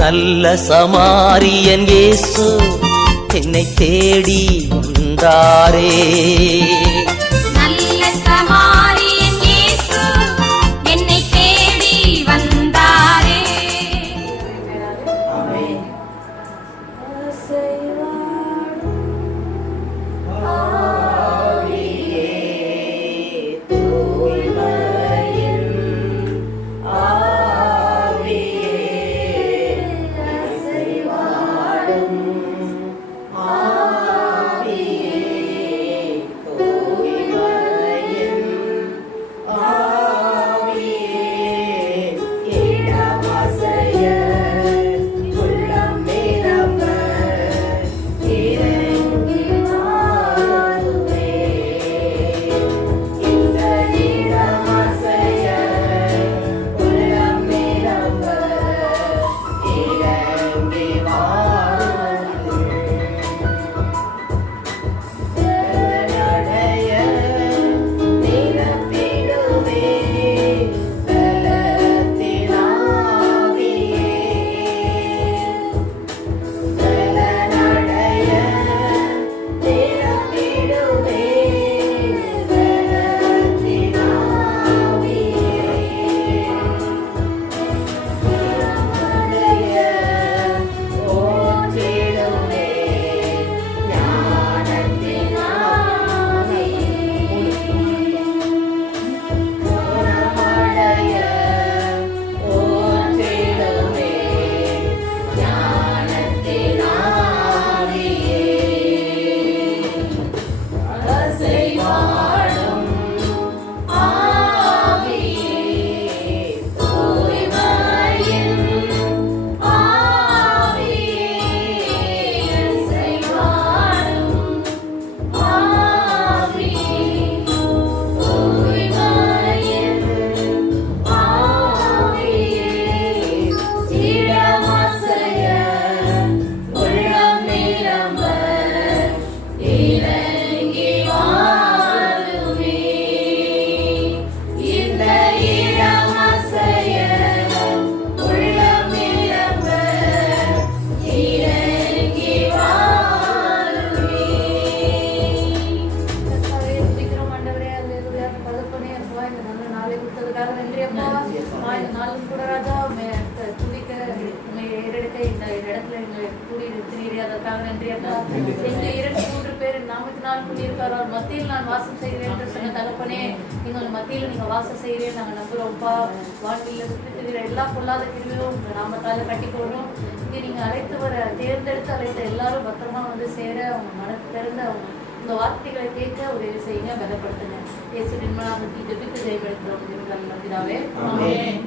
நல்ல சமாரியன் இயேசு என்னை தேடி வந்தாரே. நல்ல சமாரியன் இயேசு என்னை தேடி வந்தாரே. ஆமென். மத்தியில் நான் வாசம் செய்கிறேன் என்று சொன்ன தகப்பனே, எங்கள் மத்தியில் நீங்க வாசம் செய்கிறேன் நாங்கள் நம்புறோம்ப்பா. வாழ்க்கையில் சுற்றித்துகிற எல்லா பொல்லாத கிருமியும் உங்க நாமத்தால கட்டிக்கொள்ளும். இங்கே நீங்க தேர்ந்தெடுத்து அழைத்த எல்லாரும் பத்திரமா வந்து சேர அவங்க மனசு திறந்த உங்க வார்த்தைகளை கேட்க உதவி செய்யுங்க, பலப்படுத்துங்க. இயேசு நிர்மலாமத்தில் ஜெபித்து ஜெயப்படுத்துகிறோம் நம்பிதாவே. ஆமென்.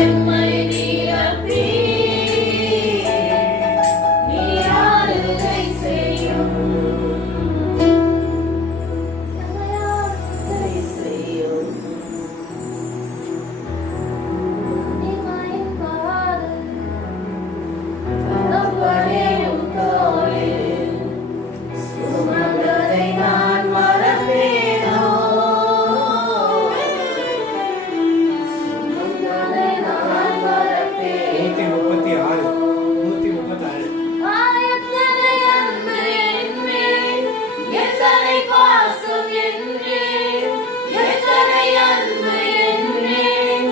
எம்மை நிரப்பி நீர் ஆளுகை செய்யும். எம்மை ஆளுகை செய்யும். மகிமையின் பாதை தகப்பனே உம் தோளில் சுமந்ததை நான் மறப்பேனோ? சுமந்ததை நான் மறப்பேனோ? 136 எத்தனை அன்பு என்மேல், எத்தனை பாசம் என்மேல், எத்தனை அன்பு என்மேல்,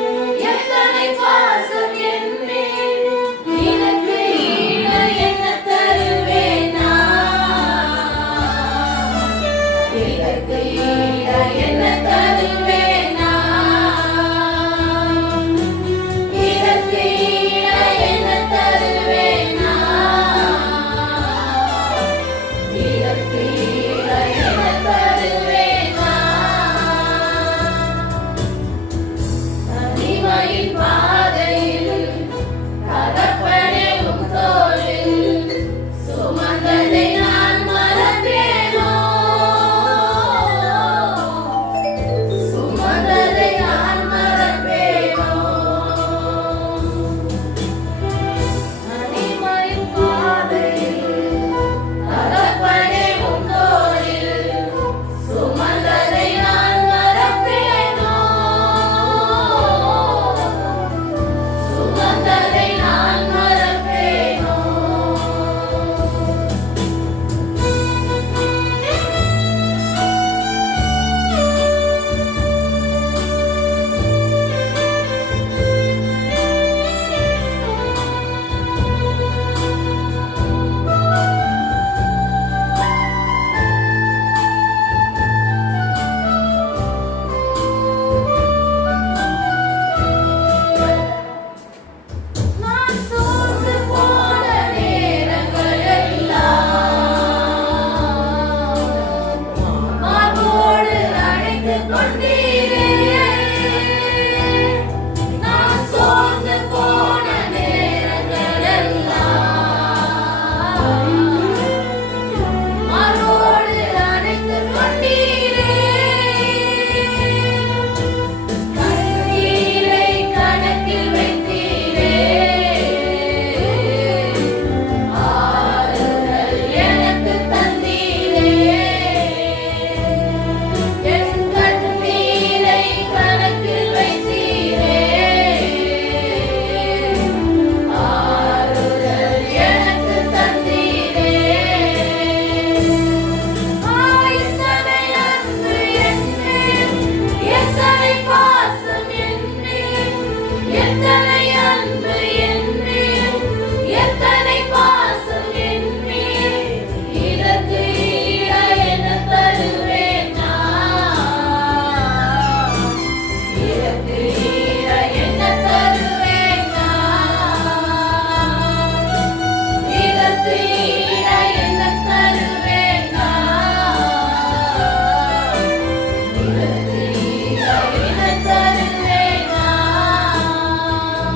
எத்தனை பாசம் என்மேல். இதற்கு ஈடு என்ன தருவேன் நான்? இதற்கு ஈடு என்ன தருவேன் நான்? இதற்கு ஈடு என்ன தருவேன் நான்? இதற்கு ஈடு என்ன தருவேன் நான்? தனிமையின் பாதையில் தகப்பனே உம் தோளில் சுமந்ததை நான் மறப்பேனோ? சுமந்ததை நான் மறப்பேனோ? தனிமையின் பாதையில் தகப்பனே உம் தோளில் சுமந்ததை நான் மறப்பேனோ? சுமந்ததை நான் மறப்பேனோ? நான் சோர்ந்து போன நேரங்களெல்லாம் மார்போடு அணைத்துக் கொண்டீரே. நான் சோர்ந்து போன நேரங்களெல்லாம் மார்போடு அணைத்துக் கொண்டீரே. கண்ணீரை கணக்கில் வைத்தீரே. ஆறுதல் எனக்கு தந்தீரே. என் கண்ணீரை கணக்கில் வைத்தீரே. ஆறுதல் எனக்கு தந்தீரே. எத்தனை அன்பு என்மேல், எத்தனை பாசம் என்மேல், எத்தனை அன்பு என்மேல், எத்தனை பாசம் என்மேல். இதற்கு ஈடு என்ன தருவேன் நான்? இதற்கு ஈடு என்ன தருவேன் நான்? இதற்கு ஈடு என்ன தருவேன் நான்? இதற்கு ஈடு என்ன தருவேன் நான்?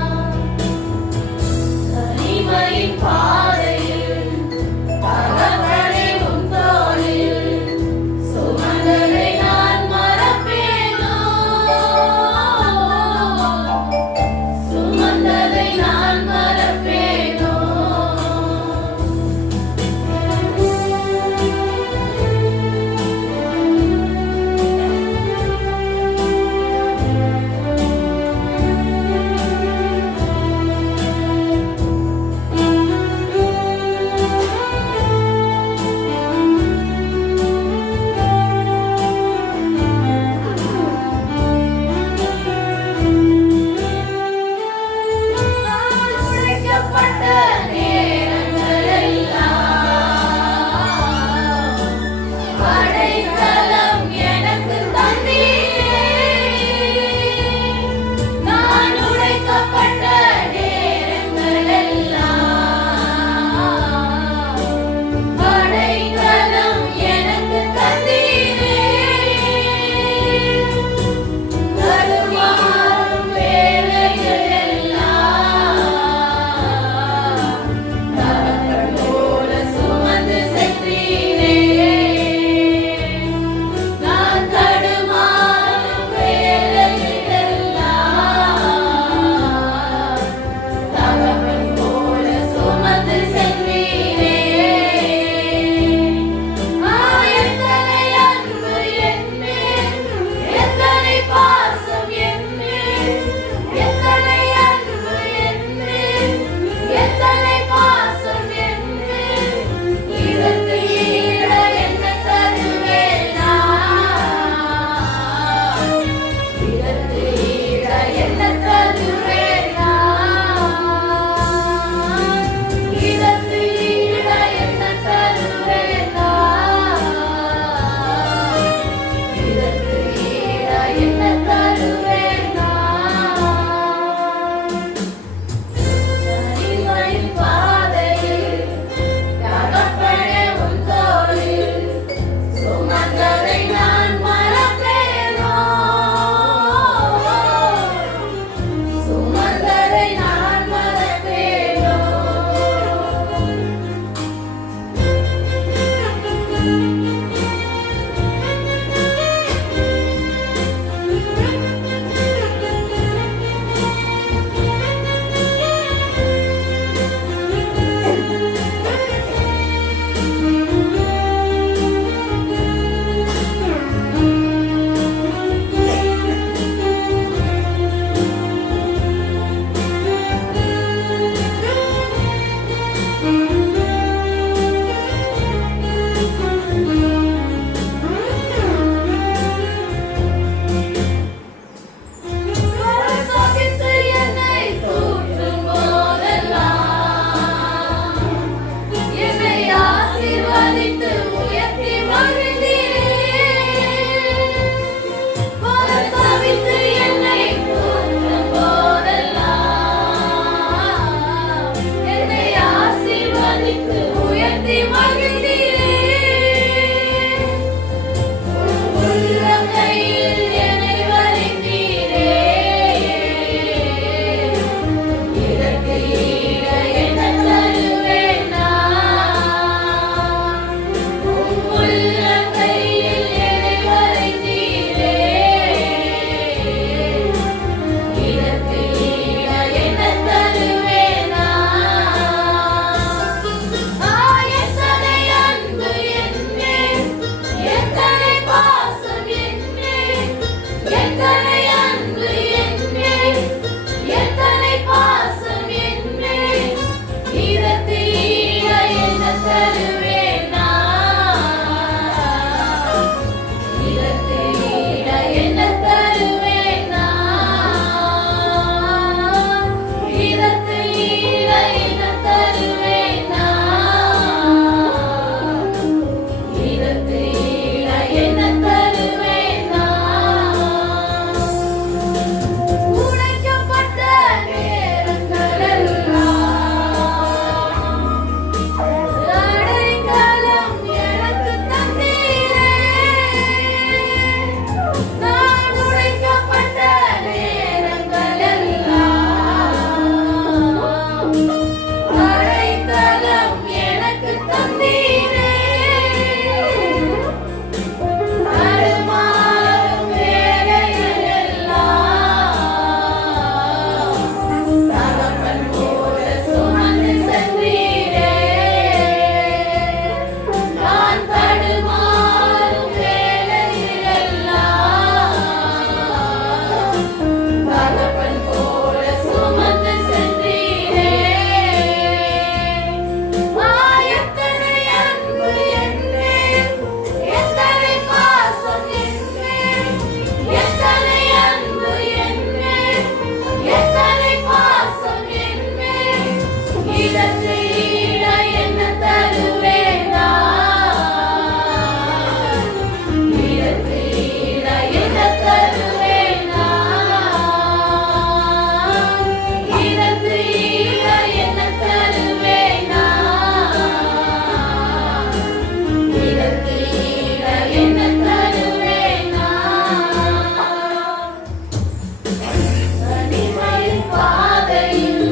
தனிமையின் பாதையில்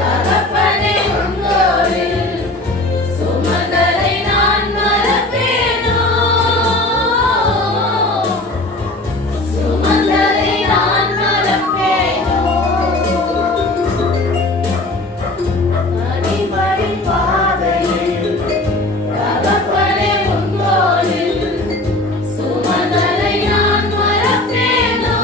தகப்பனே உங்களோரில் சுமந்ததை நான் மறப்பேனோ, சுமந்ததை நான் மறப்பேனோ. தனிமையின் பாதையில் தகப்பனே உங்களோரில் சுமந்ததை நான் மறப்பேனோ,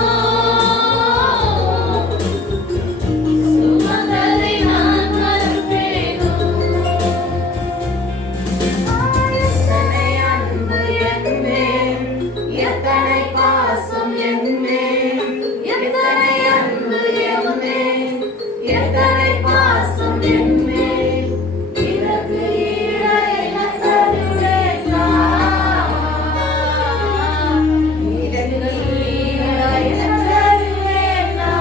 சுமந்ததை நான் மறப்பேனோ. எத்தனை அன்பு என் மேல், எத்தனை பாசம் என் மேல், எத்தனை அன்பு என் மேல், எத்தனை பாசம் என் மேல். இதற்கு ஈட என்ன தருவேன் நான்? இதற்கு ஈட என்ன தருவேன் நான்?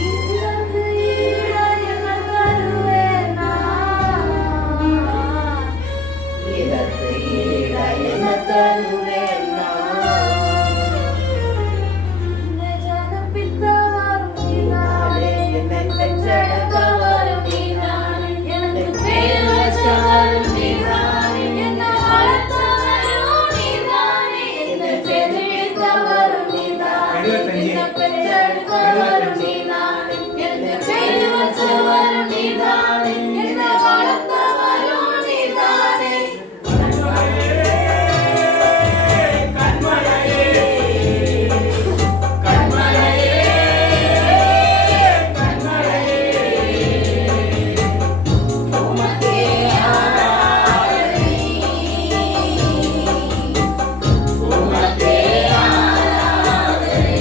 இதற்கு ஈட என்ன தருவேன் நான்? இதற்கு ஈட என்ன தருவேன் நான்? என்னை ஜனப்பித்தவரும் நீதானே, என்னை பெற்றெடுத்தவரும் நீதானே, எனக்கு பேர் வச்சவரும் நீதானே, என்னை வளர்த்தவரும் நீதானே, என்னை பெற்றெடுத்தவரும் நீதானே, என்னை பெற்றெடுத்தவரும் நீதானே, எனக்கு பேர் வச்சவரும் நீதானே, என்னை வளர்த்தவரும் நீதானே. உமக்கே ஆராதனை, உமக்கே ஆராதனை.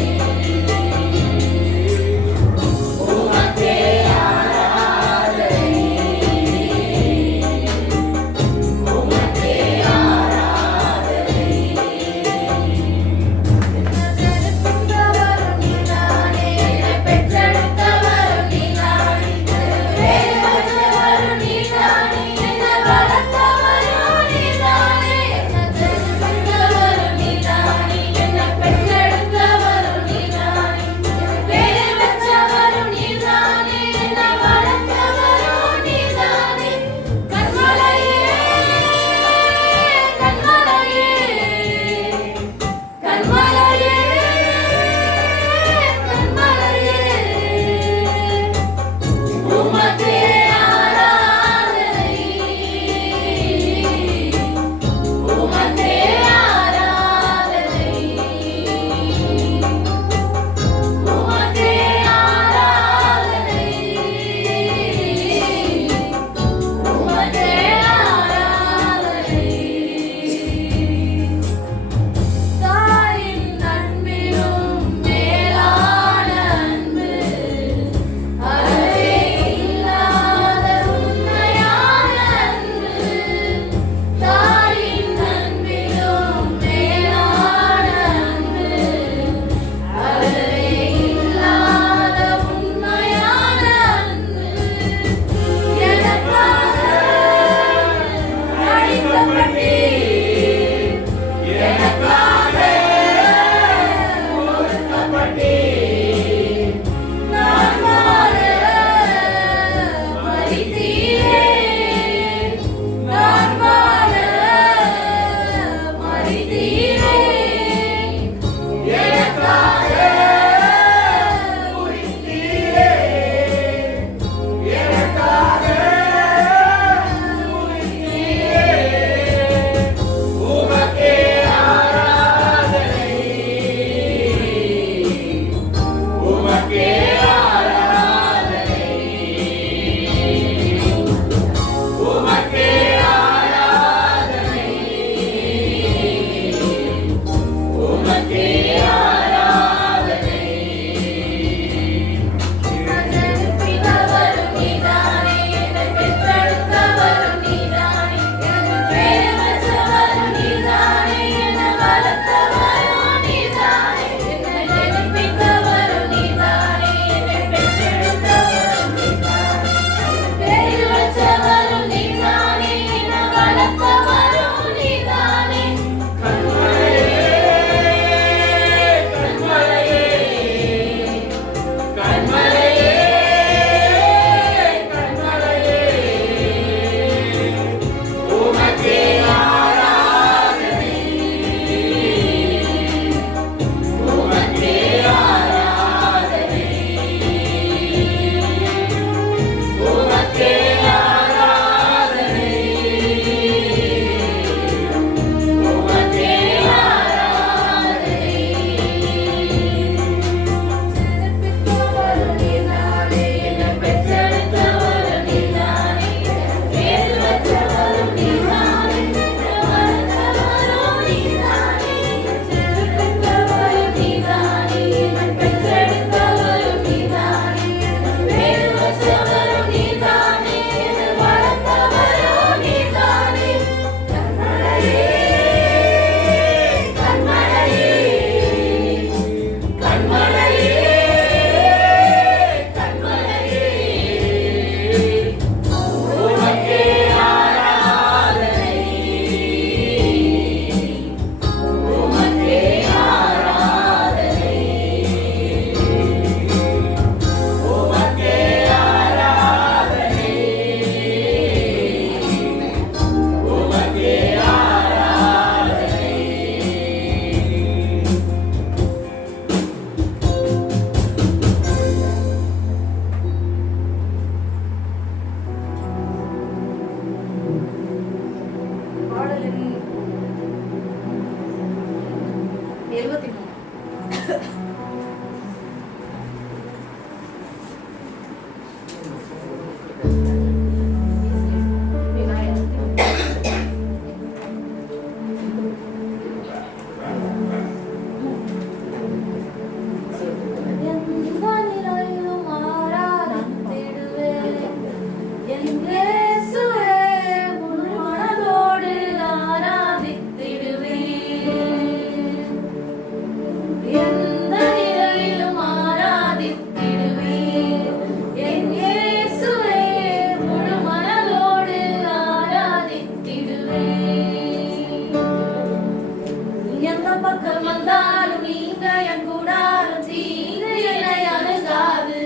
பக்கம் வந்தாலும் நீங்க என் கூடாரம் தீங்கு என்னை அணுகாது.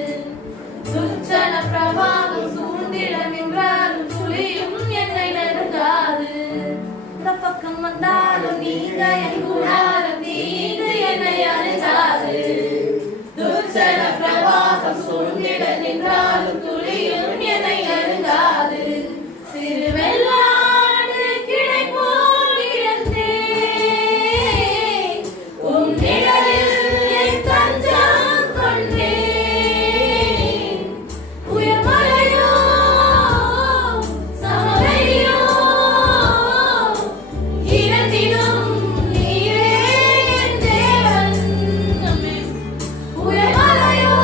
துச்சன பிரபாகம் சூழ்ந்திட நின்றாலும் துளியும் என்னை நெருங்காது. இந்த பக்கம் வந்தாலும் நீங்க என் கூடாரம் தீங்கு என்னை அணுகாது. துச்சன பிரபாகம் சூழ்ந்திட நின்றாலும் துளியும் என்னை நெருங்காது. சிறு வெள்ளாடு கிடை போல் கிடந்தேன், உன் நிழலில் என் தஞ்சம் கொண்டேன். உயர் மலையோ சமவெளியோ இரண்டிலும் நீரே என் தேவன். உயர் மலையோ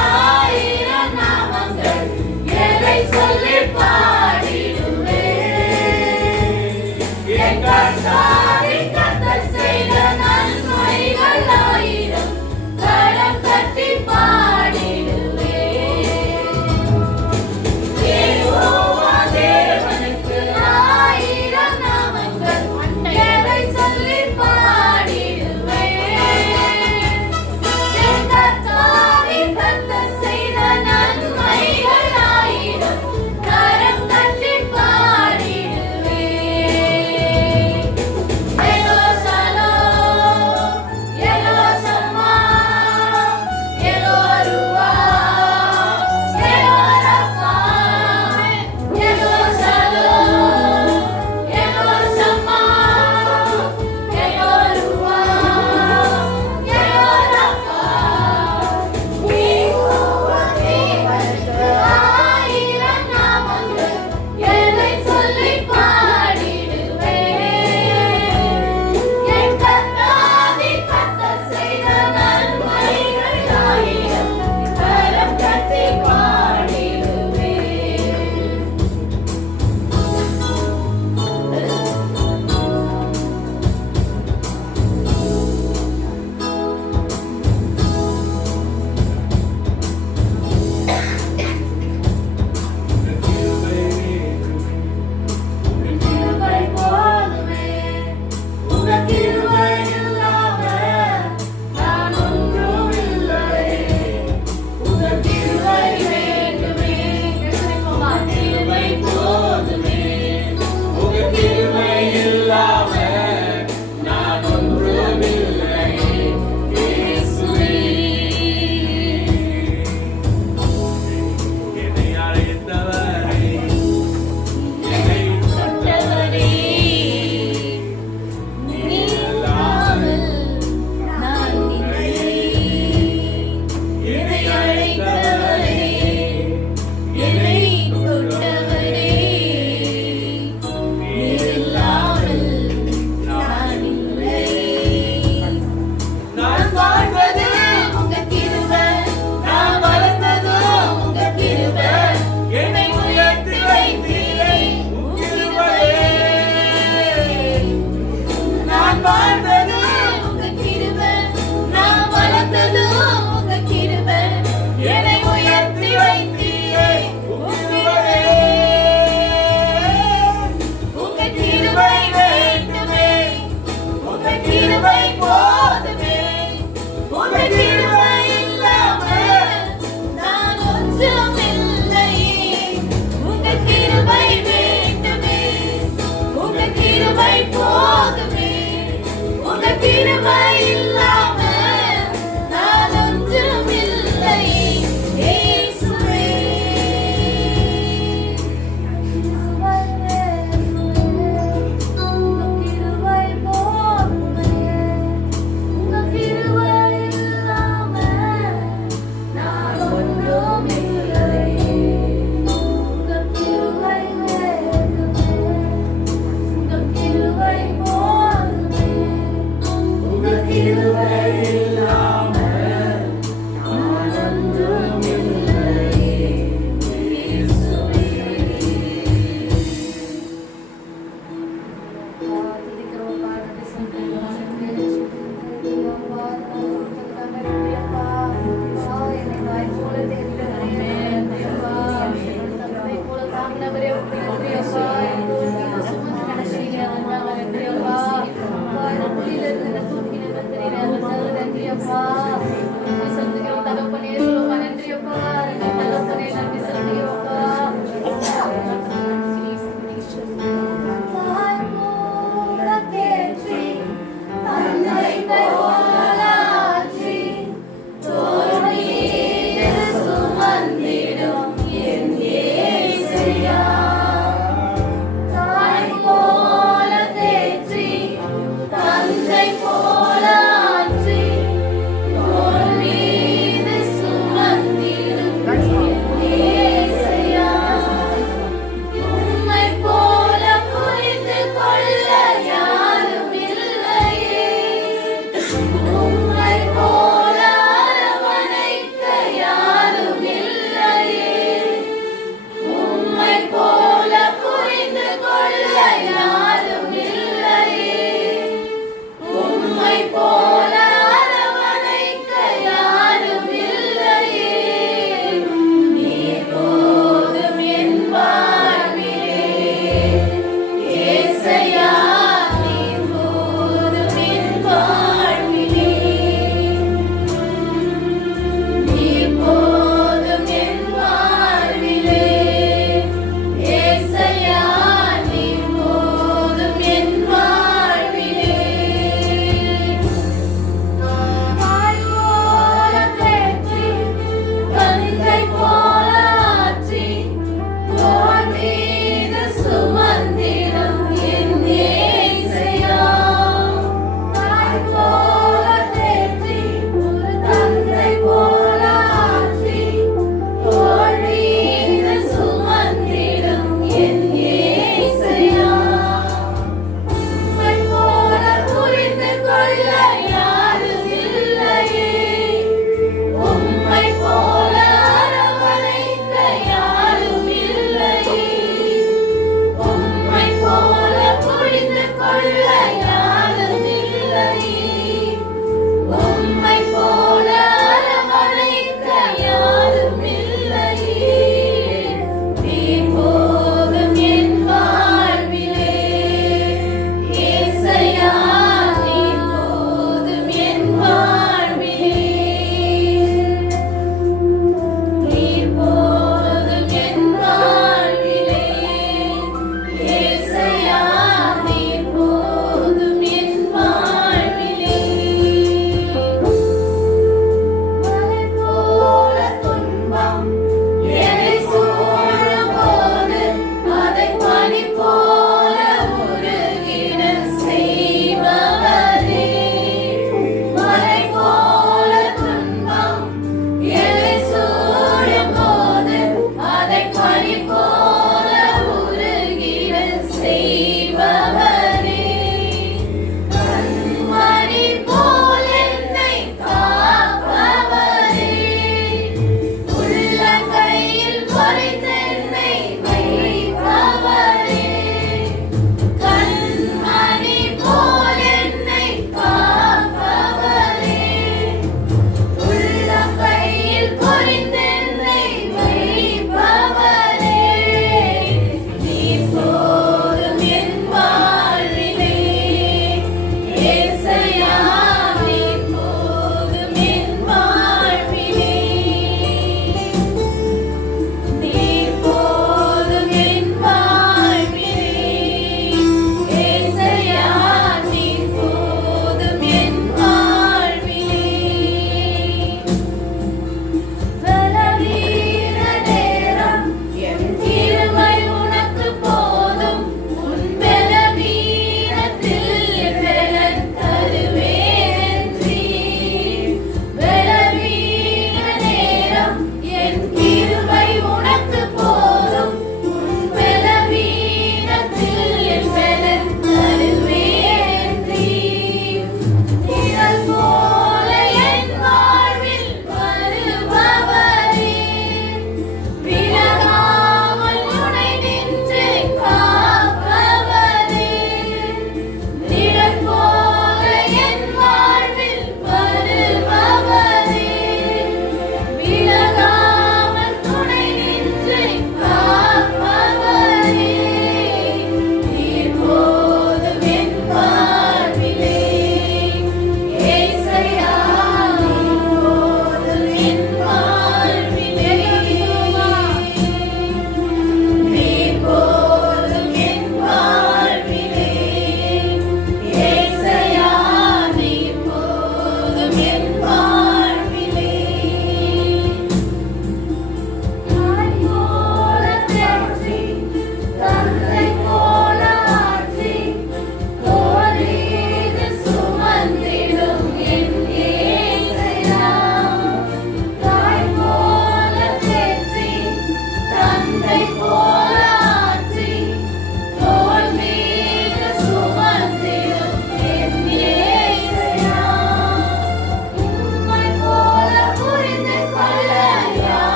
ஆயிரம் நாமங்கள் எதை சொல்லி பாடிடுவேன் என் கர்த்தர் செய்த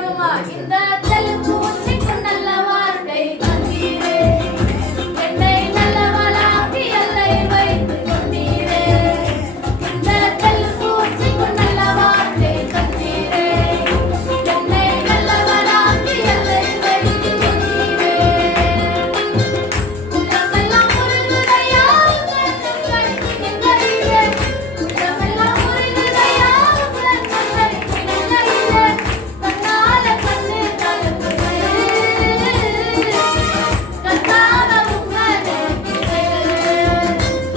பாடுமா இந்த தெலுங்கு உச்சிக்கும் நல்ல வார்த்தை தந்தீரே என்னை நல்லவளாக்கி எல்லை வைத்து கொண்டீரே இந்த தெலுங்கு உச்சிக்கும் நல்ல வார்த்தை தந்தீரே என்னை நல்லவளாக்கி எல்லை வைத்து கொண்டீரே உள்ளமெல்லாம் முருகுதையா எங்களிலே உள்ளமெல்லாம் முருகுதையா எங்களிலே கண்ணால கண்ணு கலங்குதே கண்ணால உங்களை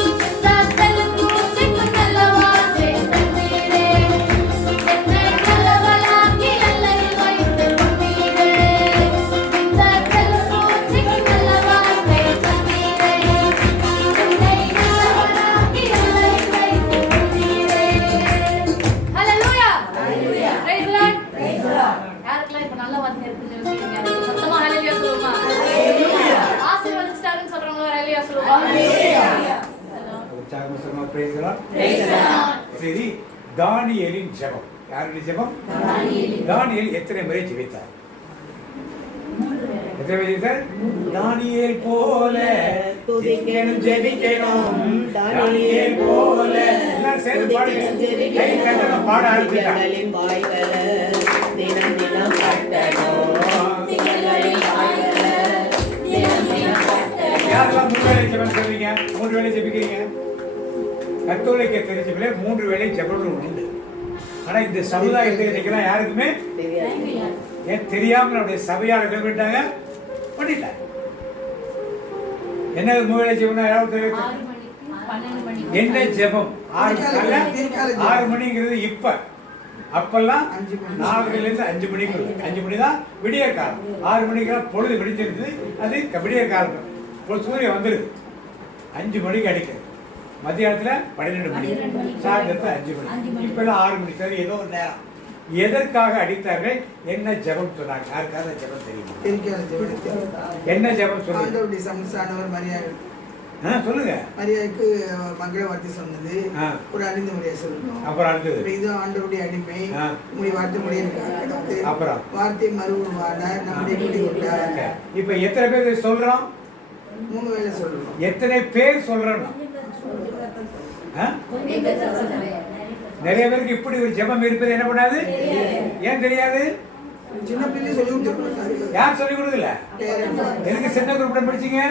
இந்த தெலுங்கு உச்சிக்கும் நல்ல வார்த்தை தந்தீரே என்னை நல்லவளாக்கி எல்லை வைத்து கொண்டீரே இந்த தெலுங்கு உச்சிக்கும் நல்ல வார்த்தை தந்தீரே என்னை நல்லவளாக்கி எல்லை வைத்து கொண்டீரே. ஹல்லேலூயா. Praise the Lord. யாருக்கெல்லாம் இப்ப நல்ல வார்த்தை இருக்குன்னு யோசிக்கிறீங்க? சத்தமா ஹல்லேலூயா சொல்லுமா. ஆசீர்வதிச்சிட்டாருன்னு சொல்றவங்க ஹல்லேலூயா சொல்லுமா. உற்சாகமா சொல்லுங்க, praise the Lord. Praise the Lord. சரி, தானியேலின் ஜெபம். யாருடைய ஜெபம்? தானியேல் எத்தனை முறை ஜெபித்தார்? எத்தனை முறை ஜெபித்தார்? தானியேல் போல துதிக்கணும், ஜெபிக்கணும். தானியேல் போல எல்லாரும் சேர்ந்து பாடுங்க. கை தட்டணும், பாட ஆரம்பிச்சிட்டாங்க. தினம் தினம் கட்டணும். யாரெல்லாம் 3 வேளை ஜெபம் சொல்றீங்க? 3 வேளை ஜெபிக்கிறீங்க? கத்தோலிக்க தெரிஞ்சவங்களே 3 வேளை ஜெபங்கள் உண்டு. ஆனா இந்த சமுதாயத்தை இன்னைக்கெல்லாம் யாருக்குமே ஏன் தெரியாம நம்முடைய சபையார் என்ன பண்ணிட்டாங்க? பண்ணிட்டாங்க. என்ன 3 வேளை ஜெபம்னா யாராவது தெரியும்? 6 மணிக்கு 12 மணிக்கு என்ன ஜெபம்? 6 மணிங்கிறது இப்ப. அப்பெல்லாம் 4 இருந்து 5 மணிக்கு 5 மணி தான் விடிய காலம். 6 மணிக்கெல்லாம் பொழுது விடிச்சிருது. அது விடிய காலம். இப்போ சூரியன் வந்துடுது. 5 மணிக்கு அடிக்குது. மத்தியானத்துல 12 மணி, சாயந்தரத்துல 5 மணி. இப்பெல்லாம் 6 மணி. சரி, ஏதோ ஒரு நேரம். எதற்காக அடித்தார்கள்? என்ன ஜெபம் சொன்னாங்க? யாருக்காவது ஜெபம் தெரியுமா? என்ன ஜெபம் சொல்லுங்க. ஆண்டவருடைய சமஸ்தானவர் மரியாதை சொல்லுங்க. மரியாதைக்கு மங்கள வார்த்தை சொன்னது. ஒரு அணிந்த முறையை சொல்லணும். அப்புறம் அடுத்தது இது ஆண்டவருடைய அடிமை. உங்களுடைய வார்த்தை முறையை அப்புறம் வார்த்தை மறுவான நம்முடைய குடி கொண்டார். இப்ப எத்தனை பேர் சொல்றோம்? 3 வேளை சொல்லணும். எத்தனை பேர் சொல்றோம்? நிறைய பேருக்கு இப்படி ஒரு ஜெபம் இருப்பது என்ன பண்ணாது? ஏன் தெரியாது? சின்ன பிள்ளை சொல்லி கொடுத்துருக்காரு. யார் சொல்லி கொடுக்கல? எனக்கு சின்ன குரூப் படிச்சீங்க,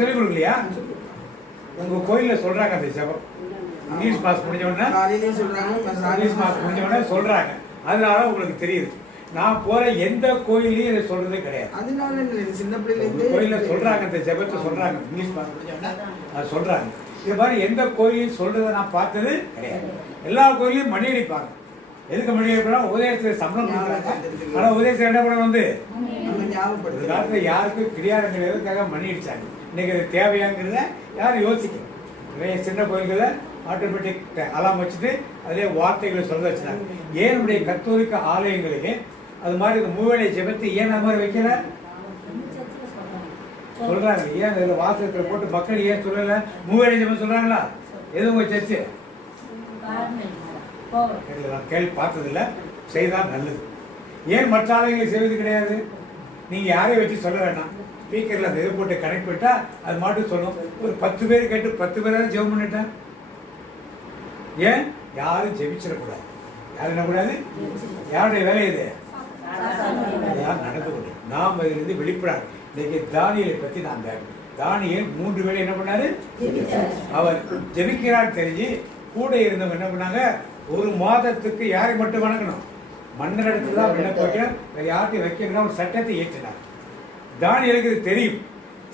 சொல்லி கொடுக்கலையா? உங்க கோயில்ல சொல்றாங்க அந்த ஜெபம். இங்கிலீஷ் பாஸ் முடிஞ்ச உடனே காலையிலேயும் சொல்றாங்க, இங்கிலீஷ் பாஸ் முடிஞ்ச உடனே சொல்றாங்க. அதனால உங்களுக்கு தெரியுது. நான் போற எந்த கோயிலையும் இதை சொல்றதே கிடையாது. அதனால சின்ன பிள்ளைல கோயில்ல சொல்றாங்க, இந்த ஜெபத்தை சொல்றாங்க. இங்கிலீஷ் பாஸ் முடிஞ்ச உடனே அது சொல்றாங்க. இது மாதிரி எந்த கோயிலையும் சொல்றதை நான் பார்த்தது கிடையாது. எல்லா கோயிலையும் மணி அடிப்பாங்க. எதுக்கு மணி அடிப்பாங்க? உதயத்துக்கு சம்பளம் கொடுக்குறாங்க. ஆனா உதயத்துக்கு என்ன பண்ண வந்து ஞாபகப்படுது. காலத்துல யாருக்கும் கிடையாது கிடையாதுக்காக மணி அடிச்சாங்க. இன்னைக்கு அது தேவையாங்கிறத யாரும் யோசிக்கணும். நிறைய சின்ன கோயில்களை ஆட்டோமேட்டிக் அலாம் வச்சுட்டு அதே வார்த்தைகளை சொல்ல வச்சுட்டாங்க. ஏன் நம்முடைய கத்தோலிக்க ஆலயங்களிலே அது மாதிரி இந்த 3 வேளை ஜெபத்தை ஏன் அது மாதிரி வைக்கல சொல்றாங்க? ஏன் அதில் வாசகத்தில் போட்டு மக்கள் ஏன் சொல்லல 3 வேளை ஜெபம் சொல்றாங்களா? எது உங்க சர்ச்சு? நான் கேள்வி பார்த்ததில்ல. செய்தால் நல்லது. ஏன் மற்ற ஆலயங்களை செய்வது கிடையாது? நீங்க யாரையும் வச்சு சொல்ல வேண்டாம். ஸ்பீக்கர்ல அந்த இதை போட்டு கனெக்ட் பண்ணிட்டா அது மாட்டு சொல்லும். ஒரு 10 பேர் கேட்டு 10 பேராவது ஜெபம் பண்ணிட்டேன். ஏன்? யாரும் ஜெபிச்சிடக்கூடாது. யாரும் என்ன கூடாது? யாருடைய வேலை இது? யார் நடந்து கொண்டு நாம் அதிலிருந்து வெளிப்படாது. இன்னைக்கு தானியலை பத்தி நான் தானியல் 3 வேளை என்ன பண்ணாரு? அவர் ஜெபிக்கிறார் தெரிஞ்சு கூட இருந்தவங்க என்ன பண்ணாங்க? 1 மாதத்துக்கு யாரை மட்டும் வணங்கணும்? மன்னர் இடத்துல தான் விண்ணப்ப வைக்கணும். வேற யார்ட்டையும் வைக்கணும் ஒரு சட்டத்தை ஏற்றினார். தானியலுக்கு இது தெரியும்.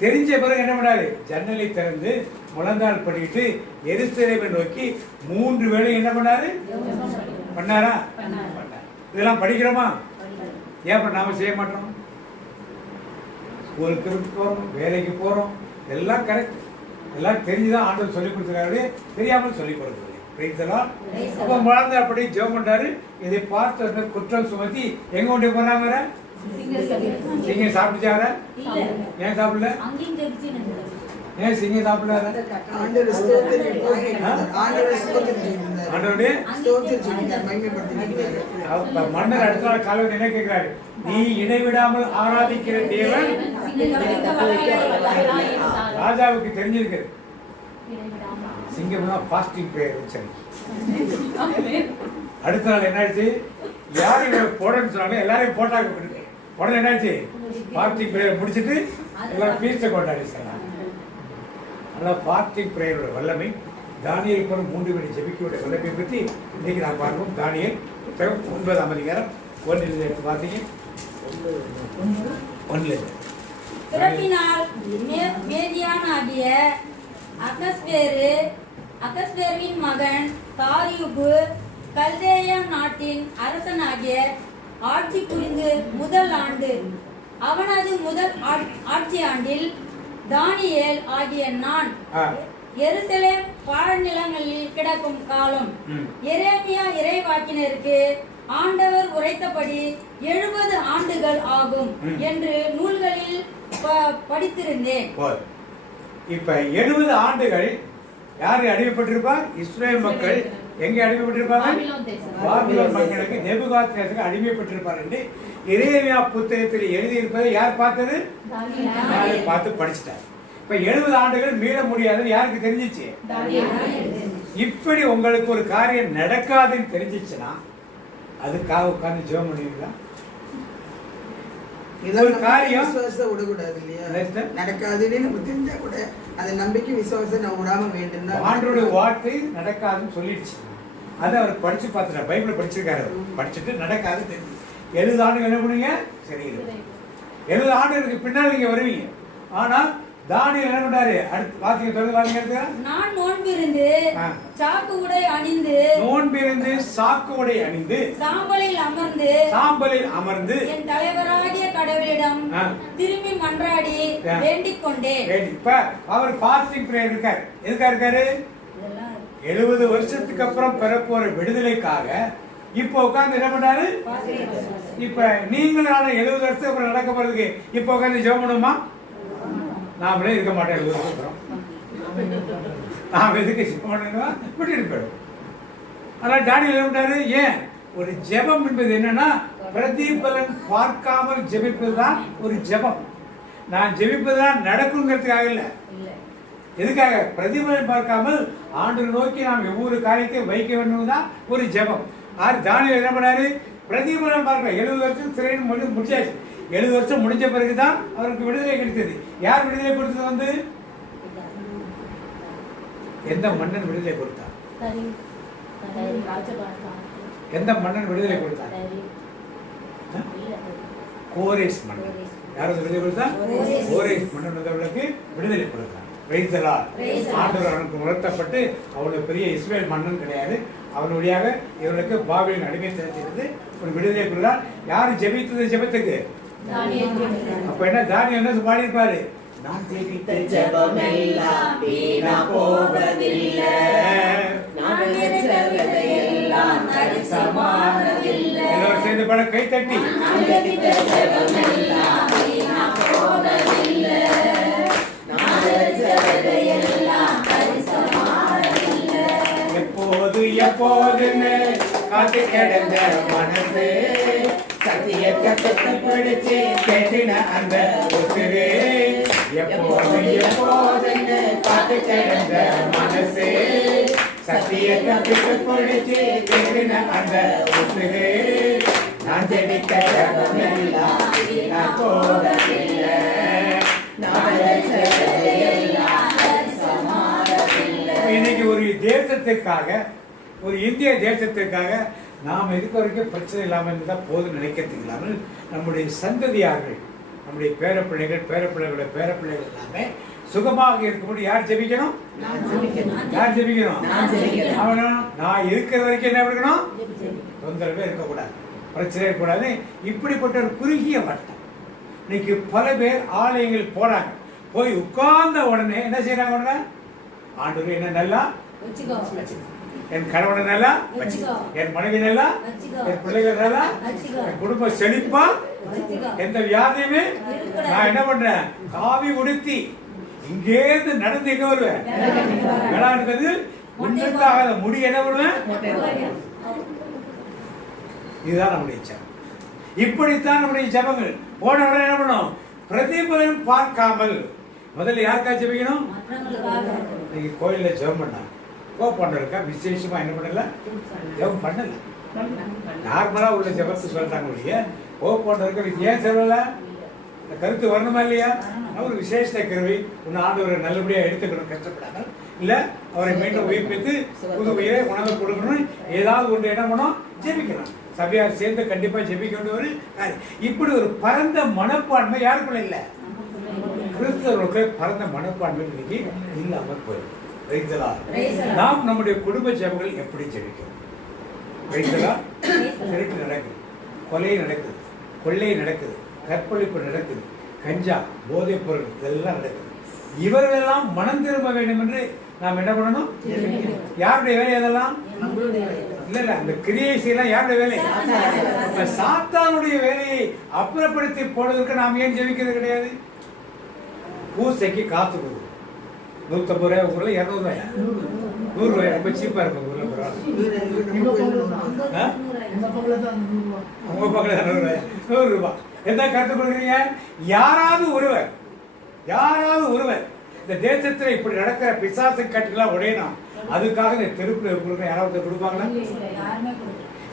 தெரிஞ்ச பிறகு என்ன பண்ணாரு? ஜன்னலை திறந்து முழந்தாள் பண்ணிட்டு எருசலேமை நோக்கி 3 வேளை என்ன பண்ணாரு? பண்ணாரா? இதெல்லாம் படிக்கிறோமா? ஏன் நாம செய்ய மாட்டோம்? ஸ்கூலுக்கு போறோம், வேலைக்கு போறோம், எல்லாம் கரெக்ட். எல்லாம் தெரிஞ்சுதான் ஆண்டவர் சொல்லிக் கொடுத்துருக்காரு, தெரியாமல் சொல்லிக் கொடுக்குறது. அப்ப முழந்த அப்படி ஜெபம் பண்றாரு. இதை பார்த்து குற்றம் சுமத்தி எங்க கொண்டு போறாங்க? சிங்க சாப்பிட்டுச்சார? ஏன் சாப்பிடல? ஏன் சிங்க சாப்பிடல? ஆண்டவரே ஸ்தோத்திரம் சொல்லிட்டார், மகிமைப்படுத்தினார். அவர் மன்னர் அடுத்த நாள் காலையில் என்ன கேட்கிறாரு? நீ இடைவிடாமல் ஆராதிக்கிற தேவன் ராஜாவுக்கு தெரிஞ்சிருக்கு. சிங்கம் தான் ஃபாஸ்டிங் பிரேயர் வச்சாங்க. அடுத்த நாள் என்னாச்சு? யார் இவரை போடன்னு சொன்னாலும் எல்லாரையும் போட்டாங்க. உடனே என்னாச்சு? ஃபாஸ்டிங் பிரேயர் முடிச்சுட்டு எல்லாரும் ஃபீஸ்ட்டை கொண்டாடி சொன்னாங்க. அதனால் ஃபாஸ்டிங் பிரேயரோட வல்லமை, தானியேல் போல 3 மணி ஜெபிக்கையோட வல்லமை பற்றி இன்றைக்கி நான் பார்ப்போம். தானியேல் புத்தகம் 9ஆம் அதிகாரம் 1 எடுத்து பார்த்தீங்க. 1 பிறப்பினால் மேதியானாகிய அகஸ்வேருவின் மகன் தாரியுபு கல்தேயா நாட்டின் அரசனாகிய ஆட்சி புரிந்து முதல் ஆண்டு, அவனது முதல் ஆட்சி ஆண்டில் தானியேல் ஆகிய நான் எருசலேம் பாழநிலங்களில் கிடக்கும் காலம், எரேமியா இறைவாக்கினருக்கு ஆண்டவர் உரைத்தபடி 70 ஆண்டுகள் ஆகும் என்று நூல்களில் படித்திருந்தேன். இப்ப 70 ஆண்டுகள் யாரு அடிமைப்பட்டிருப்பார்? இஸ்ரேல் மக்கள். எங்க அடிமைப்பட்டிருப்பாங்க? பாபிலோன் மக்களுக்கு, நேபுகாத்நேசருக்கு அடிமைப்பட்டிருப்பார் என்று எரேமியா புத்தகத்தில் எழுதியிருப்பதை யார் பார்த்தது? பார்த்து படிச்சுட்டார். இப்ப 70 ஆண்டுகள் மீள முடியாதுன்னு யாருக்கு தெரிஞ்சிச்சு? இப்படி உங்களுக்கு ஒரு காரியம் நடக்காதுன்னு தெரிஞ்சிச்சுன்னா அதுக்காக உட்கார்ந்து ஜெபம் பண்ணுவீங்களா? ஒரு காரியம் விசுவாசத்தை விடக்கூடாது இல்லையா? நடக்காதுன்னு நம்ம தெரிஞ்சா கூட அந்த நம்பிக்கை விசுவாசத்தை நான் விடாம வேண்டும். ஆண்டவருடைய வார்த்தை நடக்காதுன்னு சொல்லிடுச்சு. அதை அவர் படிச்சு பார்த்துட்டார். பைபிளை படிச்சிருக்காரு. படிச்சுட்டு நடக்காது தெரிஞ்சு 70 ஆண்டுகள் என்ன பண்ணுவீங்க? சரி, 70 ஆண்டுகளுக்கு பின்னால் நீங்க வருவீங்க. ஆனால் தானியேல் என்ன பண்றாரு? அடுத்து வாசிங்க, தொடர்ந்து வாசிங்க. நான் நோன்பிருந்து சாக்கு உடை அணிந்து, நோன்பிருந்து சாக்கு உடை அணிந்து சாம்பலில் அமர்ந்து என் தலைவராகிய கடவுளிடம் திரும்பி மன்றாடி வேண்டிக் கொண்டேன். இப்ப அவர் ஃபாஸ்டிங் பிரேயர் இருக்காரு. எதுக்கா இருக்காரு? 70 வருஷத்துக்கு அப்புறம் பெறப்போற விடுதலைக்காக இப்ப உட்கார்ந்து என்ன பண்றாரு? இப்ப நீங்களும் 70 வருஷத்துக்கு அப்புறம் நடக்க போறதுக்கு இப்ப உட்கார்ந்து ஜெபம் பண்ணுமா? நாமளே இருக்க மாட்டோம். 70 வருஷம் அப்புறம் நாம் எதுக்கு ஜெபம் பண்ணணுமா? விட்டுட்டு போயிடும். ஆனால் தானியேல் என்ன பண்றாரு? ஏன்? ஒரு ஜெபம் என்பது என்னன்னா பிரதிபலன் பார்க்காமல் ஜெபிப்பதுதான் ஒரு ஜெபம். நான் ஜெபிப்பதுதான் நடக்குங்கிறதுக்காக இல்லை. எதுக்காக? பிரதிபலன் பார்க்காமல் ஆண்டவரை நோக்கி நாம் ஒவ்வொரு காரியத்தையும் வைக்க வேண்டும் தான் ஒரு ஜெபம். தானியேல் என்ன பண்ணாரு? பிரதிபலன் பார்க்கல. 70 வருஷம் சிறைன்னு முடிச்சாச்சு. 70 வருஷம் முடிஞ்ச பிறகுதான் அவருக்கு விடுதலை கிடைத்தது. யார் விடுதலை கொடுத்தது? வந்து எந்த மன்னன் விடுதலை கொடுத்தார்? எந்த மன்னன் விடுதலை கொடுத்தார்? கோரேஸ் மன்னன். யார் விடுதலை கொடுத்தார்? கோரேஸ் மன்னன் வந்தவர்களுக்கு விடுதலை கொடுத்தார். ஆண்டவர் அவனுக்கு உணர்த்தப்பட்டு அவ்வளவு பெரிய இஸ்ரேல் மன்னன் கிடையாது. அவன் வழியாக இவர்களுக்கு பாபிலோன் அடிமைத்தனத்திலிருந்து ஒரு விடுதலை கொடுத்தார். யாரு ஜெபித்தது? ஜெபத்துக்கு. அப்ப என்ன தானியேல் என்ன பாடியிருப்பாரு? நான் ஜெபித்த ஜெபமெல்லாம் வீணா போவதில்லை, நான் நினைத்ததையெல்லாம் தரிசமானதில்லை. எல்லாரும் சேர்ந்து பாட, கை தட்டி. நான் ஜெபித்த ஜெபமெல்லாம் வீணா போவதில்லை, நான் நினைத்ததையெல்லாம் தரிசமானதில்லை. எப்போதுன்னு காத்து கிடந்த மனசு சத்தியத்தை கட்டுப்படுத்தி கேட்டின அந்த உசுரு. எப்போதுன்னு காத்து கிடந்த மனசு சத்தியத்தை கட்டுப்படுத்தி கேட்டின அந்த உசுரு. நான் ஜெபித்த ஜெபமெல்லாம் வீணா போவதில்லை, நான் நினைத்ததையெல்லாம் தரிசமானதில்லை. இன்னைக்கு ஒரு தேசத்துக்காக, ஒரு இந்திய தேசத்துக்காக நாம் இதுக்கு வரைக்கும் பிரச்சனை இல்லாமல் இருந்தால் போதும் நினைக்கிறதுக்கு இல்லாமல் நம்முடைய சந்ததியார்கள், நம்முடைய பேரப்பிள்ளைகளோட பேரப்பிள்ளைகள் எல்லாமே சுகமாக இருக்கும்போது யார் ஜெபிக்கணும்? யார் ஜெபிக்கணும்? அவனா நான் இருக்கிற வரைக்கும் என்ன இருக்கணும்? தொந்தரவே இருக்கக்கூடாது, பிரச்சனை இருக்கக்கூடாது. இப்படிப்பட்ட ஒரு குறுகிய வட்டம். இன்னைக்கு பல பேர் ஆலயங்கள் போறாங்க. போய் உட்கார்ந்த உடனே என்ன செய்யறாங்க? உடனே ஆண்டவரே என்ன நல்லா என் கணவனை நல்லா வச்சுக்கோ, என் மனைவி நல்லா, என் பிள்ளைகள் நல்லா, என் குடும்பம் செழிப்பா, எந்த வியாதியுமே. நான் என்ன பண்றேன்? காவி உடுத்தி இங்கேருந்து நடந்து எங்க வருவேன்? வேளாண்கிறது ஒன்றுக்காக முடி என்ன பண்ணுவேன்? இதுதான் நம்முடைய ஜெபம். இப்படித்தான் நம்முடைய ஜெபங்கள். போன உடனே என்ன பண்ணணும்? பிரதிபலன் பார்க்காமல் முதல்ல யாருக்கா ஜெபிக்கணும்? நீங்க கோயில்ல ஜெபம் பண்ணா கோபண்டருக்கா விசேஷமா என்ன பண்ணல? ஜெபம் பண்ணல. நார்மலா உள்ள ஜெபத்தை சொல்றாங்க ஒழிய கோபண்டருக்கு ஏன் சொல்லல? இந்த கருத்து வரணுமா இல்லையா? அவர் விசேஷ கருவி உன்னை ஆண்டவரை நல்லபடியா எடுத்துக்கணும், கஷ்டப்படாமல் இல்ல அவரை மீண்டும் உயிர்ப்பித்து புது உயிரை உணவு கொடுக்கணும். ஏதாவது ஒன்று என்ன பண்ணணும்? ஜெபிக்கணும். சபையார் சேர்ந்து கண்டிப்பா ஜெபிக்க வேண்டிய ஒரு காரியம். இப்படி ஒரு பரந்த மனப்பான்மை யாருக்குள்ள இல்ல? கிறிஸ்தவர்களுக்கு பரந்த மனப்பான்மை இன்னைக்கு இல்லாமல் போயிடும். நாம் நம்முடைய குடும்ப ஜெபங்கள் எப்படி ஜெபிக்கிறோம்? திருட்டு நடக்குது, கொலை நடக்குது, கொள்ளை நடக்குது, கற்பழிப்பு நடக்குது, கஞ்சா, போதைப் பொருள் இதெல்லாம் நடக்குது. இவர்களெல்லாம் மனம் திரும்ப வேண்டும் என்று நாம் என்ன பண்ணணும்? யாருடைய வேலை அதெல்லாம்? இல்ல அந்த கிரியை செய்யலாம். யாருடைய வேலை? சாத்தானுடைய வேலையை அப்புறப்படுத்தி போடுவதற்கு நாம் ஏன் ஜெபிக்கிறது கிடையாது? பூசைக்கு காசு கொடுக்கும். 150 ரூபாய் ஊர்ல 200 ரூபாயா? 100 ரூபாய் ரொம்ப சீப்பா இருக்கும் ஊர்ல. உங்க பக்கத்துல 100 ரூபாய் எந்த கருத்து கொடுக்குறீங்க? யாராவது ஒருவர் இந்த தேசத்துல இப்படி நடக்கிற பிசாசு கட்டுலாம் உடையணும், அதுக்காக இந்த தெருப்புல கொடுக்க யாராவது கொடுப்பாங்களா?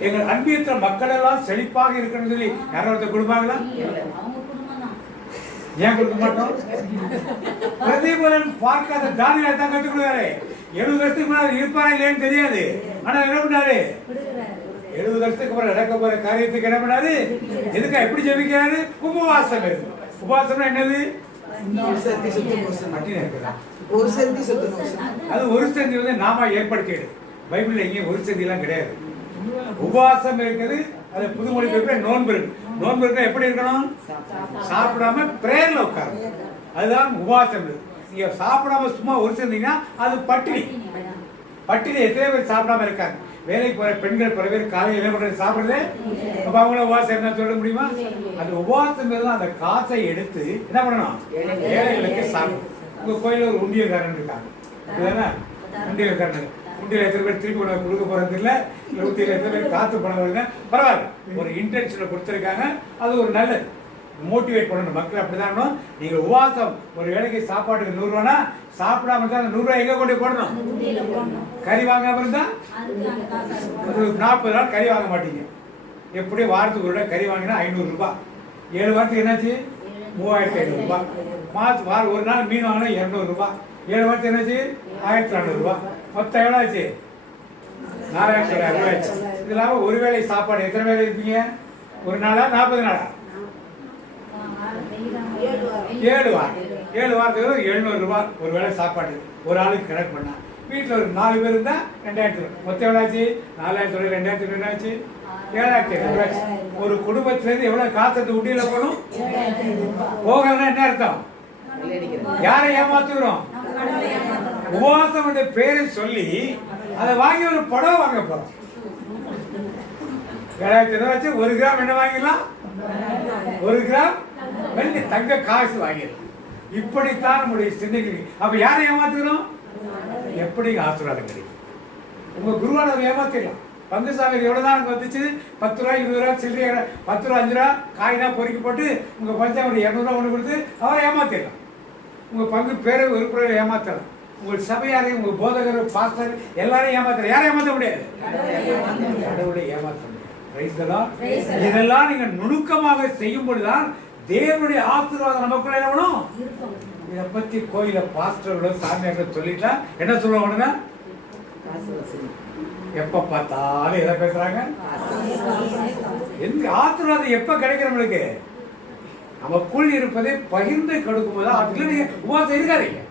எங்கள் அன்பியத்துல மக்கள் எல்லாம் செழிப்பாக இருக்கணும்னு சொல்லி யாராவது கொடுப்பாங்களா? ஏன் கொடுக்க மாட்டோம்? பிரதிபலன் பார்க்காத தானியலை தான் கற்றுக் கொடுக்காரு. 70 வருஷத்துக்கு முன்னாடி இருப்பாரா இல்லையான்னு தெரியாது. ஆனா என்ன பண்ணாரு? 70 வருஷத்துக்கு அப்புறம் நடக்க போற காரியத்துக்கு என்ன பண்ணாரு? எதுக்கா எப்படி ஜெபிக்கிறாரு? உபவாசம் இருக்கு. உபவாசம்னா என்னது? அது ஒரு சந்தி வந்து நாம ஏற்படுத்திடு. பைபிள்ல எங்கேயும் ஒரு சந்தி எல்லாம் கிடையாது. உபவாசம் இருக்குது. அது புதுமொழி பேப்பர் நோன்பு இருக்கு. நோன்பு இருக்க எப்படி இருக்கணும்? சாப்பிடாம பிரேயர்ல உட்காரணும். அதுதான் உபவாசம். நீங்க சாப்பிடாம சும்மா ஒரு சேர்ந்தீங்கன்னா அது பட்டினி. பட்டினி எத்தனை பேர் சாப்பிடாம இருக்காங்க? வேலைக்கு போற பெண்கள் பல பேர் காலையில் என்ன பண்றது? சாப்பிடுறது. அப்ப அவங்கள உபவாசம் என்ன சொல்ல முடியுமா? அந்த உபவாசம் அந்த காசை எடுத்து என்ன பண்ணணும்? ஏழைகளுக்கு சாப்பிடும். உங்க கோயில ஒரு உண்டியல்காரன் இருக்காங்க. உண்டியல்காரன் உண்டியல் எத்தனை பேர் திருப்பி கொடுக்க போறது இல்ல, உண்டியல் எத்தனை பேர் காத்து பணம் வருங்க, பரவாயில்ல. ஒரு இன்டென்ஷனை கொடுத்துருக்காங்க. அது ஒரு நல்லது. மோட்டிவேட் பண்ணணும் மக்கள். அப்படிதான் நீங்க உபவாசம் ஒரு வேலைக்கு சாப்பாட்டுக்கு 100 ரூபானா சாப்பிடாம இருந்தா 100 ரூபாய் எங்க கொண்டு போடணும்? கறி வாங்காம இருந்தா 40 நாள் கறி வாங்க மாட்டீங்க. எப்படி வாரத்துக்கு ஒரு ரூபாய் கறி வாங்கினா 500 ரூபாய். 7 வாரத்துக்கு என்னாச்சு? 3500 ரூபாய். மாசம் வாரம் ஒரு நாள் மீன் வாங்கினா 200 ரூபாய். 7 வாரத்துக்கு என்னாச்சு? 1400 ரூபாய். மொத்தம் எவ்வளோ ஆச்சு? 4000 ரூபாய் ஆச்சு. இது இல்லாம ஒரு வேளை சாப்பாடு எத்தனை வேலை இருப்பீங்க? ஒரு நாளா 40 நாளா? 7 வாரம். 7 வாரத்துக்கு 700 ரூபாய் ஒரு வேளை சாப்பாடு ஒரு ஆளுக்கு கணக்கு பண்ணா. வீட்டில் ஒரு 4 பேர் இருந்தா 2000 ரூபாய். மொத்தம் எவ்வளோ ஆச்சு? 4000 ரூபாய் 2000 ரூபாய் ஆச்சு. 7500 ரூபாய். ஒரு குடும்பத்திலேருந்து எவ்வளவு காசு உண்டியில போகணும்? போகலன்னா என்ன அர்த்தம்? யாரை ஏமாத்துகிறோம்? உபவாசம் என்ற பேரை சொல்லி அதை வாங்கி ஒரு படம் வாங்க போறோம். 7000 ரூபாய் வச்சு 1 கிராம் என்ன வாங்கிடலாம்? 1 கிராம் வெள்ளி தங்க காசு வாங்கிடலாம். இப்படித்தான் நம்முடைய சிந்தனை. அப்ப யாரை ஏமாத்துகிறோம்? எப்படி ஆசீர்வாதம் கிடைக்கும்? உங்க குருவானவர் ஏமாத்திடலாம். பங்குசாமி எவ்வளவுதான் வந்துச்சு? 10 ரூபாய் 20 ரூபாய் சில்லறை 10 ரூபாய் 5 ரூபாய் காயினா பொறுக்கி போட்டு உங்க பஞ்சாயத்து 200 ரூபாய் ஒன்று கொடுத்து அவரை ஏமாத்திடலாம். உங்க பங்கு பேரை உறுப்பினரை ஏமாத்தலாம். உங்கள் சபையாரை, உங்க போதகர், பாஸ்டர் எல்லாரையும் ஏமாத்தலாம். யாரை ஏமாத்த முடியாது? கடவுளை ஏமாத்த முடியாது. இதெல்லாம் நீங்க நுணுக்கமாக செய்யும் பொழுதுதான் தேவனுடைய ஆசீர்வாதம் நமக்குள்ள என்ன பண்ணும்? இதை பத்தி கோயில பாஸ்டர்களோ சாமியார்களோ சொல்லிட்டா என்ன சொல்லுவாங்க? எப்ப பார்த்தாலும் எதை பேசுறாங்க? எங்க ஆசீர்வாதம் எப்ப கிடைக்கிற நம்மளுக்கு? நமக்குள் இருப்பதை பகிர்ந்து கொடுக்கும் போது அதுல நீங்க உபவாசம் இருக்காதீங்க.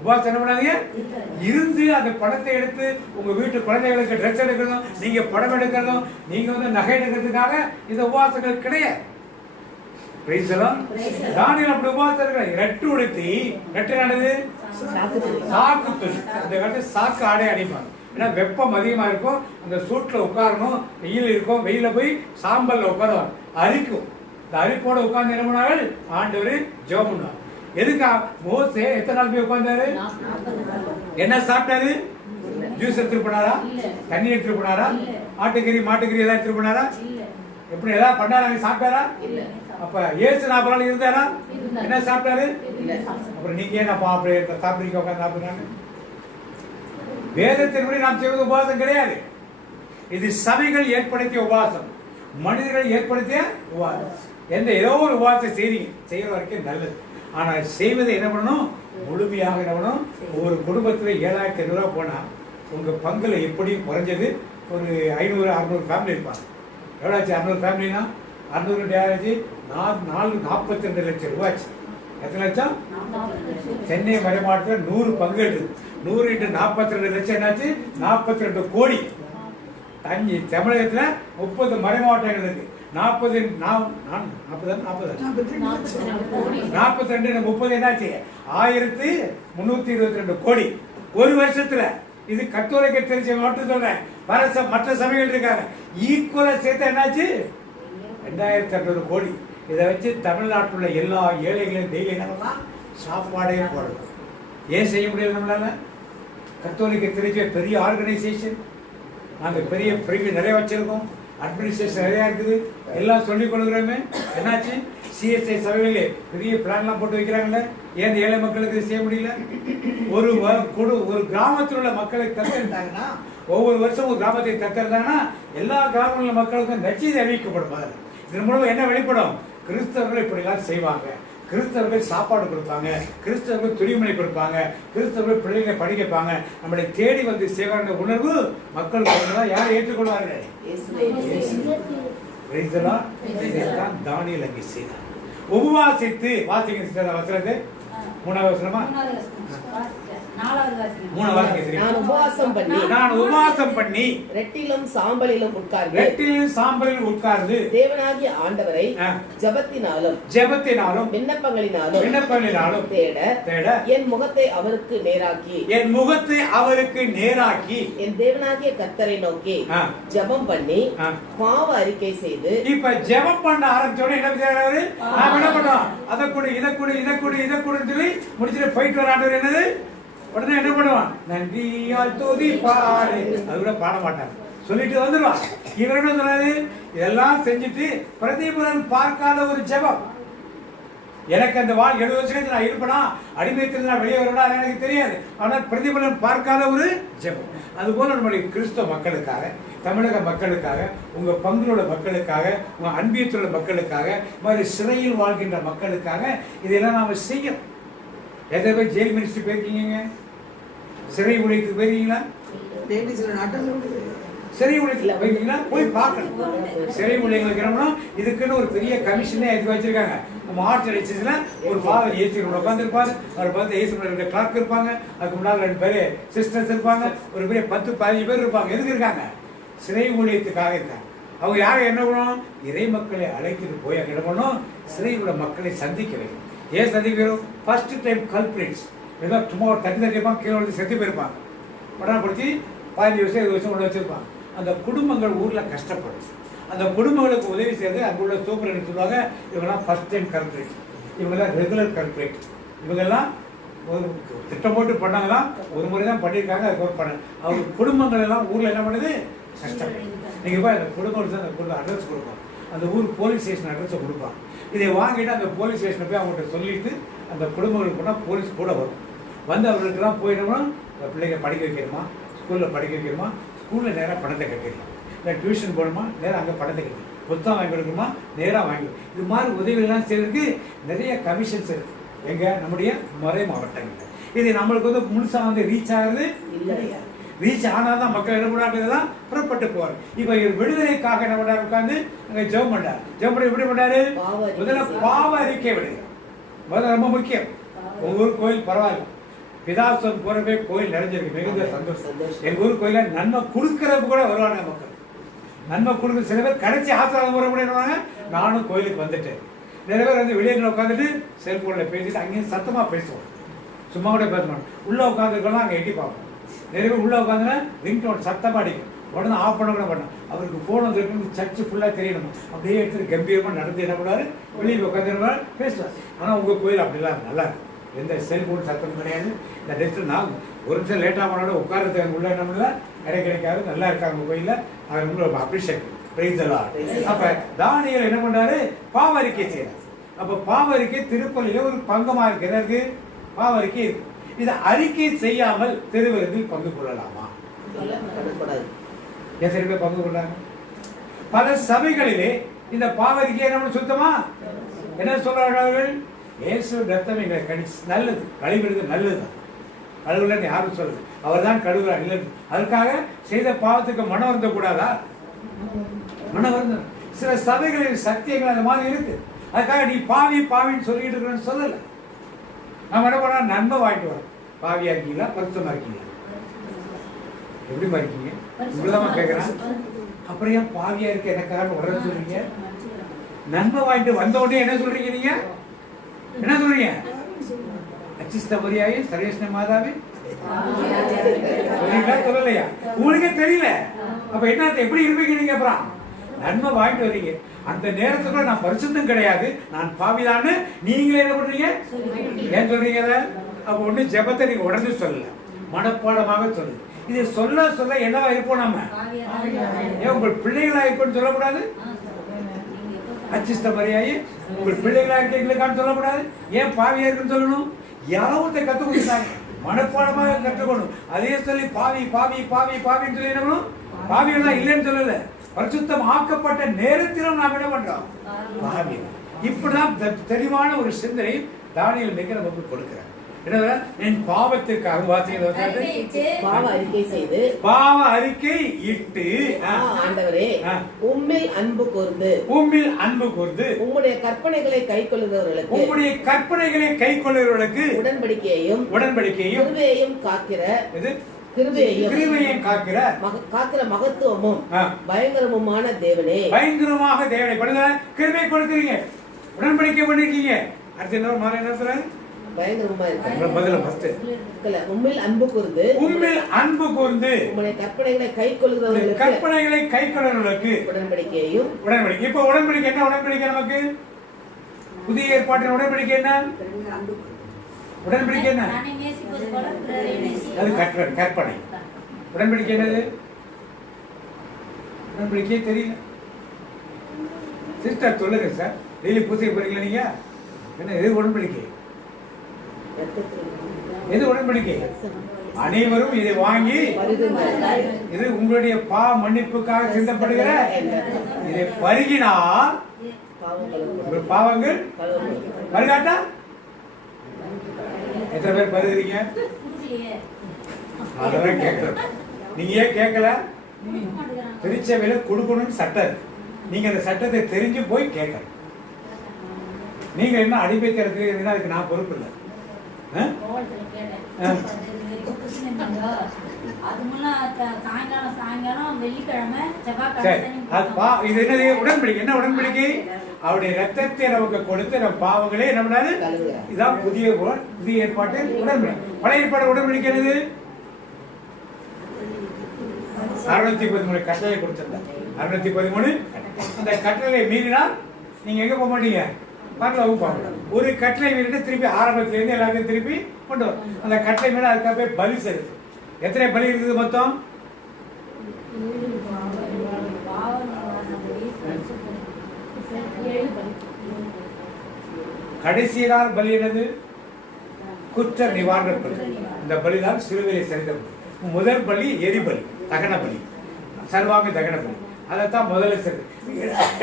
உபவாசம் என்ன பண்ணாதீங்க? இருந்து அந்த படத்தை எடுத்து உங்க வீட்டு குழந்தைகளுக்கு ட்ரெஸ் எடுக்கிறதும், நீங்க படம் எடுக்கிறதும், நீங்க வந்து நகை எடுக்கிறதுக்காக இந்த உபவாசங்கள் கிடையாது. தானியல் அப்படி உபவாசம் இருக்கிற ரெட்டு உடுத்தி, ரெட்டு நடந்து சாக்கு துணி, அந்த காலத்துல சாக்கு ஆடை அடிப்பாங்க. ஏன்னா வெப்பம் அதிகமா இருக்கும். அந்த சூட்ல உட்காரணும், வெயில் இருக்கும். வெயில போய் சாம்பல்ல உட்காருவாங்க, அரிக்கும். இந்த அரிப்போட உட்கார்ந்து என்ன பண்ணார்கள்? ஆண்டவர் ஜெபம் பண்ணுவார். எதுக்கா? மோசே எத்தனை நாள் போய் உட்கார்ந்தாரு? என்ன சாப்பிட்டாரு? ஜூஸ் எடுத்துட்டு போனாரா? இல்ல. தண்ணி எடுத்துட்டு போனாரா? இல்ல. ஆட்டுக்கறி மாட்டுக்கறி ஏதாவது எடுத்துட்டு போனாரா? இல்ல. எப்படி ஏதாவது பண்ணாரா? சாப்பிட்டாரா? இல்ல. அப்ப இயேசு 40 நாள் இருந்தாரா? இருந்தாரு. என்ன சாப்பிட்டாரு? இல்ல. அப்புறம் நீங்க ஏன் அப்பா அப்படி சாப்பிடுறீங்க உட்காந்து சாப்பிடுறாங்க? வேதத்தின்படி நாம் செய்வது உபவாசம் கிடையாது. இது சபைகள் ஏற்படுத்திய உபவாசம், மனிதர்கள் ஏற்படுத்திய உபவாசம். ஏதோ ஒரு உபவாசத்தை செய்யற வரைக்கும் நல்லது. ஆனால் செய்வதை என்ன பண்ணணும்? முழுமையாக என்ன பண்ணணும்? ஒரு குடும்பத்தில் 7,500 ரூபா போனா உங்க பங்குல எப்படியும் குறைஞ்சது ஒரு 500-600 ஃபேமிலி இருப்பாங்க. எவ்வளோ ஆச்சு? 600 ஃபேமிலினா 600 யாராச்சு 42 லட்சம் ரூபாச்சு. எத்தனை லட்சம்? சென்னை மறைமாவட்டத்தில் 100 பங்கு இருக்குது. 100 × 42 லட்சம் என்னாச்சு? 42 கோடி. தமிழகத்தில் 30 மறைமாவட்டங்கள் இருக்கு. 42 என்னாச்சு? 1322 கோடி ஒரு வருஷத்துல. இது கத்தோலிக்க தெரிஞ்ச மட்டும் சொல்றேன். மற்ற சபைகள் இருக்காங்க, ஈக்குவலா சேர்த்தா என்னாச்சு? 2800 கோடி. இதை வச்சு தமிழ்நாட்டில் உள்ள எல்லா ஏழைகளையும் டெய்லி என்ன சாப்பாடே போடணும். ஏன் செய்ய முடியல நம்மளால? கத்தோலிக்க தெரிஞ்ச பெரிய ஆர்கனைசேஷன், நாங்கள் பெரிய பிரிவு நிறைய வச்சிருக்கோம், அட்மினிஸ்ட்ரேஷன் நிறையா இருக்குது, எல்லாம் சொல்லிக் கொள்கிறோமே. என்னாச்சு? சிஎஸ்ஐ சபைகளே பெரிய பிளான்லாம் போட்டு வைக்கிறாங்கல்ல. ஏன் ஏழை மக்களுக்கு இது செய்ய முடியல? ஒரு கிராமத்தில் உள்ள மக்களை தத்தெடுத்தாங்கன்னா, ஒவ்வொரு வருஷம் ஒரு கிராமத்தை தத்தெடுத்தாங்கன்னா எல்லா கிராமங்களில் மக்களுக்கும் நற்செய்தி அறிவிக்கப்படும். இதன் மூலம் என்ன வெளிப்படும்? கிறிஸ்தவர்கள் இப்படிலாம் செய்வாங்க, கிறிஸ்தவர்கள் சாப்பாடு கொடுப்பாங்க, கிறிஸ்தவர்கள் துணிமணி கொடுப்பாங்க, கிறிஸ்தவர்கள் பிள்ளைகளை படிக்கப்பாங்க, நம்மளை தேடி வந்து சேவாங்க உணர்வு மக்களுக்கு யாரை ஏற்றுக்கொள்வார்கள்? தானியேல் அங்கே செய்தார். உபவாசித்து வாசிக்க வசனத்தை 3வது வசனமா? 4வது வாசிங்க. நான் உபவாசம் பண்ணி ரெட்டிலும் சாம்பலிலும் உட்கார்ந்து தேவனாகிய ஆண்டவரை ஜெபத்தினாலும் விண்ணப்பங்களினாலும் தேட என் முகத்தை அவருக்கு நேராக்கி என் தேவனாகிய கர்த்தரை நோக்கி ஜெபம் பண்ணி பாவ அறிக்கை செய்து. இப்ப ஜெபம் பண்ண ஆரம்பிச்சோட என்ன செய்யறாரு? நாம என்ன பண்ணோம்? அதை கூட இதை சொல்லி முடிச்சுட்டு போயிட்டு வராண்டவர் என்னது? உடனே என்ன பண்ணுவான்? நன்றியால் துதி பாடு. அது கூட பாட மாட்டாங்க, சொல்லிட்டு வந்துடுவான். இவர் என்ன சொன்னாரு? இதெல்லாம் செஞ்சுட்டு பிரதிபலன் பார்க்காத ஒரு ஜெபம். எனக்கு அந்த 70 வருஷத்துக்கு நான் இருப்பேனா, அடிமையத்திலிருந்து நான் வெளியே வரணும் எனக்கு தெரியாது. ஆனால் பிரதிபலன் பார்க்காத ஒரு ஜெபம். அதுபோல நம்முடைய கிறிஸ்தவ மக்களுக்காக, தமிழக மக்களுக்காக, உங்க பங்குள்ள மக்களுக்காக, உங்க அன்பியத்துள்ள மக்களுக்காக, மாதிரி சிறையில் வாழ்கின்ற மக்களுக்காக இதெல்லாம் நாம செய்யணும். எதை போய் ஜெயில் மினிஸ்ட்ரி போயிருக்கீங்க? சிறை ஊழியத்துக்கு போயிருக்கீங்களா? சிறை ஊழியத்தில் போயிருக்கீங்களா? போய் பார்க்கணும். சிறை ஊழியர்களுக்கு இதுக்குன்னு ஒரு பெரிய கமிஷனே எடுத்து வச்சிருக்காங்க. நம்ம ஆர்ட்ஸ் எலெக்ஷன்ஸ்ல ஒரு ஃபாதர் ஏசி உட்காந்துருப்பாரு, அவர் பார்த்து ஏசி 2 கிளார்க் இருப்பாங்க, அதுக்கு முன்னாடி 2 பேர் சிஸ்டர்ஸ் இருப்பாங்க, ஒரு பெரிய 10-15 பேர் இருப்பாங்க. எதுக்கு இருக்காங்க? சிறை ஊழியத்துக்காக இருக்காங்க. அவங்க யாரும் என்ன பண்ணணும்? இறை மக்களை அழைத்துட்டு போய் அங்கே என்ன பண்ணணும்? சிறையில் உள்ள மக்களை சந்திக்க வைக்கணும். ஏன் சந்திக்கிறோம்? ஃபர்ஸ்ட் டைம் கல்பிரிட்ஸ் ஏதோ சும்மா ஒரு தட்டிருப்பாங்க, கீழே வந்து செத்து போயிருப்பாங்க, உடனே 15 வருஷம் 20 வருஷம் உள்ள வச்சிருப்பாங்க. அந்த குடும்பங்கள் ஊர்ல கஷ்டப்படும். அந்த குடும்பங்களுக்கு உதவி செய்து அங்கே உள்ள சூப்பர் சொல்லுவாங்க, இவங்கெல்லாம் ஃபர்ஸ்ட் டைம் கல்பிரிட், இவங்கெல்லாம் ரெகுலர் கல்பிரிட், இவங்கெல்லாம் ஒரு திட்டம் போட்டு பண்ணாங்களாம், ஒரு முறை தான் பண்ணியிருக்காங்க. அதுக்கு பண்ண அவங்க குடும்பங்கள் எல்லாம் ஊர்ல என்ன பண்ணுது? கஷ்டப்படும். நீங்க போய் அந்த குடும்பம் அந்த அட்ரஸ் கொடுப்போம், அந்த ஊர் போலீஸ் ஸ்டேஷன் அட்ரஸை கொடுப்பாங்க. இதை வாங்கிட்டு அந்த போலீஸ் ஸ்டேஷனை போய் அவங்கள்ட்ட சொல்லிட்டு அந்த குடும்பங்களுக்கு போனால் போலீஸ் கூட வரும். வந்து அவர்களுக்கெல்லாம் போயிடணும்னா பிள்ளைங்க படிக்க வைக்கணுமா, ஸ்கூலில் படிக்க வைக்கணுமா, ஸ்கூலில் நேராக பணத்தை கட்டிடலாம், இல்லை டியூஷன் போகணுமா நேராக அங்கே பணத்தை கட்டணும், புத்தகம் வாங்கி கொடுக்கணுமா நேராக வாங்கி. இது மாதிரி உதவிகள்லாம் செய்யறதுக்கு நிறைய கமிஷன்ஸ் இருக்கு எங்க நம்முடைய மறை மாவட்டங்கள். இது நம்மளுக்கு வந்து முழுசாக வந்து ரீச் ஆகுது இல்லையா? ரீச் ஆனால் தான் மக்கள் என்ன பண்ணாங்க புறப்பட்டு போவார். இப்போ விடுதலைக்காக என்ன பண்ணாரு? உட்காந்து அங்கே ஜெபம் பண்ணார். ஜெபம் பண்ணி எப்படி பண்ணாரு? முதல்ல பாவ அறிக்கை விடுங்க. முதல்ல ரொம்ப முக்கியம். உங்க ஊர் கோயில் பரவாயில்ல, பிதாசம் போறப்பே கோயில் நிறைஞ்சிருக்கு, மிகுந்த சந்தோஷம். எங்க ஊர் கோயில நன்மை கொடுக்கறதுக்கு கூட வருவாங்க மக்கள். நன்மை கொடுக்க சில பேர் கடைசி ஆசிரியர் முறை பண்ணிடுவாங்க. நானும் கோயிலுக்கு வந்துட்டேன். நிறைய பேர் வந்து வெளியே உட்காந்துட்டு செல்போன்ல பேசிட்டு அங்கேயும் சத்தமா பேசுவோம், சும்மா கூட பேச மாட்டோம். உள்ள உட்காந்துருக்கலாம் அங்கே எட்டி பார்ப்போம். நிறைய பேர் உள்ள உட்காந்துன்னா ரிங்டோன் சத்தமா அடிக்கும், உடனே ஆஃப் பண்ண கூட பண்ணோம். அவருக்கு போன் வந்துருக்கு, சர்ச்சு ஃபுல்லாக தெரியணும், அப்படியே எடுத்துட்டு கம்பீரமாக நடந்து என்ன பண்ணுவாரு? வெளியே உட்காந்து பேசுவார். ஆனால் உங்கள் கோயில் அப்படிலாம் நல்லா இருக்கு. எந்த செல்போன் சத்தம் கிடையாது. இந்த டெஸ்ட் நான் ஒரு நிமிஷம் லேட்டாக போனாலும் உட்காரத்துக்கு உள்ள நம்மள கிடைக்காது. நல்லா இருக்காங்க கோயிலில், அவர் ரொம்ப அப்ரிஷியேட். அப்ப தானியேல் என்ன பண்றாரு? பாவ அறிக்கை செய்யறாரு. அப்ப பாவ அறிக்கை திருப்பலியில ஒரு பங்கமா இருக்கு. எனக்கு பாவ அறிக்கை இருக்கு. இதை அறிக்கை செய்யாமல் திருவிருந்தில் பங்கு கொள்ளலாமா? எத்தனை பேர் பங்கு கொள்றாங்க? பல சபைகளிலே இந்த பாவ அறிக்கை என்ன சுத்தமா என்ன சொல்றார்கள்? இயேசு ரத்தம் எங்களை கடிச்சு நல்லது, கழுவிடுது நல்லதுதான். கழுவுலன்னு யாரும் சொல்லுது, அவர் தான் கழுவுறார் இல்லை. அதுக்காக செய்த பாவத்துக்கு மனம் வருந்த கூடாதா? மனம் வருந்தம். சில சபைகளின் சத்தியங்கள் அந்த மாதிரி இருக்கு. அதுக்காக நீ பாவி பாவின்னு சொல்லிட்டு இருக்கிறன்னு சொல்லல. நம்ம என்ன பண்ணா நன்மை வாங்கிட்டு வரோம். பாவியா இருக்கீங்களா, பரிசுத்தமா இருக்கீங்களா? எப்படிமா இருக்கீங்க? இப்படிதான் கேட்கிறேன். அப்புறம் ஏன் பாவியா இருக்க எனக்காக உடனே சொல்றீங்க? நன்மை வாங்கிட்டு வந்த உடனே என்ன சொல்றீங்க? நீங்க என்ன சொல்றீங்க? அச்சிஷ்ட மரியாதை சர்வேஷ்ண மாதாவே சொல்லலையா? உங்களுக்கே தெரியல. அப்ப என்ன எப்படி இருப்பீங்க நீங்க? அப்புறம் நன்மை வாங்கிட்டு வரீங்க. அந்த நேரத்துல நான் பரிசுத்தம் கிடையாது, நான் பாவிதான்னு நீங்களே என்ன பண்றீங்க? ஏன் சொல்றீங்க? அப்ப ஒண்ணு ஜெபத்தை நீங்க உடனே சொல்லல, மனப்பாடமாக சொல்லு. இது சொல்ல சொல்ல என்னவா இருப்போம் நம்ம? ஏன் உங்கள் பிள்ளைகளா இருப்போம்னு சொல்லக்கூடாது? அச்சிஷ்ட மரியாதை உங்கள் பிள்ளைகளா இருக்கீங்களுக்கான்னு சொல்லக்கூடாது? ஏன் பாவியா இருக்குன்னு சொல்லணும்? யாவத்தை கற்றுக் கொடுத்தாங்க, மனப்பாடமாக கற்றுக்கணும். அதே சொல்லி பாவி பாவி பாவி பாவின்னு சொல்லி என்ன பண்ணணும்? பாவியெல்லாம் இல்லைன்னு சொல்லல, பரிசுத்தம் ஆக்கப்பட்ட நேரத்திலும் நாம் என்ன பண்றோம்? பாவி. இப்படிதான் தெளிவான ஒரு சிந்தனை தானியேல் மிக நமக்கு கொடுக்கிறார். என் பாவத்திற்காக பாவ அறிக்கை செய்து பாவ அறிக்கை இட்டு ஆண்டவரே உம்மில் அன்பு கூர்ந்து உம்முடைய கற்பனைகளை கைக்கொள்ளுகிறவர்களுக்கு உடன்படிக்கையையும் கிருபையையும் காக்கிற மகத்துவமும் பயங்கரமுமான தேவனே. கிருபை கொடுக்கிறீங்க, உடன்படிக்கை பண்ணிருக்கீங்க. அடுத்து என்ன சொல்றாங்க? பயங்கரமா இருக்கு. உம்மில் அன்பு கூர்ந்து உம்முடைய கற்பனைகளை கைக்கொள்ளுகிறவர்களுக்கு உடன்படிக்கையும். இப்ப உடன்படிக்கை என்ன? உடன்படிக்கை நமக்கு புதிய ஏற்பாட்டின் உடன்படிக்கை என்ன? உடன்படிக்கை என்ன? அது கற்பனை. உடன்படிக்கை என்னது? உடன்படிக்கையே தெரியல. சிஸ்டர் சொல்லுங்க சார், டெய்லி பூஜை போறீங்களா நீங்க? என்ன எது உடன்படிக்கை? எது உடன்படிக்கை? அனைவரும் இதை வாங்கி, இது உங்களுடைய பாவ மன்னிப்புக்காக சிந்தப்படுகிற, இதை பருகினால் பாவங்கள் பருகாட்டா? எத்தனை பேர் பருகிறீங்க? அதெல்லாம் கேட்கல. நீங்க ஏன் கேட்கல? திருச்சபையில கொடுக்கணும்னு சட்டம் இருக்கு. நீங்க அந்த சட்டத்தை தெரிஞ்சு போய் கேட்கணும். நீங்க என்ன அடிப்பை திறக்கிறீங்கன்னா அதுக்கு நான் பொறுப்பு இல்லை. உடன்படிக்கை என்ன? உடன்படிக்கை அவருடைய ரத்தத்தை நமக்கு கொடுத்து நம் பாவங்களே என்ன பண்ணாரு? இதான் புதிய ஏற்பாட்டு உடன்படிக்கை. பழைய ஏற்பாடு உடன்படிக்கை என்னது? 613 கட்டளை கொடுத்திருந்தார். 613 அந்த கட்டளை மீறினால் நீங்க எங்க போக மாட்டீங்க? பரலோகம் போக மாட்டீங்க. ஒரு கட்டளை மீறிட்டு திருப்பி ஆரம்பத்திலிருந்து எல்லாத்தையும் திருப்பி கொண்டு வரும். அந்த கட்டளை மீறி அதுக்காக பலி செலுத்து. எத்தனை பலி இருக்குது மொத்தம்? கடைசி நாள் பலி என்னது? குற்ற நிவாரண பலி. இந்த பலிதான் சிலுவையை செலுத்தப்படும். முதல் பலி எரிபலி, தகன பலி, சர்வாங்க தகன பலி. அதைத்தான் முதல்ல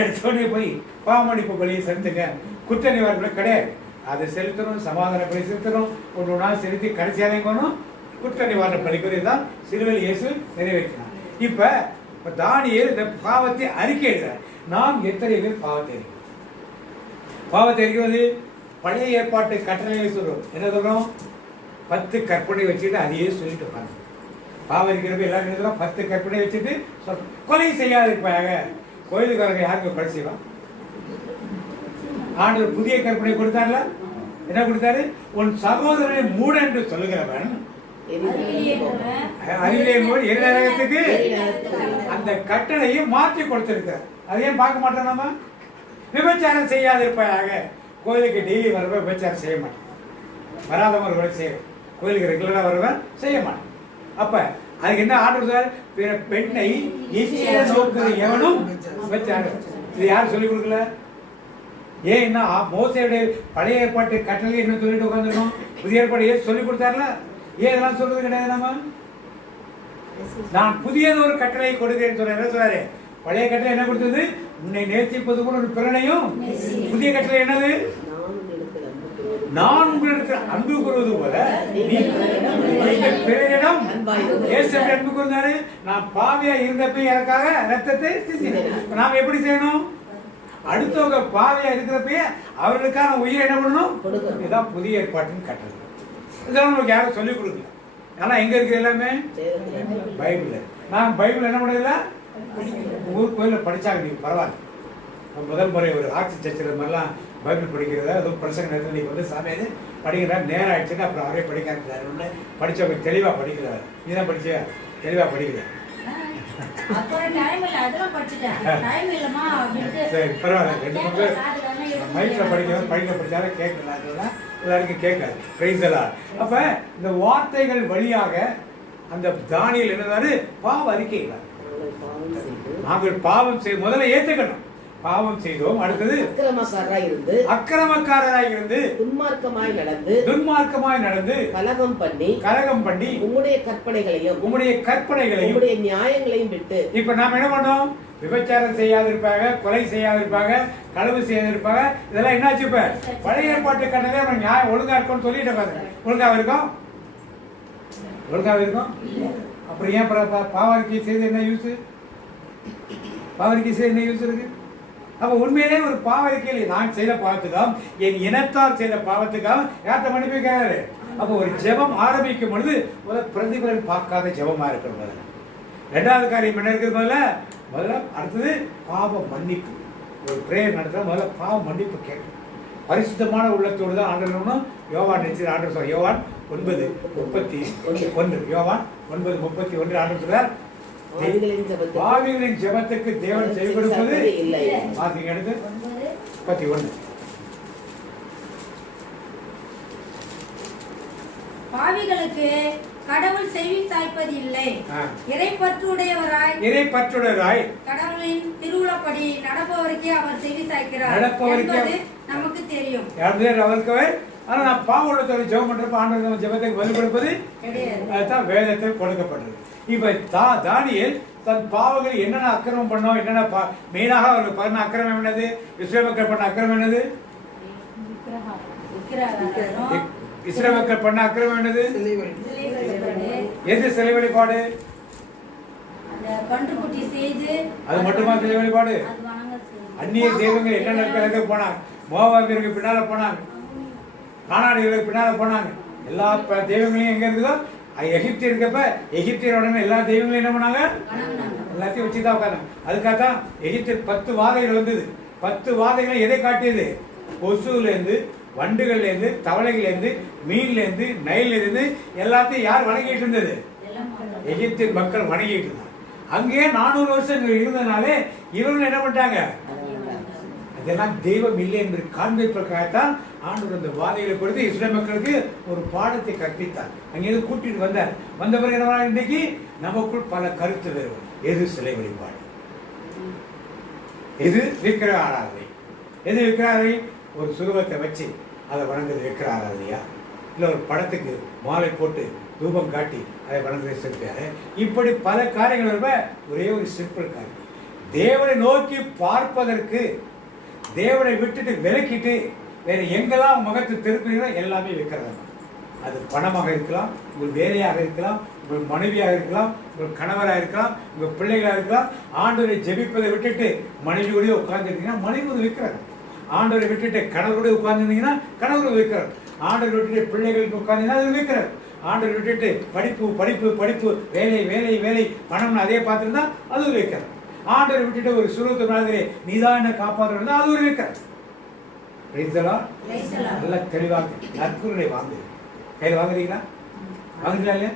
எடுத்தோடனே போய் பாவமன்னிப்பு பலியை செலுத்துங்க. குற்ற நிவாரண கிடையாது. அதை செலுத்தணும், சமாதான பலி செலுத்தணும், ஒன்று ஒன்றா செலுத்தி கடைசியாக போகணும். குற்ற நிவாரண பலிக்குரிய தான் சிலுவையில் இயேசு நிறைவேற்றினார். இப்ப தானியேல் இந்த பாவத்தை அறிக்கை எழுதுறார். நாம் எத்தனை பேர் பாவத்தை அறிக்கிறது? பழைய ஏற்பாட்டு கட்டளைகளை சொல்றோம். என்ன சொல்றோம்? 10 கற்பனை வச்சுட்டு அதையே சொல்லிட்டு பாருங்க. பாவம் இருக்கிறப்ப எல்லாரும் என்ன 10 கற்பனை வச்சுட்டு கொலை செய்யாது இருப்பாங்க. கோயிலுக்காரங்க யாருக்கு கொலை செய்வான்? ஆண்டவர் புதிய கற்பனை கொடுத்தார்ல. என்ன கொடுத்தாரு? உன் சகோதரனை மூட என்று சொல்லுகிறவன் அறிவியலுக்கு அந்த கட்டளையை மாற்றி கொடுத்திருக்கார். அதையும் பார்க்க மாட்டோம். நம்ம விபச்சாரம் செய்யாது இருப்பாயாக. கோயிலுக்கு டெய்லி வரப்ப விபச்சாரம் செய்ய மாட்டோம். வராதவங்க ஒரு வேலை செய்யணும், கோயிலுக்கு ரெகுலராக வருவேன் செய்ய மாட்டேன். அப்போ அதுக்கு என்ன ஆர்டர் சார்? பிற பெண்ணை இச்சையை நோக்குற எவனும் வச்சாரு. இது யாரும் சொல்லிக் கொடுக்கல. ஏன் என்ன மோசையுடைய பழைய ஏற்பாட்டு கட்டளை என்ன சொல்லிட்டு உட்காந்துருக்கோம், புதிய ஏற்பாடு ஏன் சொல்லி கொடுத்தாருல? ஏன் இதெல்லாம் சொல்றது கிடையாது? நம்ம நான் புதியது ஒரு கட்டளை கொடுக்கிறேன்னு சொல்ற என்ன சொல்றாரு? பழைய கட்டளை என்ன கொடுத்தது? உன்னை நேசிப்பது கூட ஒரு பிறனையும். புதிய கட்டளை என்னது? நான் உங்களிடத்தில் அன்பு கூறுவது போல பிறரிடம் அன்பு கூர்ந்தாரு. நான் பாவியா இருந்தப்ப எனக்காக ரத்தத்தை சிந்தினேன். நாம் எப்படி செய்யணும்? அடுத்தவங்க பாவியா இருக்கிறப்ப அவர்களுக்கான உயிரை என்ன பண்ணணும்? இதுதான் புதிய ஏற்பாட்டின் கட்டளை. இதெல்லாம் நமக்கு யாரும் சொல்லிக் கொடுக்கல. ஆனா எங்க இருக்கு எல்லாமே? பைபிள். நான் பைபிள் என்ன பண்ணதில்ல, ஊர் கோயில படிச்சாங்க. நீங்க பரவாயில்ல, முதல் முறை ஒரு ஆட்சி சர்ச்சில் மாதிரிலாம் பைபிள் படிக்கிறதா அதுவும் பிரசங்க நேரத்தில் நீங்கள் வந்து சாமியாது படிக்கிறா நேரம் ஆயிடுச்சுன்னு அப்புறம் அவரே படிக்க ஆரம்பிச்சாரு. படித்தவங்க தெளிவாக படிக்கிறாரு. நீதான் படிச்சியா? தெளிவாக படிக்கிறேன். சரி பரவாயில்ல. 2 3 பேர் மைக்கில் படிச்சாலும் கேட்கலாம், எல்லாருக்கும் கேட்காது. பிரைஸ்லாம். அப்ப இந்த வார்த்தைகள் வழியாக அந்த தானியேல் என்னதாரு? பாவ அறிக்கைகள். நாங்கள் பாவம் செய்ய முதல்ல ஏற்றுக்கணும். பாவம் செய்தோம். அடுத்தது அக்கிரமக்காரராய் இருந்து துன்மார்க்கமாய் நடந்து கலகம் பண்ணி உம்முடைய கற்பனைகளையும் நியாயங்களையும் விட்டு. இப்ப நாம என்ன பண்ணோம்? விபச்சாரம் செய்யாதிருப்பாங்க, கொலை செய்யாதிருப்பாங்க, களவு செய்யாதிருப்பாங்க. இதெல்லாம் என்னாச்சு? இப்ப பழைய ஏற்பாட்டு கட்டளை நம்ம நியாயம் ஒழுங்கா இருக்கும்னு சொல்லிட்டு பாருங்க. ஒழுங்காக இருக்கும்? அப்புறம் ஏன் பாவரிக்கை செய்து என்ன யூஸ்? பாவரிக்கை செய்து என்ன யூஸ் இருக்கு? அப்ப உண்மையிலே ஒரு பாவரிக்கையில் நான் செய்த பாவத்துக்காக, என் இனத்தால் செய்த பாவத்துக்காக யார்கிட்ட மன்னிப்பு கேட்கிறாரு? அப்போ ஒரு ஜெபம் ஆரம்பிக்கும் பொழுது பிரதிபலன் பார்க்காத ஜெபமா இருக்கிறது. 2வது காரியம் என்ன இருக்கிறது? முதல்ல அடுத்தது பாவ மன்னிப்பு. ஒரு பிரேயர் நடத்துற முதல்ல பாவ மன்னிப்பு கேட்கணும். பரிசுத்தமான உள்ளத்தோடு தான் ஆண்டவனும் யோவான் நினைச்சு ஆண்டவர் சொல்ற. யோவான் 9:31. யோவான் 9:31 ஆண்டவர் சொல்றார், பாவிகளின் ஜெபத்துக்கு தேவன் செவி கொடுப்பது இல்லை. பாத்தீங்க எடுத்து 31. பாவிகளுக்கு கடவுள் செவி சாய்ப்பது இல்லை. இறைப்பற்றுடையவராய் கடவுளின் திருவுளப்படி நடப்பவருக்கே அவர் செவி சாய்க்கிறார் என்பது நமக்கு தெரியும். அவருக்கு ஆனா நான் பாவத்தோட ஜெபம் பண்றப்ப ஆண்டவர் ஜெபத்துக்கு பதில் கொடுப்பது அதுதான் வேதத்தில் கொடுக்கப்பட்டது. இப்ப தானியேல் தன் பாவங்கள் என்னென்ன அக்கிரமம் பண்ணோம், என்னென்ன மெயினாக அவருக்கு பண்ண அக்கிரமம் என்னது? இஸ்ரேல் மக்கள் பண்ண அக்கிரமம் என்னது? இஸ்ரேல் மக்கள் பண்ண அக்கிரமம் என்னது? எது சிலை வழிபாடு? அது மட்டுமா சிலை வழிபாடு? அந்நிய தெய்வங்கள் என்னென்ன போனாங்க? மோவாபியருக்கு பின்னால போனாங்க, கானானியர்களுக்கு பின்னால போனாங்க. எல்லா தெய்வங்களையும் எங்க இருக்குதோ எகிப்து இருக்கப்ப எகிப்தியரோட எல்லா தெய்வங்களையும் என்ன பண்ணாங்க? எல்லாத்தையும் வச்சுதான் உட்காந்தாங்க. அதுக்காகத்தான் எகிப்தில் 10 வாதைகள் வந்தது. 10 வாதைகளை எதை காட்டியது? கொசுலேருந்து, வண்டுகள்லேருந்து, தவளைகள்லேருந்து, மீன்லேருந்து, நைல்லேருந்து எல்லாத்தையும் யார் வணங்கிட்டு இருந்தது? எகிப்தின் மக்கள் வணங்கிட்டு இருந்தாங்க. அங்கேயே 400 வருஷம் இருந்ததுனாலே இவர்கள் என்ன பண்ணிட்டாங்க? இதெல்லாம் தெய்வம் இல்லை என்று காண்பிப்பதற்காகத்தான் ஆண்டவர் அந்த வாதைகளை கொடுத்து இஸ்ரேல் மக்களுக்கு ஒரு பாடத்தை கற்பித்தார். அங்கிருந்து கூட்டிட்டு வந்தார். வந்த பிறகு என்ன? இன்றைக்கு நமக்குள் பல கருத்து வேறுபாடு. எது சிலை வழிபாடு, எது விக்கிர ஆராதனை? எது விக்கிர ஆராதனை? ஒரு சுரூபத்தை வச்சு அதை வணங்குறது விக்கிர ஆராதனையா? இல்லை ஒரு படத்துக்கு மாலை போட்டு தூபம் காட்டி அதை வணங்குறது சிற்பியாரு? இப்படி பல காரியங்கள் இருப்ப ஒரே ஒரு சிம்பிள் காரியம், தேவனை நோக்கி பார்ப்பதற்கு தேவனை விட்டுட்டு விலக்கிட்டு வேற எங்கெல்லாம் முகத்தை திருப்பினீங்களோ எல்லாமே விற்கிறது. அது பணமாக இருக்கலாம், உங்கள் வேலையாக இருக்கலாம், உங்கள் மனைவியாக இருக்கலாம், உங்கள் கணவராக இருக்கலாம், உங்கள் பிள்ளைகளாக இருக்கலாம். ஆண்டவரை ஜெபிப்பதை விட்டுட்டு மனைவியோடய உட்கார்ந்துருந்தீங்கன்னா மனைவி விற்கிறாங்க. ஆண்டவரை விட்டுட்டு கணவரோட உட்கார்ந்துருந்தீங்கன்னா கணவர் விற்கிறார். ஆண்டவரை விட்டுட்டு பிள்ளைகளுக்கு உட்கார்ந்தீங்கன்னா அது விற்கிறார். ஆண்டவரை விட்டுட்டு படிப்பு படிப்பு படிப்பு, வேலை வேலை வேலை, பணம்னு அதே பார்த்துருந்தா அது விற்கிறார். ஆண்டவரை விட்டுட்டு ஒரு சுருவத்தை மாதிரி நீதான் என்ன காப்பாற்ற அது ஒரு விற்கிறார். நல்லா தெளிவாக நற்குறளை வாங்கு. கையில் வாங்குறீங்களா? வாங்குறீங்களா இல்லையா?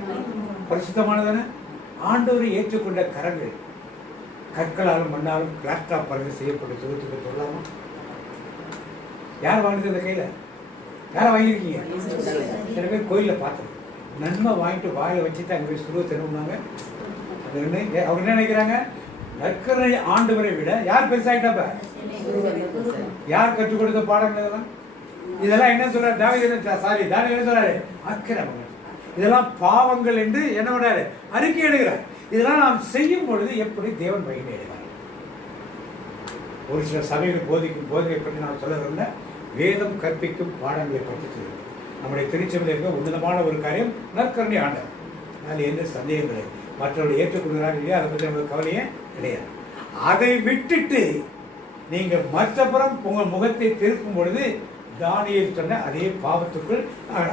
பரிசுத்தமானதானே? ஆண்டவரை ஏற்றுக்கொண்ட கரங்கள் கற்களாலும் மண்ணாலும் பிளாஸ்டாப் பறந்து செய்யப்பட்ட சுருத்துக்கு சொல்லாமா? யார் வாங்குறது அந்த கையில? யாரை வாங்கியிருக்கீங்க? சில பேர் கோயிலில் பார்த்தோம், நன்மை வாங்கிட்டு வாயில வச்சுட்டு அங்கே போய் சுருவ திரும்பினாங்க. அது அவங்க என்ன நினைக்கிறாங்க? நற்கருணை ஆண்டவரை விட யார் பெருசாயிட்டாப்ப? யார் கற்றுக் கொடுத்த பாடங்கள் இதெல்லாம்? என்ன சொல்றாரு தாவீது? தாவீது என்ன சொல்றாரு? அக்கிரமங்கள், இதெல்லாம் பாவங்கள் என்று என்ன பண்றாரு? அறிக்கை எடுக்கிறார். இதெல்லாம் நாம் செய்யும் பொழுது எப்படி தேவன் மகிமை அடைவார்? ஒரு சில சபைகள் போதிக்கை பற்றி நான் சொல்ல வரல, வேதம் கற்பிக்கும் பாடங்களை பற்றி சொல்லுவோம். நம்முடைய திருச்சபையில் இருக்க உன்னதமான ஒரு காரியம் நற்கருணை ஆண்டவர். அதில் எந்த சந்தேகம் கிடையாது. மற்றவர்கள் ஏற்றுக்கொள்கிறார்கள் இல்லையா, அதை பற்றி நம்மளுக்கு கவலையே கிடையாது. அதை விட்டுட்டு நீங்க மற்றப்புறம் உங்கள் முகத்தை திருப்பும் பொழுது தானியேல் சொன்ன அதே பாவத்துக்குள்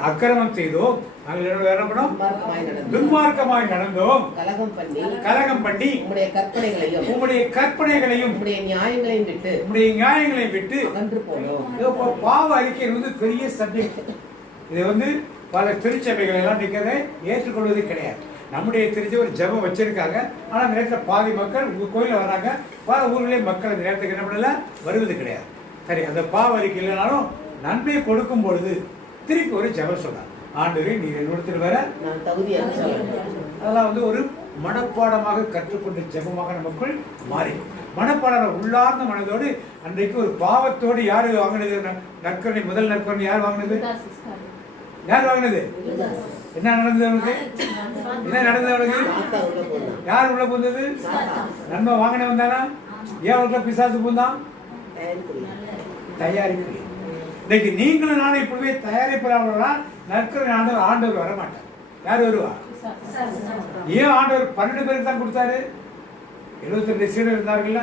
அக்கிரமம் செய்தோம், நாங்கள் என்ன பண்ணோம்? துன்மார்க்கமாய் நடந்தோம், கலகம் பண்ணி உம்முடைய கற்பனைகளையும் உம்முடைய நியாயங்களையும் விட்டு அகன்று போனோம். பாவ அறிக்கை வந்து பெரிய சப்ஜெக்ட். இது வந்து பல திருச்சபைகள் எல்லாம் நிற்கிறத ஏற்றுக்கொள்வது கிடையாது. நம்முடைய திருச்சி ஒரு ஜபம் வச்சிருக்காங்க, ஆனால் அந்த நேரத்தில் பாதி மக்கள் உங்கள் கோயிலில் வராங்க, பல ஊர்களே மக்கள் அந்த நேரத்துக்கு என்ன பண்ணல, வருவது கிடையாது. சரி, அந்த பாவ அறிக்கை இல்லைனாலும் நன்மையை கொடுக்கும் பொழுது திருப்பி ஒரு ஜபம் சொன்னார், ஆண்டவரே நீர் என்னிடத்தில் வர நான் தகுதியாக. அதெல்லாம் வந்து ஒரு மனப்பாடமாக கற்றுக்கொண்ட ஜபமாக நமக்குள் மாறி மனப்பாடம் உள்ளார்ந்த மனதோடு அன்றைக்கு ஒரு பாவத்தோடு யாரு வாங்கினது? நற்கருணை, முதல் நற்கருணை யார் வாங்கினது? யார் வாங்கினது? என்ன நடந்தது அவனுக்கு? என்ன நடந்தது அவனுக்கு? யார் உள்ள பூந்தது? நன்மை வாங்கினவன் தானா? ஏன் அவனுக்கு பிசாசு பூந்தான்? தயாரிப்பு. இன்னைக்கு நீங்களும் நானும் இப்படிவே தயாரிப்பாளர்களா நற்கருணை ஆண்டவர் வரமாட்டார். யார் வருவா? ஏன் ஆண்டவர் 12 பேருக்கு தான் கொடுத்தாரு? 72 சீடர் இருந்தார்கள்ல,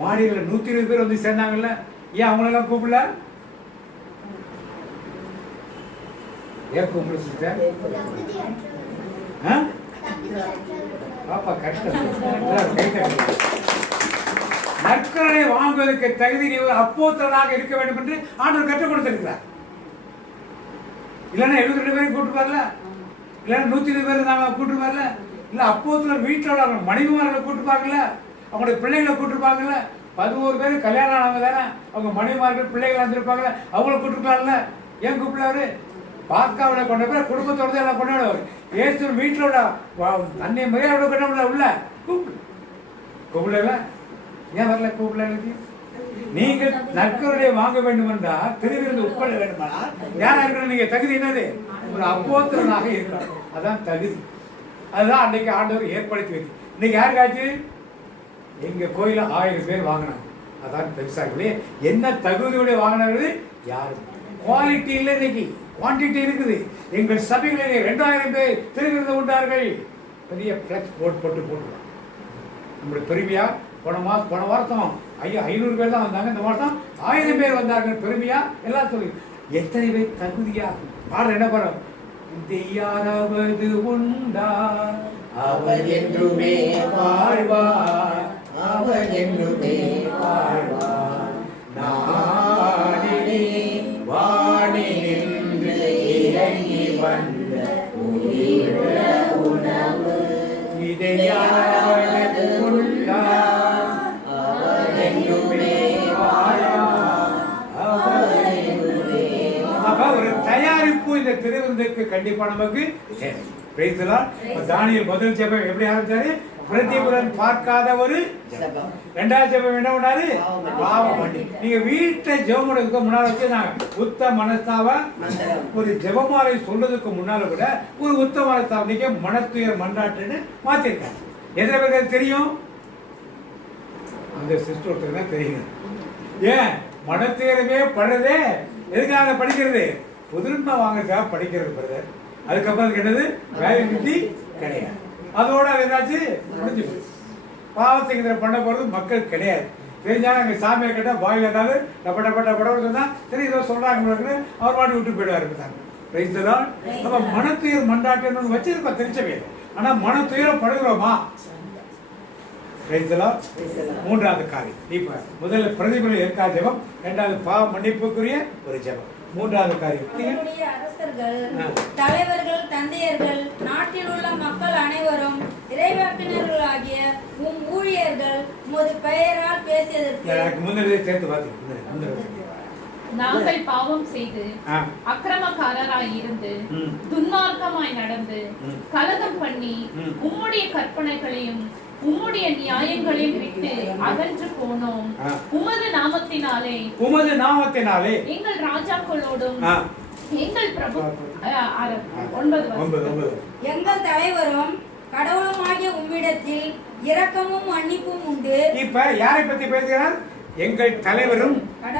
மாடியில் 120 பேர் வந்து சேர்ந்தாங்கல்ல, ஏன் அவங்களெல்லாம் கூப்பிடல? ஏன் கூப்பிட சிஸ்டர்? பாப்பா கஷ்டம். நற்கருணை வாங்குவதற்கு தகுதி நீ அப்போஸ்தலனாக இருக்க வேண்டும் என்று ஆண்டவர் கற்றுக் கொடுத்திருக்கிறார். இல்லைன்னா 72 பேரும் கூட்டுப்பார்ல, இல்லைன்னா 120 பேர் இருந்தாங்க கூட்டுப்பார்ல, இல்லை அப்போஸ்தலர் வீட்டில் அவங்க மனைவிமார்களை கூட்டுப்பாங்கல்ல, அவங்களுடைய பிள்ளைகளை கூட்டுப்பாங்கல்ல. 11 பேர் கல்யாணம் ஆனவங்க தானே, அவங்க மனைவிமார்கள் பிள்ளைகள் வந்திருப்பாங்கல்ல, அவங்கள கூட்டுருக்கலாம்ல. ஏன் கூப்பிடலாரு? பாஸ்காவில் கொண்ட பேர் குடும்பத்தோட எல்லாம் கொண்டாடுவார். ஏசு வீட்டிலோட அன்னை மரியாதை கொண்டாட உள்ள கூப்பிடல. ஏன் வரல? கூப்பிடல. நீங்கள் நற்கருணை வாங்க வேண்டும் என்றால், திருவிருந்து உட்கொள்ள வேண்டுமானால் யாரா இருக்கணும்? நீங்க தகுதி என்னது? ஒரு அப்போஸ்தலனாக இருக்கணும். அதான் தகுதி. அதுதான் அன்னைக்கு ஆண்டவர் ஏற்படுத்தி வைத்து. இன்னைக்கு யாருக்காச்சு? எங்க கோயில 1000 பேர் வாங்கினாங்க. அதான் பெருசாக என்ன தகுதியோட வாங்கினார்கள்? யாரும் குவாலிட்டி இல்லை, இன்னைக்கு குவான்டிட்டி இருக்குது. எங்கள் சபைகளிலே 2000 பேர் திருவிருந்து உண்டார்கள். பெரிய பிளக்ஸ் போட்டுருவாங்க. நம்முடைய பெருமையா போன வாரத்தம் 500 பேர் தான் வந்தாங்க, இந்த வருஷம் 1000 பேர் வந்தார்கள். பெருமையா எல்லாம் சொல்லி எத்தனை பேர் தகுதியா பாடல் என்ன பாடம்? யாராவது உண்டா அவர் என்றுமே வாழ்வார், அவர் என்றுமே வாழ்வார். நாடினே வானின்று இறங்கி வந்த உணவு இதை யாராவது உண்டா அவர் என்றுமே வாழ்வார், அவர் என்றுமே. அப்ப ஒரு தயாரிப்பு இந்த திருவிருந்துக்கு கண்டிப்பா நமக்கு தானியேல் முதல் ஜெபம் எப்படி ஆரம்பிச்சாரு? பிரதிபலன் பார்க்காத ஒரு ஜெபம். 2வது ஜெபம் என்ன பண்ணாரு? பாவம் பண்ணி. நீங்க வீட்டை ஜெபம் பண்ணுறதுக்கு முன்னால வச்சு நான் உத்த மனஸ்தாவ ஒரு ஜெபமாலை சொல்றதுக்கு முன்னால கூட ஒரு உத்த மனஸ்தாவ நீங்க மனத்துயர் மன்றாட்டுன்னு மாத்திருக்காங்க. எத்தனை பேருக்கு தெரியும்? அந்த சிஸ்டர் ஒருத்தருக்கு தான் தெரியும். ஏன் மனத்துயரமே படுறதே எதுக்காக படிக்கிறது? புதுமை வாங்குறதுக்காக படிக்கிறது பிரதர். அதுக்கப்புறம் என்னது? வேலைநிதி கிடையாது. அதோட அது என்னாச்சு? முடிஞ்சு போச்சு. பாவத்தை பண்ண போறது மக்கள் கிடையாது. தெரிஞ்சாலும் எங்க சாமியை கேட்டா வாயில ஏதாவது டப்ப சொன்னா சரி ஏதோ சொல்றாங்க, அவர் பாட்டு விட்டு போயிடுவாரு. நம்ம மனத்துயர் மண்டாட்டு வச்சிருக்கோம் திருச்சபையில. ஆனா மனத்துயரம் படுகிறோமா? 3வது காரியம். இப்ப முதல்ல பிரதிபலன் இருக்கா ஜெபம், 2வது பாவ மன்னிப்புக்குரிய ஒரு ஜெபம், 3வது காரியம் அரசர்கள், தலைவர்கள், தந்தையர்கள், நாட்டில் உள்ள மக்கள் அனைவரும் இறைவாக்கினர்களாகிய உம் ஊழியர்கள் உமது பெயரால் பேசியதற்கு முன்னரே சேர்த்து பார்த்தீங்க. நாங்கள் பாவம் செய்து ஆ. அக்கிரமக்காரராய் இருந்து ம். துன்மார்க்கமாய் நடந்து ம். கலகம் பண்ணி ம். உம்முடைய கற்பனைகளையும் உம்முடைய நியாயங்களையும் விட்டு அகன்று போனோம். ஆ. உமது நாமத்தினாலே உமது நாமத்தினாலே எங்கள் ராஜாக்களோடும் ஆ. எங்கள் பிரபு 9 9 எங்கள் தலைவரும் கடவுளுமாகிய உம்மிடத்தில் இரக்கமும் மன்னிப்பும் உண்டு. இப்ப யாரை பத்தி பேசுகிறார்? எங்கள் தலைவரும்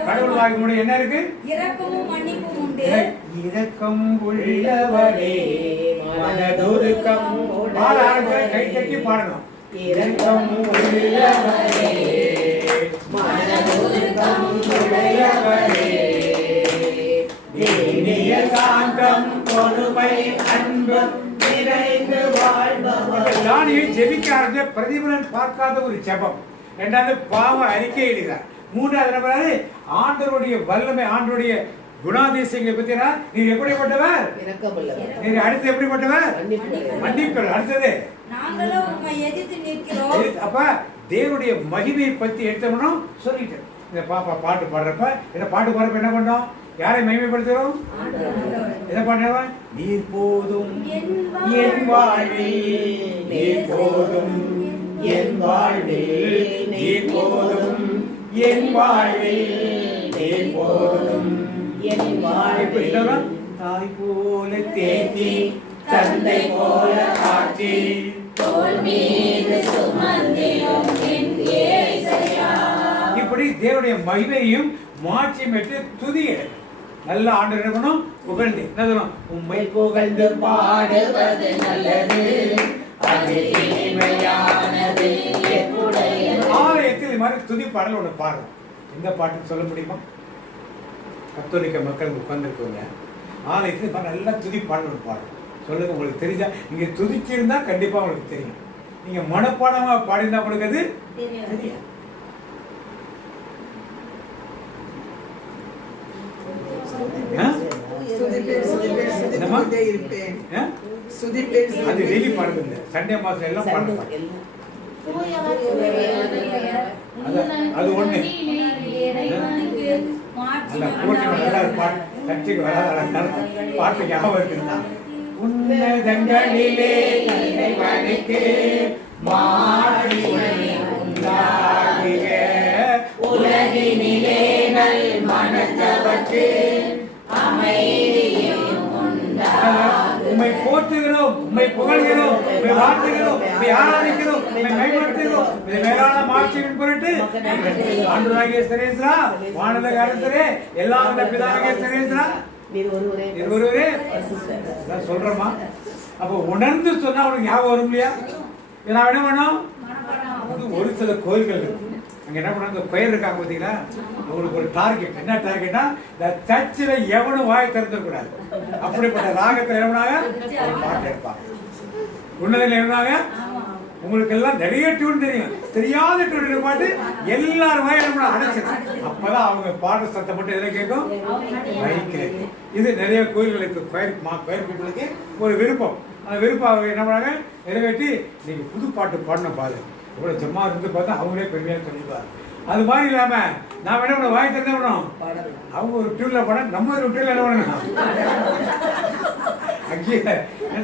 கடவுளாகிய என்ன இருக்கு? இரக்கமும் மன்னிப்பும் உண்டு. இரக்கம் உள்ளவரே மனதுருக்கம். பாடாளர்களை கை தட்டி பாடணும். இரக்கம் உள்ளவரே மனதுருக்கம் உடையவரே நீதிய சாந்தம் பொறுமை அன்பு நிறைந்து வாழ்பவர். தானியை ஜெபிக்க ஆரம்பிச்ச பிரதிபலன் பார்க்காத ஒரு ஜெபம். இரண்டாவது பாவ அறிக்கை எழுதுகிறார். மூன்றாவது நம்பராது ஆண்டவருடைய வல்லமை, ஆண்டவருடைய குணாதிசயங்களை பத்தினா நீர் எப்படிப்பட்டவர்? நீர் அடுத்து எப்படிப்பட்டவர்? மன்னிப்பவர். அடுத்தது நாங்களும் உம்மை எதிர்த்து நிற்கிறோம். அப்ப தேவனுடைய மகிமையை பத்தி எடுத்தோம்னா சொல்லிட்டு இந்த பாட்டு பாடுறப்ப இந்த பாட்டு பாடுறப்ப என்ன பண்ணோம்? யாரை மகிமைப்படுத்துறோம்? என்ன பண்ணுறோம்? நீர் போதும் என் வாழ்வில், நீர் போதும் என் வாழ்வில், நீர் போதும் என் வாழ்வில், நீர் போதும் என் வாழ்வில். தாய் போல தேத்தி தந்தை போல ஆட்சி தோள் மீது சுமந்திடும் என் இயேசையா. இப்படி தேவனுடைய மகிமையும் மாட்சியும் பெற்று துதி எடுக்கும். நல்ல ஆண்டவர் இருக்கணும். புகழ்ந்து என்ன சொல்லணும்? உம்மை புகழ்ந்து பாடுவது நல்லது, அது இனிமையானது. ஆலயத்தில் இது மாதிரி துதி பாடல் ஒன்று பாடுறோம். எந்த பாட்டுன்னு சொல்ல முடியுமா? கத்தோலிக்க மக்கள் உட்கார்ந்துருக்கவங்க ஆலயத்தில் நல்லா துதி பாடல் ஒன்று பாடுறோம். சொல்லுங்க, உங்களுக்கு தெரிஞ்சா. நீங்க துதிச்சிருந்தா கண்டிப்பா உங்களுக்கு தெரியும். நீங்க மனப்பாடமா பாடினா உங்களுக்கு அது தெரியாது. அது டெய்லி பாடுறது இல்லை, சண்டே மாசம் எல்லாம் பாடுறது. அது ஒண்ணு பாட்டு ஞாபகம் இருக்குன்னா உன்னதங்களிலே இறைவனுக்கு மாட்சி உண்டாகுக, உலகினிலே நல் மனத்தவர்க்கு அமைதியும் உண்டாகுக. உம்மை போற்றுகிறோம், உம்மை புகழ்கிறோம், உம்மை வாழ்த்துகிறோம், உம்மை ஆராதிக்கிறோம், உம்மை கைப்படுத்துகிறோம். இந்த மேலான மாட்சியின் பொருட்டு ஆண்டவராகிய சரேஸ்வரா, வானலக அரசரே, எல்லாம் வல்ல பிதாவாகிய சரேஸ்வரா, நீர் ஒருவரே சொல்றமா. அப்ப உணர்ந்து சொன்னா உனக்கு ஞாபகம் வரும் இல்லையா? நான் என்ன பண்ணோம்? ஒரு சில கோயில்கள் இருக்கு, அங்க என்ன பண்ண பெயர் இருக்காங்க பாத்தீங்களா? உங்களுக்கு ஒரு டார்கெட். என்ன டார்கெட்னா, இந்த சர்ச்சில் எவனும் வாயை திறந்துடக்கூடாது. அப்படிப்பட்ட ராகத்தில் எவனாக பாட்டு எடுப்பாங்க. உன்னதில் எவனாக உங்களுக்கு எல்லாம் நிறைய டியூன் தெரியும், தெரியாத டியூன் பாட்டு எல்லாரும் வாயிலும் அடைச்சிடும். அப்பதான் அவங்க பாடுற சத்தம் மட்டும் எதுல கேட்கும்? மைக்கில். இது நிறைய கோயில்களுக்கு பயிர் பீப்புளுக்கு ஒரு விருப்பம். அந்த விருப்பம் அவங்க என்ன பண்ணாங்க, நிறைவேற்றி நீங்க புது பாட்டு பாடணும் பாரு, இவ்வளவு ஜம்மா இருந்து பார்த்தா அவங்களே பெருமையாக சொல்லிடுவார். அது மாதிரி இல்லாம நாம என்ன பண்ண வாய் திறந்து பண்ணோம், அவங்க ஒரு டியூன்ல பாட, நம்ம ஒரு டியூன்ல என்ன பண்ணணும்? அங்கே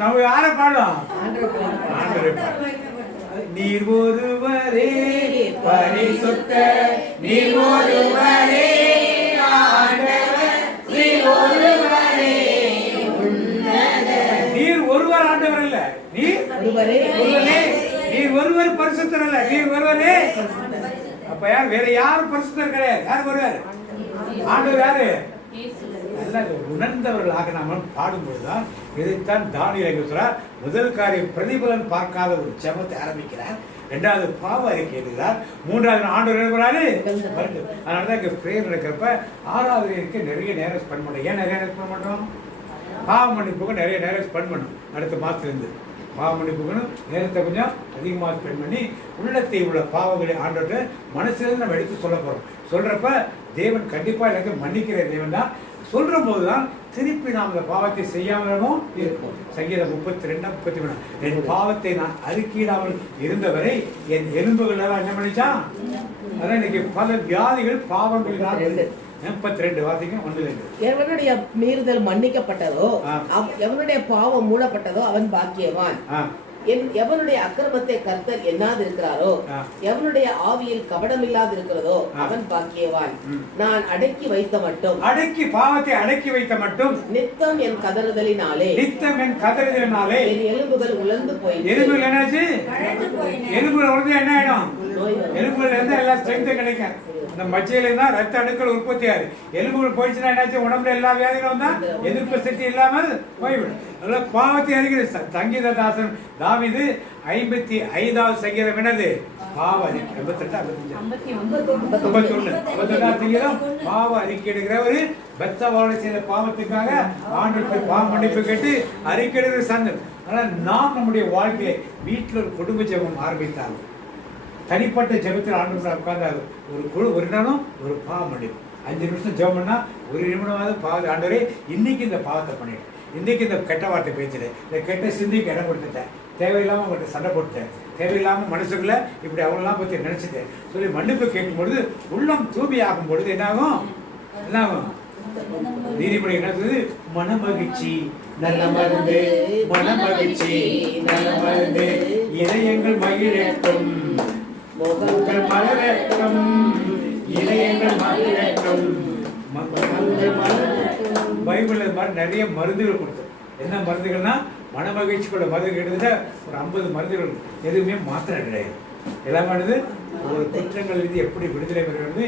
நம்ம யாரை பாடலாம்? நீர் ஒருவரே பரிசுத்த, நீர் ஒருவரே ஆண்டவர், நீர் ஒருவரே உன்னத. நீர் ஒருவர் ஆண்டவர் இல்ல, நீர் ஒருவரே, நீர் ஒருவர் பரிசுத்தர் அல்ல, நீர் ஒருவரே. அப்ப யார்? வேற யாரும் பரிசுத்தர் கிடையாது. யார் ஒருவர்? ஆண்டவர் யாரு? உணர்ந்தவர்களாக நாம் பாடும்போதுதான் இதைத்தான் தானியேல் சொல்றார். முதல் காரியம் பிரதிபலன் பார்க்காத ஒரு ஜெபத்தை ஆரம்பிக்கிறார். இரண்டாவது பாவ அறிக்கை எழுதுகிறார். மூன்றாவது ஆண்டவர் எழுதுறாரு. அதனாலதான் இங்க பிரேயர் நடக்கிறப்ப ஆராதனைக்கு நிறைய நேரம் ஸ்பெண்ட் பண்ணுறோம். ஏன் நிறைய நேரம் ஸ்பெண்ட் பண்றோம்? பாவ மன்னிப்புக்கு நிறைய நேரம் ஸ்பெண்ட் பண்ணும். அடுத்த மாசத்துலேருந்து பாவ மன்னிப்புக்குன்னு நேரத்தை கொஞ்சம் அதிகமாக ஸ்பெண்ட் பண்ணி உள்ளத்தை உள்ள பாவங்களை ஆண்டோட்டு மனசுலேருந்து நம்ம எடுத்து சொல்ல போறோம். சொல்றப்ப தேவன் கண்டிப்பா எல்லாத்தையும் மன்னிக்கிற தேவன் தான். சொல்ற போதுதான் திருப்பி நாம் அந்த பாவத்தை செய்யாமலும் இருக்கும். சங்கீதம் 32:33, என் பாவத்தை நான் அறிக்கையிடாமல் இருந்தவரை என் எலும்புகள் எல்லாம் என்ன பண்ணிச்சான்? அதான் இன்னைக்கு பல வியாதிகள் பாவங்கள் தான். 32 வாசிங்க 1-2. எவனுடைய மீறுதல் மன்னிக்கப்பட்டதோ எவனுடைய பாவம் மூடப்பட்டதோ அவன் பாக்கியவான். எவனுடைய அக்கிரமத்தை கர்த்தர் எண்ணாதிருக்கிறாரோ எவனுடைய ஆவியில் கபடமில்லாது இருக்கிறதோ அவன் பாக்கியவான். நான் அடக்கி வைத்த மட்டும் பாவத்தை அடக்கி வைத்த மட்டும் நித்தம் என் கதறுதலினாலே என் எலும்புகள் உலர்ந்து போயிற்று. எலும்புகள் என்னாச்சு? எலும்புகள் உலர்ந்து என்ன ஆயிடும்? எலும்புகள் இருந்து எல்லாம் ஸ்ட்ரென்த் கிடைக்கும். இந்த மச்சையில இருந்தா ரத்த அணுக்கள் உற்பத்தி ஆகுது. எலும்புகள் போயிடுச்சுன்னா என்னாச்சு? உடம்புல எல்லா வியாதிகளும் வந்தா எதிர்ப்பு சக்தி இல்லாமல் போய்விடும். அதெல்லாம் பாவத்தை அறிகிறது. சங்கீததாசன் தாவீது 55வது சங்கீதம் என்னது? பாவ அறிக்கை. 51 சங்கீதம் பாவ அறிக்கை எடுக்கிறவர் பெத்சபாவோடு செய்த பாவத்துக்காக ஆண்டவருக்கு பாவ மன்னிப்பு கேட்டு அறிக்கை எடுக்கிற சங்கம். ஆனால் நாம் நம்முடைய வாழ்க்கையை வீட்டில் ஒரு குடும்ப ஜெபம் ஆரம்பித்தாங்க. தனிப்பட்ட ஜெபத்தில் ஆண்டவரை உட்கார்ந்தாரு. ஒரு நாளும் ஒரு பாவம் மன்னிப்பு 5 நிமிஷம் ஜெபம் பண்ணா 1 நிமிடமாவது பாவத்தை ஆண்டவரே இன்னைக்கு இந்த பாவத்தை பண்ணிட்டேன், இன்னைக்கு இந்த கெட்ட வார்த்தை பேசிட்டேன், இந்த கெட்ட சிந்திக்கு இடம் கொடுத்துட்டேன், தேவையில்லாமல் உங்கள்கிட்ட சண்டை போட்டுட்டேன், தேவையில்லாமல் மனுஷங்களை இப்படி அவங்களெல்லாம் பற்றி நினச்சிட்டேன் சொல்லி மன்னிப்பு கேட்கும் பொழுது உள்ளம் தூபி ஆகும் பொழுது என்னாகும்? நீதிபதி என்ன சொல்லுது? மனமகிழ்ச்சி நல்ல மருந்து, மனமகிழ்ச்சி நல்ல மருந்து, இதயங்கள் மகிழட்டும், முகங்கள் மலரட்டும், இதயங்கள் மகிழட்டும். பைபிள்ல மாதிரி நிறைய மருந்துகள் கொடுத்தோம். என்ன மருந்துகள்னா மனமகிழ்ச்சிக்குள்ள மருந்து கிட்டத்தட்ட ஒரு 50 மருந்துகள். எதுவுமே மாத்திரை கிடையாது. எல்லாமே ஒரு குற்றங்கள் இருந்து எப்படி விடுதலை பெறுகிறது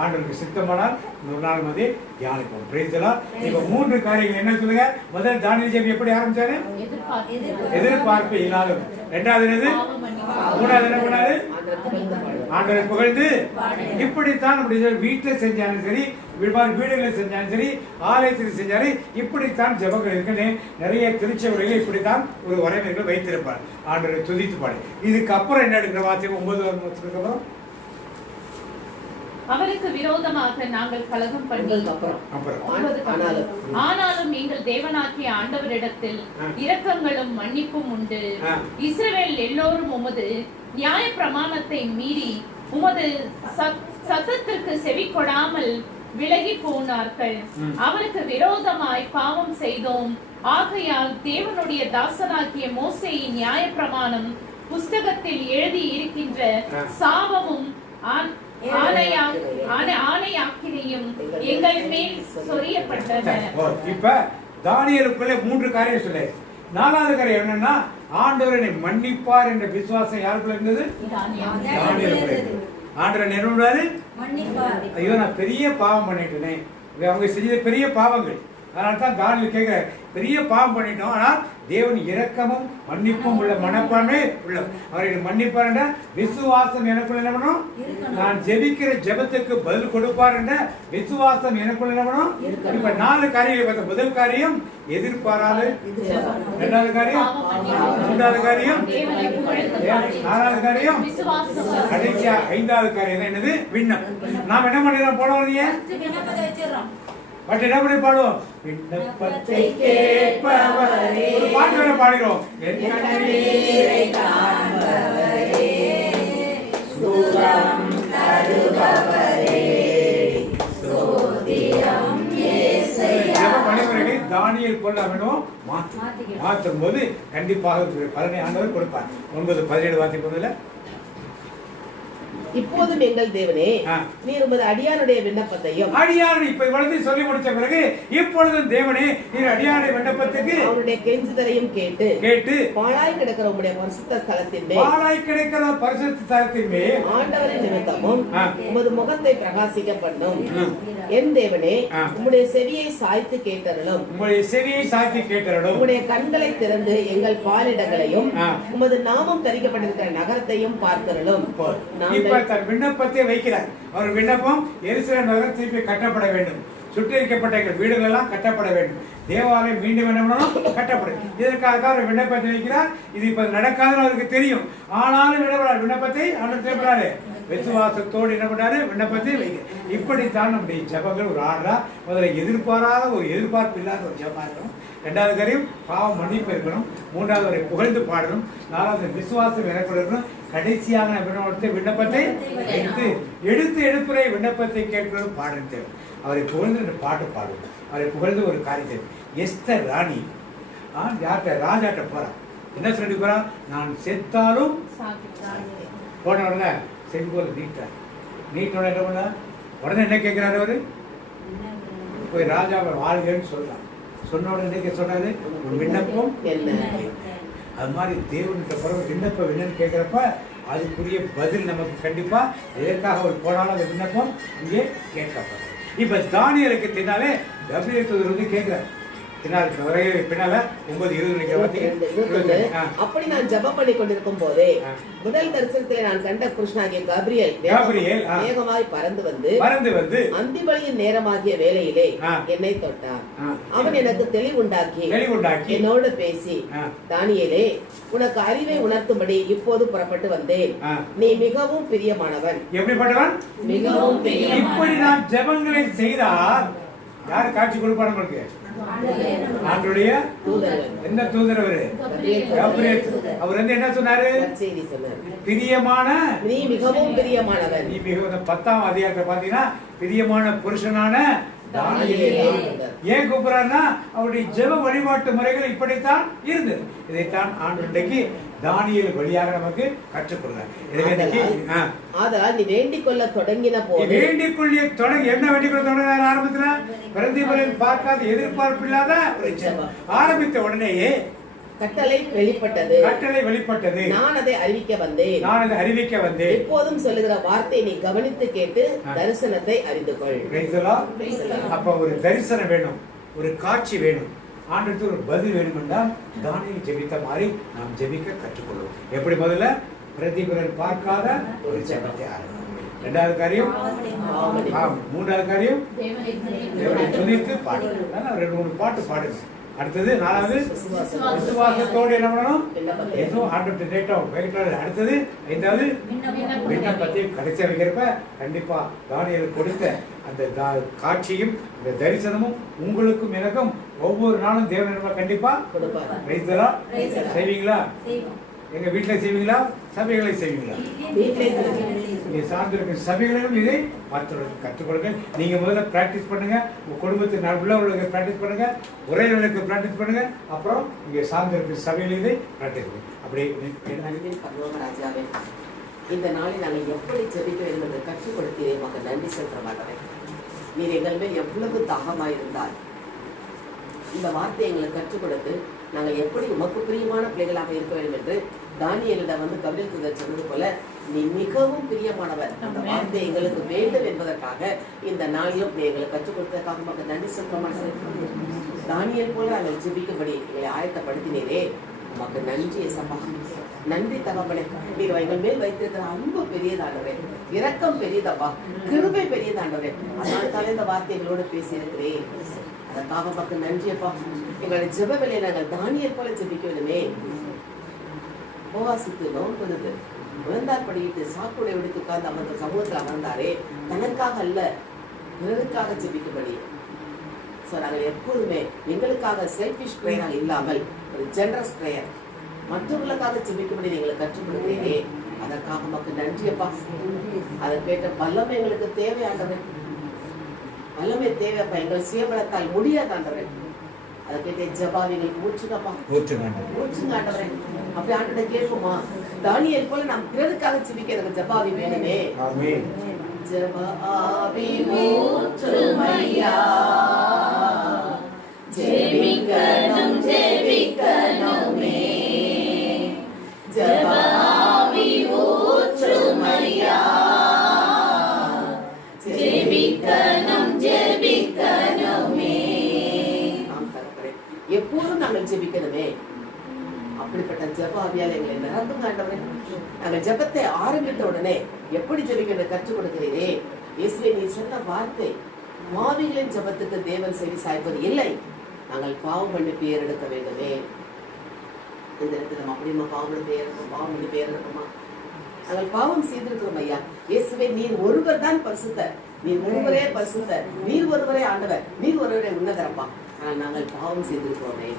ஆண்டவருக்கு சித்தமானால் ஒரு நாள் மதிய தியானிப்போம். பிரைஸ்தலா. இப்ப 3 காரியங்கள் என்ன சொல்லுங்க? முதல் தானியேல் ஜெபம் எப்படி ஆரம்பிச்சாரு? எதிர்பார்ப்பு இல்லாத. இரண்டாவது என்னது? மூணாவது என்ன பண்ணாரு? ஆண்டவரை புகழ்ந்து. இப்படித்தான் நம்முடைய வீட்டில் செஞ்சாலும் சரி, வீடுகளில் செஞ்சாலும் சரி, ஆலயத்தில் செஞ்சாலும் இப்படித்தான் ஜெபங்கள் இருக்குன்னு நிறைய திருச்சபைகளில் இப்படித்தான் ஒரு வரைமுறைகள் வைத்திருப்பார். ஆண்டவரை துதித்து பாடு. இதுக்கு அப்புறம் என்ன எடுக்கிற வார்த்தை? 9 வருஷத்துக்கு அப்புறம் அவருக்கு விரோதமாக நாங்கள் கலகம் பண்ணி ஆனாலும் நீங்கள் தேவனாகிய ஆண்டவரிடத்தில் இரக்கங்களும் மன்னிப்பும் உண்டு. இஸ்ரவேல் எல்லோரும் உமது நியாய பிரமாணத்தை மீறி உமது சத்தத்திற்கு செவி கொடாமல் விலகி போனார்கள். அவருக்கு விரோதமாய் பாவம் செய்தோம். ஆகையால் தேவனுடைய தாசனாகிய மோசேயின் நியாய பிரமாணம் புஸ்தகத்தில் எழுதி இருக்கின்ற சாபமும் ஆணையாக்கினையும் எங்கள் மேல் சொரியப்பட்டன. இப்ப தானியேலுக்குள்ள 3 காரியம் சொல்லு. 4வது காரியம் என்னன்னா ஆண்டவரை மன்னிப்பார் என்ற விசுவாசம் யாருக்குள்ள இருந்தது? தானியேலுக்குள்ள. ஆண்டவர் நிறுவனாரு மன்னிப்பார். ஐயோ நான் பெரிய பாவம் பண்ணிட்டேனே, அவங்க செஞ்ச பெரிய பாவங்கள். அதனால தான் தானியேல் கேட்கிற பெரிய பாவம் பண்ணிட்டோம், ஆனால் தேவன் இரக்கமும் மன்னிப்பும் உள்ள மனப்பான்மை உள்ள அவரை மன்னிப்பார் என்ற விசுவாசம் எனக்குள்ள என்ன பண்ணும்? நான் ஜெபிக்கிற ஜெபத்துக்கு பதில் கொடுப்பார் என்ற விசுவாசம் எனக்குள்ள என்ன பண்ணும்? இப்ப 4 காரியங்களை பார்த்த. முதல் காரியம் எதிர்பாராது, 2வது காரியம், 3வது காரியம், 4வது காரியம், கடைசியா 5வது காரியம் என்னது? விண்ணப்பம். நாம் என்ன பண்ணிடுறோம்? போன வரீங்க பட் என்ன பண்ணி பாடுவோம்? விண்ணப்பத்தை கேட்பவரே. ஒரு பாட்டு வேற பாடுகிறோம். தானியேல் போல அவனும் மாற்றும் போது கண்டிப்பாக பலனை ஆண்டவர் கொடுப்பார். 9-17 வார்த்தை போதில் இப்போதும் எங்கள் தேவனே, நீர் உமது அடியானுடைய விண்ணப்பத்தையும் இப்ப இவ்வளவு சொல்லி முடிச்ச பிறகு இப்பொழுதும் தேவனே நீர் அடியானுடைய விண்ணப்பத்துக்கு அவருடைய கெஞ்சுதலையும் கேட்டு பாழாய் கிடக்கிற உம்முடைய பரிசுத்த ஸ்தலத்தின் மேல் ஆண்டவரின் நிமித்தமும் உமது முகத்தை பிரகாசிக்க பண்ணும். என் தேவனே, உம்முடைய செவியை சாய்த்து கேட்டருளும். உம்முடைய கண்களை திறந்து எங்கள் பாலிடங்களையும் உமது நாமம் தரிக்கப்பட்டிருக்கிற நகரத்தையும் பார்த்தருளும். தன் விண்ணப்பத்தை வைக்கிறார். அவர் விண்ணப்பம் எருசலேம் நகரம் திருப்பி கட்டப்பட வேண்டும், சுட்டரிக்கப்பட்ட எங்கள் வீடுகள் எல்லாம் கட்டப்பட வேண்டும், தேவாலயம் மீண்டும் என்ன கட்டப்படும். இதற்காக தான் அவர் விண்ணப்பத்தை வைக்கிறார். இது இப்ப நடக்காதுன்னு அவருக்கு தெரியும். ஆனாலும் விண்ணப்பத்தை அவர் தேவைப்படாரு, விசுவாசத்தோடு என்ன பண்ணாரு? விண்ணப்பத்தை வைக்க. இப்படித்தான் நம்முடைய ஜபங்கள் ஒரு ஆடா. முதல்ல எதிர்பாராத ஒரு எதிர்பார்ப்பு இல்லாத ஒரு ஜபமா இருக்கணும். 2வது காரியம் பாவம் மன்னிப்பு இருக்கணும். 3வது வரை புகழ்ந்து பாடணும். 4வது விசுவாசம் எனக்கு இருக்கணும். கடைசியாக விண்ணப்பத்தை எடுத்து எடுப்புரை விண்ணப்பத்தை கேட்கணும் பாடுறது. அவரை புகழ்ந்து ரெண்டு பாட்டு பாடுவோம். அவரை புகழ்ந்து ஒரு காரியத்தை, எஸ்தர் ராணி யார்கிட்ட ராஜாட்ட போறான். என்ன சொல்லி போறான்? நான் செத்தாலும் போன உடனே செங்கோல் நீட்டோட என்ன பண்ண உடனே என்ன கேட்கிறாரு? அவரு போய் ராஜாவை வாழ்கன்னு சொல்றான். சொன்ன உடனே சொன்னாரு, ஒரு விண்ணப்பம் என்ன? அது மாதிரி தேவன்கிட்ட பிறகு விண்ணப்பம் என்னன்னு கேட்கிறப்ப அதுக்குரிய பதில் நமக்கு கண்டிப்பா எதற்காக ஒரு போனாலும் அந்த விண்ணப்பம் இங்கே கேட்கப்படும். இப்ப தானியேலுக்கு தின்னாலே கபிரியேல் தூதர் வந்து கேட்கிறார். பின்னால 9:20 அப்படி நான் ஜெபம் பண்ணி கொண்டிருக்கும் போதே முதல் தரிசனத்திலே நான் கண்ட புருஷனாகிய கபிரியேல் வேகமாய் பறந்து வந்து அந்திபலியின் நேரமாகிய வேளையிலே என்னை தொட்டார். அவன் எனக்கு தெளிவுண்டாக்கி என்னோடு பேசி, தானியேலே, உனக்கு அறிவை உணர்த்தும்படி இப்போது புறப்பட்டு வந்தேன். நீ மிகவும் பிரியமானவன். எப்படிப்பட்டவன்? மிகவும் பிரியமானவன். இப்படி நான் ஜெபங்களை செய்தால் யார் காட்சி கொடுப்பார் நமக்கு? ஆண்டவருடைய தூதர். என்ன தூதர் அவரு? கபிரியேல். அவர் வந்து என்ன சொன்னாரு? பிரியமான, நீ மிகவும் பிரியமானவன். நீ மிகவும் 10ஆம் அதிகாரத்தை பாத்தீங்கன்னா பிரியமான புருஷனான ஏன் கூப்பிடுறாருன்னா அவருடைய ஜெப வழிபாட்டு முறைகள் இப்படித்தான் இருந்தது. இதைத்தான் ஆண்டவருக்கு தானியேல் வழியாக நமக்கு கற்றுக்கொள்றார். ஆதலால் நீ வேண்டிக் கொள்ள தொடங்கின போது வேண்டிக் கொள்ள தொடங்கி என்ன வேண்டிக் கொள்ள தொடங்கினார்? ஆரம்பத்துல பிரதிபலன் பார்க்காத எதிர்பார்ப்பு இல்லாத ஆரம்பித்த உடனேயே கட்டளை வெளிப்பட்டது. நான் அதை அறிவிக்க வந்தேன். எப்போதும் சொல்லுகிற வார்த்தையை நீ கவனித்து கேட்டு தரிசனத்தை அறிந்து கொள். அப்ப ஒரு தரிசனம் வேணும், ஒரு காட்சி வேணும், ஆண்டவருக்கு ஒரு பதில் வேணும் என்றால் தானியேல் ஜெபித்த மாதிரி நாம் ஜெபிக்க கற்றுக்கொள்வோம். எப்படி? முதல்ல பிரதிபலன் பார்க்காத ஒரு ஜெபத்தை ஆரம்பிக்கும். 2வது காரியம், 3வது காரியம் தேவனை துதித்து பாடுங்க. 2-3 பாட்டு பாடுங்க. அடுத்தது 4வது விசுவாசத்தோடு என்ன பண்ணணும்? ஏதோ ஆண்டவர்கிட்ட கேட்டோம். அடுத்தது 5வது விண்ணப்பத்தை கடைசி வைக்கிறப்ப கண்டிப்பா தானியேல் கொடுத்த அந்த காட்சியும் இந்த தரிசனமும் உங்களுக்கும் எனக்கும் ஒவ்வொரு நாளும் தேவன் கண்டிப்பா செய்வீங்களா? எங்க வீட்டுல செய்வீங்களா? சபைகளை செய்வீங்களா? நீங்க சார்ந்திருக்க சபைகளிலும் இதை மற்றவர்களுக்கு கற்றுக்கொடுங்க. நீங்க முதல்ல பிராக்டிஸ் பண்ணுங்க. உங்க குடும்பத்தில் உள்ளவர்களுக்கு பிராக்டிஸ் பண்ணுங்க, உறவினர்களுக்கு பிராக்டிஸ் பண்ணுங்க. அப்புறம் நீங்க சார்ந்திருக்க சபைகளில் இதை பிராக்டிஸ் பண்ணுங்க. அப்படி ராஜாவே, இந்த நாளில் நாங்கள் எப்படி ஜெபிக்க வேண்டும் என்று கற்றுக் கொடுத்தீரே மக நன்றி செலுத்த மாட்டேன். நீர் எங்கள் மேல் எவ்வளவு தாகமாயிருந்தால் இந்த வார்த்தையை எங்களுக்கு கற்றுக் கொடுத்து நாங்கள் எப்படி உமக்கு பிரியமான பிள்ளைகளாக இருக்க வேண்டும் என்று தானியேலிடம் வந்து கபிரியேல் தூதர் சொன்னது போல நீ மிகவும் பிரியமானவர், அந்த வார்த்தை எங்களுக்கு வேண்டும் என்பதற்காக இந்த நாளிலும் நீ எங்களுக்கு கற்றுக் கொடுத்ததற்காக மக்கள் நன்றி செலுத்த. தானியேல் போல நாங்கள் ஜெபிக்கும்படி எங்களை ஆயத்தப்படுத்தினீரே, உமக்கு நன்றி சபா. நன்றி தகப்பனே. நீர் எங்கள் மேல் வைத்திருக்கிற அன்பு பெரியதாண்டவே, இரக்கம் பெரியதப்பா, கிருபை பெரியதாண்டவே. அதனால் தான் இந்த வார்த்தைகளோடு பேசியிருக்கிறேன். அதற்காக மக்கள் நன்றியப்பா. எங்களுடைய ஜெப வேலையை நாங்கள் தானியேல் போல ஜெபிக்க வேண்டுமே. உபவாசித்து நோன்புறது விழுந்தார் படியிட்டு சாக்குடை விடுத்து உட்கார்ந்து அந்த சமூகத்தில் அமர்ந்தாரே, தனக்காக அல்ல பிறருக்காக ஜெபிக்கும்படி. நாங்கள் எப்போதுமே எங்களுக்காக செல்ஃபிஷ் பிரேயராக இல்லாமல் ஒரு ஜெனரஸ் பிரேயர், மற்றவர்களுக்காக ஜெபிக்கும்படி எங்களை கற்றுக் கொடுக்கிறீரே, அதற்காக மக்கள் நன்றியப்பா. அதை கேட்ட பல்லமே எங்களுக்கு தேவையாண்டவன், பல்லமே தேவையப்பா. எங்கள் சுயபலத்தால் முடியாதாண்டவன். அதை கேட்ட ஜபாவி எங்களுக்கு ஊற்றுங்கப்பா, ஊற்றுங்க ஆண்டவரே. அப்படி ஆண்டவரை கேட்போமா? தானியேல் போல நாம் பிறருக்காக ஜெபிக்கிற ஜபாவி வேணுமே. ஜபாவி ஊற்றுமையா, ஜெபிக்கணும் ஜெபிக்கணுமே, ஜபாவி ஊற்றுமையா, ஜெபிக்கணும் ஜெபிக்கணுமே. எப்போதும் நாங்கள் ஜெபிக்கணுமே. அப்படிப்பட்ட ஜெபாவியால் எங்களை நிரப்புங்க ஆண்டவரே. நாங்கள் ஜெபத்தை ஆரம்பித்த உடனே எப்படி ஜெபிக்க கற்றுக் கொடுக்கிறீரே. இயேசுவே, நீ சொன்ன வார்த்தை பாவிகளின் ஜெபத்துக்கு தேவன் செவி சாய்ப்பது இல்லை, நாங்கள் பாவம் பண்ணி பெயர் எடுக்க வேண்டுமே. இந்த இடத்துல நம்ம அப்படிமா பாவம் பண்ணி பெயர் எடுப்போமா? நாங்கள் பாவம் செய்திருக்கிறோம் ஐயா. இயேசுவே, நீர் ஒருவர் தான் பரிசுத்தர், நீர் ஒருவரே பரிசுத்தர், நீர் ஒருவரே ஆண்டவர், நீர் ஒருவரே உன்னதரப்பா. ஆனால் நாங்கள் பாவம் செய்திருக்கிறோமே.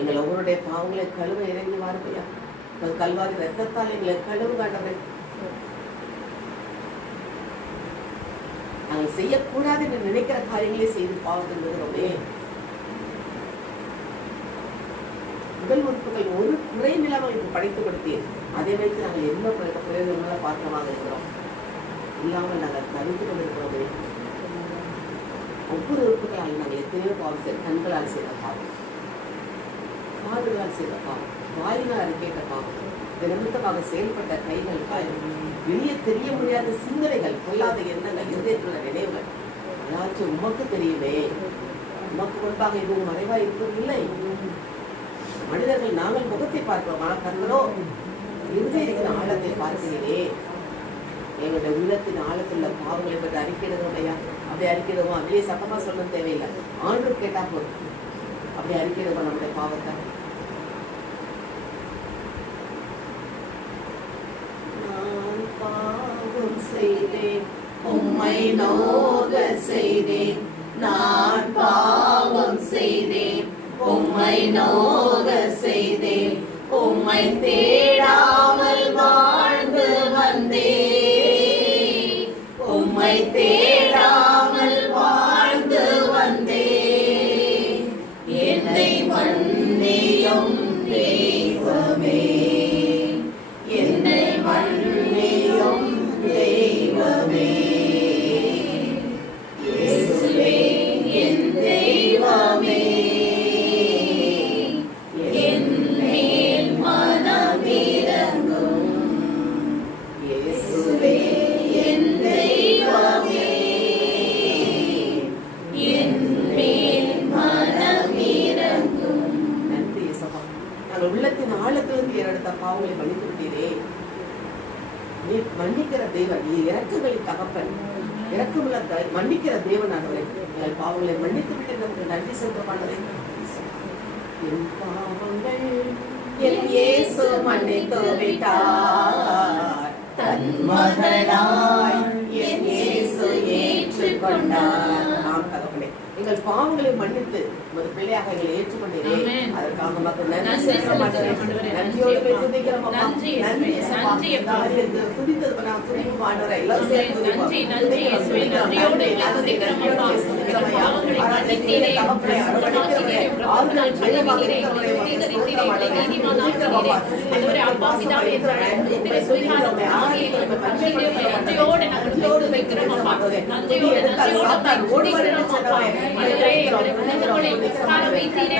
எங்கள் ஒவ்வொருடைய பாவங்களை கழுவ இறங்கி வாருமையா. கல்வாரி ரத்தத்தால் எங்களை கழுவு ஆண்டவரே. நாங்கள் செய்யக்கூடாது என்று நினைக்கிற காரியங்களே செய்து பாவத்தில் விடுகிறோமே. உடல் உறுப்புகள் ஒரு குறை நிலைமை படைத்து கொடுத்தீர். அதை வைத்து நாங்கள் என்ன பிரயோஜனமுள்ள பாத்திரமாக இருக்கிறோம் இல்லாமல் நாங்கள் தவிர்த்து கொண்டிருக்கிறோமே. ஒவ்வொரு உறுப்புகளால் நாங்கள் எத்தனையோ பாவம் செய்ய, கண்களால் செய்த பாவம், காதுகளால் செய்த பாவம், வாயினால் கேட்ட பாவம், நிமித்தமாக செயல்பட்ட கைகள், காயம், வெளியே தெரிய முடியாத சிந்தனைகள், பொல்லாத எண்ணங்கள், இருதயத்துள்ள நினைவுகள் எல்லாச்சும் உமக்கு தெரியுமே. உமக்கு முன்பாக எதுவும் மறைவா இருப்பதில்லை. மனிதர்கள் நாங்கள் முகத்தை பார்க்கிறோம், ஆனால் கண்களோ இருதயத்தின் ஆழத்தை பார்க்கிறீரே. எங்களுடைய உள்ளத்தின் ஆழத்தில் உள்ள பாவங்களை பற்றி அறிக்கையிடுவோம் இல்லையா? அப்படி அறிக்கையிடுவோம். அப்படியே சத்தமா சொல்ல தேவையில்லை, ஆண்டு கேட்டா போதும். அப்படி அறிக்கையிடுவோம் நம்முடைய பாவத்தை. நான் பாவம் செய்தேன், உம்மை நோக செய்தேன். நான் பாவம் செய்தேன், உம்மை நோக செய்தேன். உம்மை தேடாமல் வாழ்ந்து வந்தேன், உம்மை தேடாமல் வாழ்ந்து வந்தேன். என்னை மன்னியும் தெய்வமே, என்னை மன்னியும் தெய்வமே. இயேசுவே என் தெய்வமே, என் மேல் மனமிரங்கும். இயேசுவே என் தெய்வமே, என் மேல் மனமிரங்கும். நன்றி இயேசுவா. நாங்கள் உள்ளத்தின் ஆழத்திலிருந்து எடுத்த பாவங்களை மன்னித்து விட்டீரே. நீ மன்னிக்கிற தேவன், நீ இறக்குகளின் தகப்பன், இறக்கமுள்ள மன்னிக்கிற தேவன். ஆண்டவரே, எங்கள் பாவங்களை மன்னித்து விட்டு நமக்கு நன்றி செலுத்தமானதே. என் பாவங்கள் என் இயேசு மன்னித்து விட்டார், தன் மகனாய் என் இயேசு ஏற்றுக்கொண்டார். ஆம் தகப்பனே, எங்கள் பாவங்களை மன்னித்து உமது பிள்ளையாக எங்களை ஏற்றுக்கொண்டீரே. அதற்காக மக்கள் நன்றி செலுத்தமாட்டேன். நன்றியோடு போய் துதிக்கிறோம் அப்பா. நன்றி இயேசுவா. துதித்தது நான் துதிப்பு ஆண்டவரே. எல்லாரும் சேர்ந்து துதிப்போம். நன்றியோடு துதிக்கிறோம் அப்பா. பாவங்களை மன்னித்தீரே, தகப்பனே, அரவணைக்கிறவரே, ஆறுதல் ஜெயமாக இருக்கிறவரே, அதுவரை அப்பா பிதாவே உம்முடைய சுவிகாரத்தை ஆகியோடு நன்றியோடு வைக்கிறோம் அப்பா. நன்றியோடு துதிக்கிறோம் அப்பா. அதுவரை எங்களை உணவுகளை உட்கார வைத்தீரே,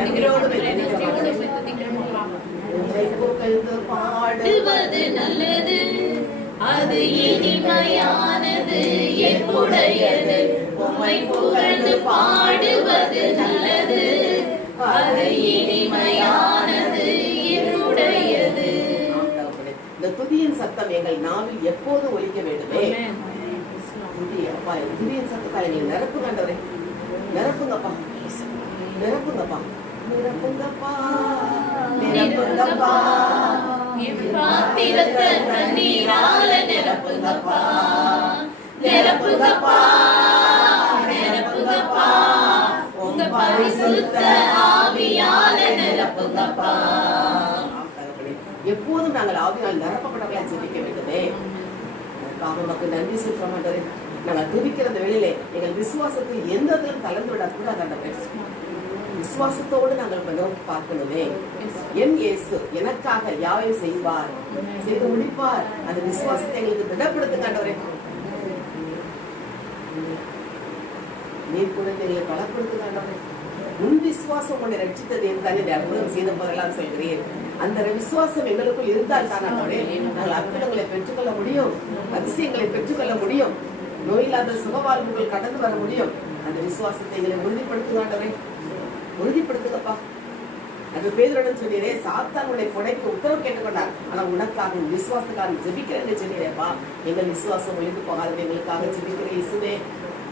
நன்றியோடு துதிக்கிறோம் அப்பா. பாடுவது நல்லது, அது இனிமையானது, என்னுடையது. உம்மை புகழ்ந்து பாடுவது நல்லது, அது இனிமையானது, என்னுடையது. இந்த துதியின் சத்தம் எங்கள் நாவில் எப்போது ஒலிக்க வேண்டுமே. அப்பா, துதியின் சத்தத்தால் எங்களை நிரப்புங்க ஆண்டவரே. நிரப்புங்கப்பா, நிரப்புங்கப்பா, நிரப்புங்கப்பா, நிரப்புங்கப்பா. பாத்திரத்தை தண்ணீரால நிரப்புங்கப்பா, நிரப்புங்கப்பா, நிரப்புங்கப்பா. உங்க பரிசுத்த ஆவியால நிரப்புங்கப்பா. எப்போதும் நாங்கள் ஆவியால் நிரப்பப்படவே ஜெபிக்க வேண்டுமே. அதற்காக மக்கள் நன்றி சொல்ல மாட்டேன். நாங்கள் துதிக்கிற வேளையிலே எங்கள் விசுவாசத்தில் எந்த விதத்திலும் கலந்து விடக்கூடாது ஆண்டவரே. விசுவாசத்தோடு நாங்கள் நோக்கி பார்க்கணுமே. என் இயேசு எனக்காக யாவையும் செய்வார், செய்து முடிப்பார். அந்த விசுவாசத்தை எங்களுக்கு திடப்படுத்துங்க ஆண்டவரே. நீர் கூட எங்களை பலப்படுத்துங்க ஆண்டவரே. உன் விசுவாசம் உன்னை ரட்சித்தது என்றால் அற்புதம் செய்த போதெல்லாம் சொல்கிறேன். அந்த விசுவாசம் எங்களுக்குள் இருந்தால் தான் ஆண்டவரே நாங்கள் அற்புதங்களை பெற்றுக்கொள்ள முடியும், அதிசயங்களை பெற்றுக்கொள்ள முடியும், நோயில்லாத சுகவாழ்வுகள் கடந்து வர முடியும். அந்த விசுவாசத்தை எங்களை உறுதிப்படுத்துங்க ஆண்டவரே. உறுதிப்படுத்துங்கப்பா. அது பேதுருடன் சொல்லிடுறே, சாத்தானுடைய கொடைக்கு உத்தரவு கேட்டுக்கொண்டார். ஆனா உனக்காக விசுவாசக்காரன் ஜெபிக்கிறேன்னு சொல்லிடுறேப்பா. எங்கள் விசுவாசம் ஒழிந்து போகாது. எங்களுக்காக ஜெபிக்கிற இயேசுவே,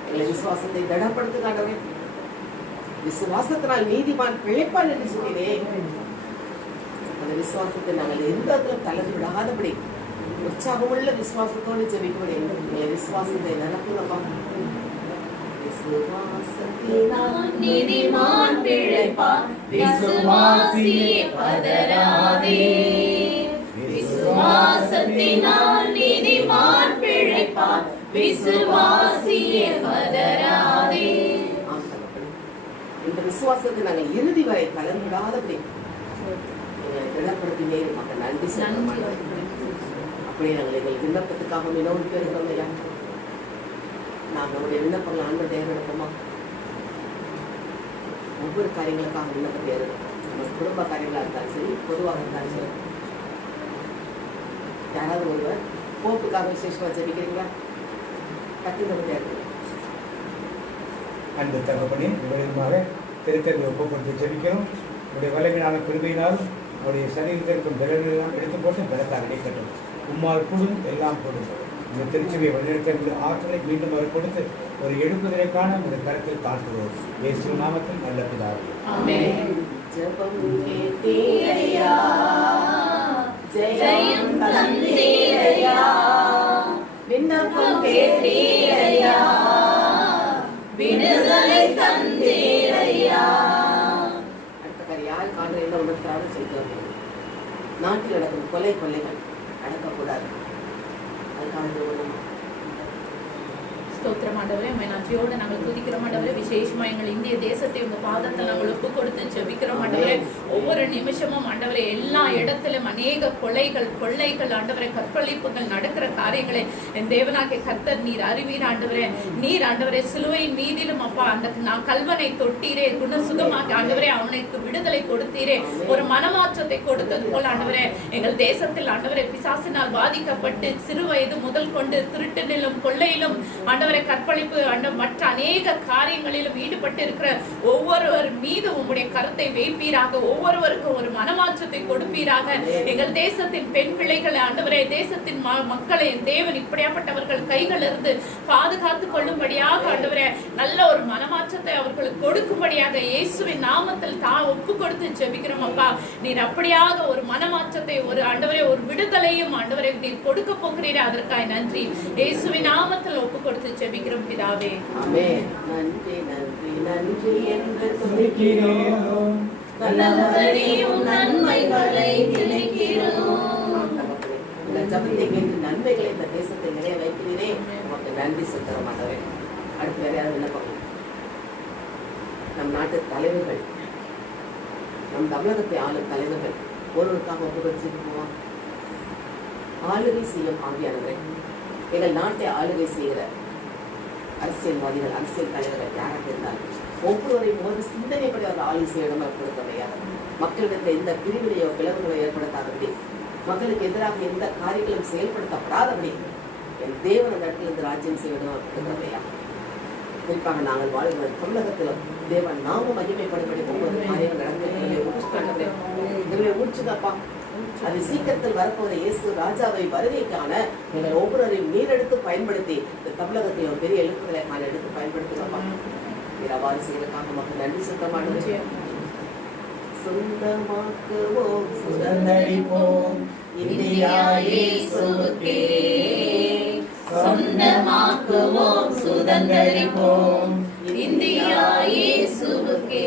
எங்களை விசுவாசத்தை திடப்படுத்துங்க. விசுவாசத்தினால் நீதிமான் பிழைப்பான் என்று சொல்லிடுறேன். அந்த விசுவாசத்தை நாங்கள் எந்த இடத்திலும் கலந்து விடாதபடி உற்சாகமுள்ள விசுவாசத்தோடு ஜெபிக்கக்கூடிய எங்களை விசுவாசத்தை நிரப்புங்கப்பா. நீதிமான் பிழைப்பான், விசுவாசியே பதறாதே. விசுவாசத்தினால் நீதிமான் பிழைப்பான், விசுவாசியே பதறாதே. ஆம் தகப்பனே. இந்த விசுவாசத்தை நாங்கள் இறுதி வரை கலந்துடாதபடி திடப்படுத்தினே மக்கள் நன்றி சொல்ல அப்படியே நாங்கள் எங்கள் விண்ணப்பத்துக்காக மிகவும் பெறுகிறோம் ஐயா. நாங்கள் நம்முடைய விண்ணப்பங்கள் ஆண்டு தேர்ந்தெடுப்போமா? ஒவ்வொரு காரியங்களுக்காக விண்ணப்பத்தை எழுதும். நம்ம குடும்ப காரியங்களாக இருந்தாலும் சரி, பொதுவாக இருந்தாலும் சரி. யாராவது ஒருவர் போப்புக்காக விசேஷமாக ஜெபிக்கிறீங்களா? டக்குன்னு முடியாது. அன்பு தகப்பனே, விவரமாக திருத்தந்தை ஒப்புக்கொடுத்து ஜெபிக்கிறோம். உடைய வல்லமையான கிருபையினால் அவருடைய சரீரத்தில் இருக்கும் விரல்களெல்லாம் எடுத்து போட்டு பலத்தால் இடைக்கட்டும். உம்மால் கூடும் எல்லாம் கூடும். இந்த திருச்சபையை வழிநடத்த ஆற்றலை மீண்டும் அவர் கொடுத்து ஒரு எழுப்புதலைக்கான இந்த கருத்தில் தாழ்த்துவோம். இயேசு நாமத்தில் நல்ல பிதாவே. ஆமென். ஜெபம் கேட்டீரையா, ஜெயம் தந்தீரையா, விண்ணப்பம் கேட்டீரையா, விடுதலை தந்தீரையா. அடுத்த காரியம் காலையில் உணர்த்தாத செய்தோம். நாட்டில் நடக்கும் கொலைகள் அடக்கக்கூடாது. அதுக்காக ஸ்தோத்திரம் ஆண்டவரே, உம்மை நன்றியோடு நாங்கள் துதிக்கிறோம் ஆண்டவரே. விசேஷமா எங்கள் இந்திய தேசத்தை உங்க பாதத்தை நாங்கள் ஒப்பு கொடுத்து ஜெபிக்கிறோம் ஆண்டவரே. ஒவ்வொரு நிமிஷமும் ஆண்டவரே எல்லா இடத்திலும் அநேக கொள்ளைகள் ஆண்டவரே, கற்பழிப்புகள் நடக்கிற காரியங்களை என் தேவனாகிய கர்த்தர் நீர் அறிவீர் ஆண்டவரே. நீர் ஆண்டவரே சிலுவையின் மீதிலும் அப்பா அந்த கல்வனை தொட்டீரே, குணசுகமாக ஆண்டவரே அவனுக்கு விடுதலை கொடுத்தீரே, ஒரு மனமாற்றத்தை கொடுத்தது போல ஆண்டவரே எங்கள் தேசத்தில் ஆண்டவரே பிசாசினால் பாதிக்கப்பட்டு சிறு வயது முதல் கொண்டு திருட்டினிலும் கொள்ளையிலும் ஆண்டவரே கற்பழிப்பு மற்ற அநேக காரியங்களிலும் ஈடுபட்டு இருக்கிற ஒவ்வொருவர் மீது உம்முடைய கருத்தை வைப்பீராக. ஒவ்வொருவருக்கும் ஒரு மனமாற்றத்தை கொடுப்பீராக. எங்கள் தேசத்தின் பெண் பிள்ளைகளை ஆண்டவரே, தேசத்தின் மக்களை தேவன் இப்படியாப்பட்டவர்கள் கைகள் இருந்து பாதுகாத்து கொள்ளும்படியாக ஆண்டவரே நல்ல ஒரு மனமாற்றத்தை அவர்களுக்கு கொடுக்கும்படியாக இயேசுவின் நாமத்தில் ஒப்பு கொடுத்து ஜெபிக்கிறோம் அப்பா. நீர் அப்படியாக ஒரு மனமாற்றத்தை ஒரு ஆண்டவரே ஒரு விடுதலையும் ஆண்டவரே நீர் கொடுக்க போகிறீரே, அதற்காய் நன்றி. இயேசுவின் நாமத்தில் ஒப்பு கொடுத்து ஜெபிக்கிறோம் பிதாவே. ஆமென். நன்றி நன்றி நன்றி என்று துதிக்கிறோம். நல்லவரையும் நன்மைகளை நினைக்கிறோம். இந்த ஜபத்தை கேட்டு நன்மைகளை இந்த தேசத்தை நிறைய வைக்கிறீரே, உமக்கு நன்றி சொல்கிறோம் ஆண்டவரே. அடுத்து வேற யாரும் விண்ணப்பம்? நம் நாட்டு தலைவர்கள், நம் தமிழகத்தை ஆளும் தலைவர்கள் ஒருவருக்காக ஒப்புக்கொடுத்து போவான். ஆளுகை செய்யும் ஆவியானவரே, எங்கள் நாட்டை ஆளுகை செய்கிற அரசியல்வாதிகள், அரசியல் தலைவர்கள் யாராக இருந்தாலும் ஒவ்வொருவரையும் ஒரு சிந்தனைப்படி அவர் ஆளுகை செய்யணும் கொடுக்கவையா. மக்களிடத்தில் எந்த பிரிவினையோ பிளவுகளோ ஏற்படுத்தாதபடி, மக்களுக்கு எதிராக எந்த காரியங்களும் செயல்படுத்தப்படாதபடி என் தேவன் அந்த இடத்துல இந்த ராஜ்யம் செய்யணும் கொடுக்கவையா. குறிப்பாக நாங்கள் வாழ்கிற தமிழகத்திலும் தேவன் நாமும் மகிமைப்படும்படி ஒவ்வொரு காரியங்கள் நடந்து ஊற்றுதப்பா. அது சீக்கிரத்தில் வரப்போகிற இயேசு ராஜாவை வருகைக்கான நீங்கள் ஒவ்வொருவரையும் நீரெடுத்து பயன்படுத்தி இந்த தமிழகத்தை ஒரு பெரிய எழுப்புதலை காண எடுத்து பயன்படுத்துகிறப்பா. நீர் அவ்வாறு செய்வதற்காக மக்கள் நன்றி சுத்தமானது. சொந்தமாக்குவோம், சுதந்தரிப்போம் இந்தியா இயேசுவுக்கே. சொந்தமாக்குவோம், சுதந்தரிப்போம் இந்தியா இயேசுவுக்கே.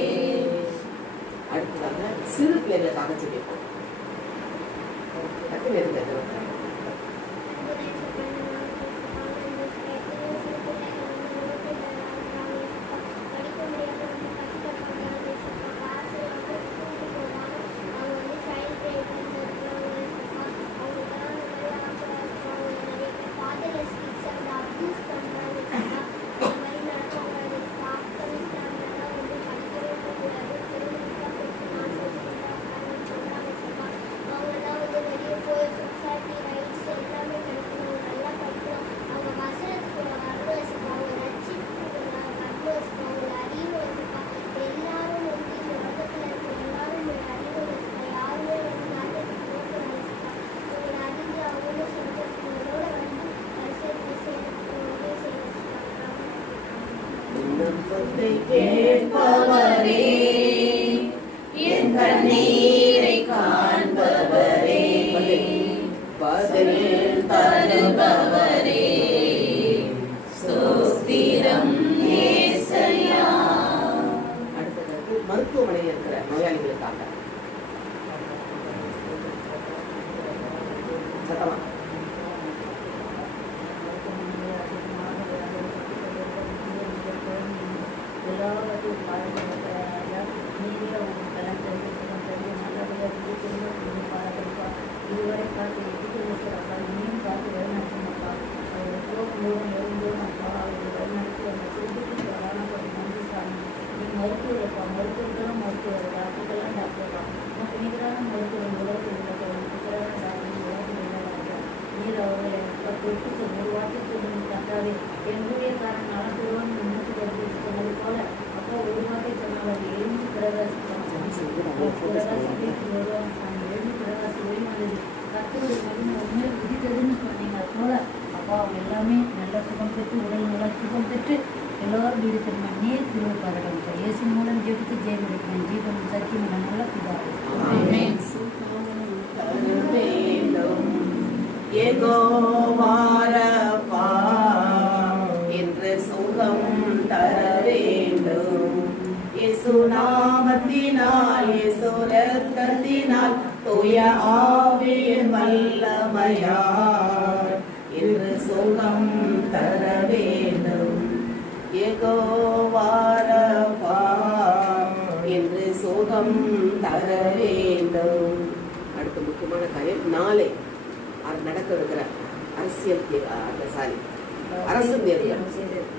அடுத்ததாக சிறு பிள்ளைகளுக்காக ஜெபிப்போம். கேட்பவரே, என் கண்ணீரை காண்பவரே, பதில் தருபவரே, ஸ்தோத்திரம் இயேசையா. அடுத்தது மருத்துவமனையில் இருக்கிற நோயாளிகளுக்காக சத்தமா நிகரான மருத்துவம் உலகத்தில் நீர் அவர்களை தொட்டு ஒரு வார்த்தை சொல்லுங்க கத்தாவே என் ஊழியக்காரன் நலம் பெறுவான் முன்னூற்றி வருது சொன்னது போல அப்பா ஒரு வார்த்தை சொன்னால் அது எழுந்து பிரகாசத்துக்கு வருவாங்க சாமி எழுந்து பிரகாசம் ஒளிமானது கத்தருடைய மகிமை உண்மையில் உதித்ததுன்னு சொன்னீங்க அது போல அப்பா அவங்க எல்லாமே நல்ல சுகம் பெற்று உடல் நல்லா சுகம் பெற்று எல்லோரும் வீடு திரும்ப நீர் திரும்ப பாருங்கள் இயேசு மூலம் ஜெபித்து ஜெயம் எடுக்கிறேன் ஜீவன் சத்தியம் நல்ல பிதாவே யெகோவாரப்பா என்று சுகம் தர வேண்டும். இயேசு நாமத்தினால் இயேசு இரத்தத்தினால் தூய ஆவியின் வல்லமையால் என்று சுகம் தர வேண்டும். யெகோவாரப்பா என்று சுகம் தர வேண்டும். அடுத்த முக்கியமான காரியம் நாளை நடக்க இருக்கிற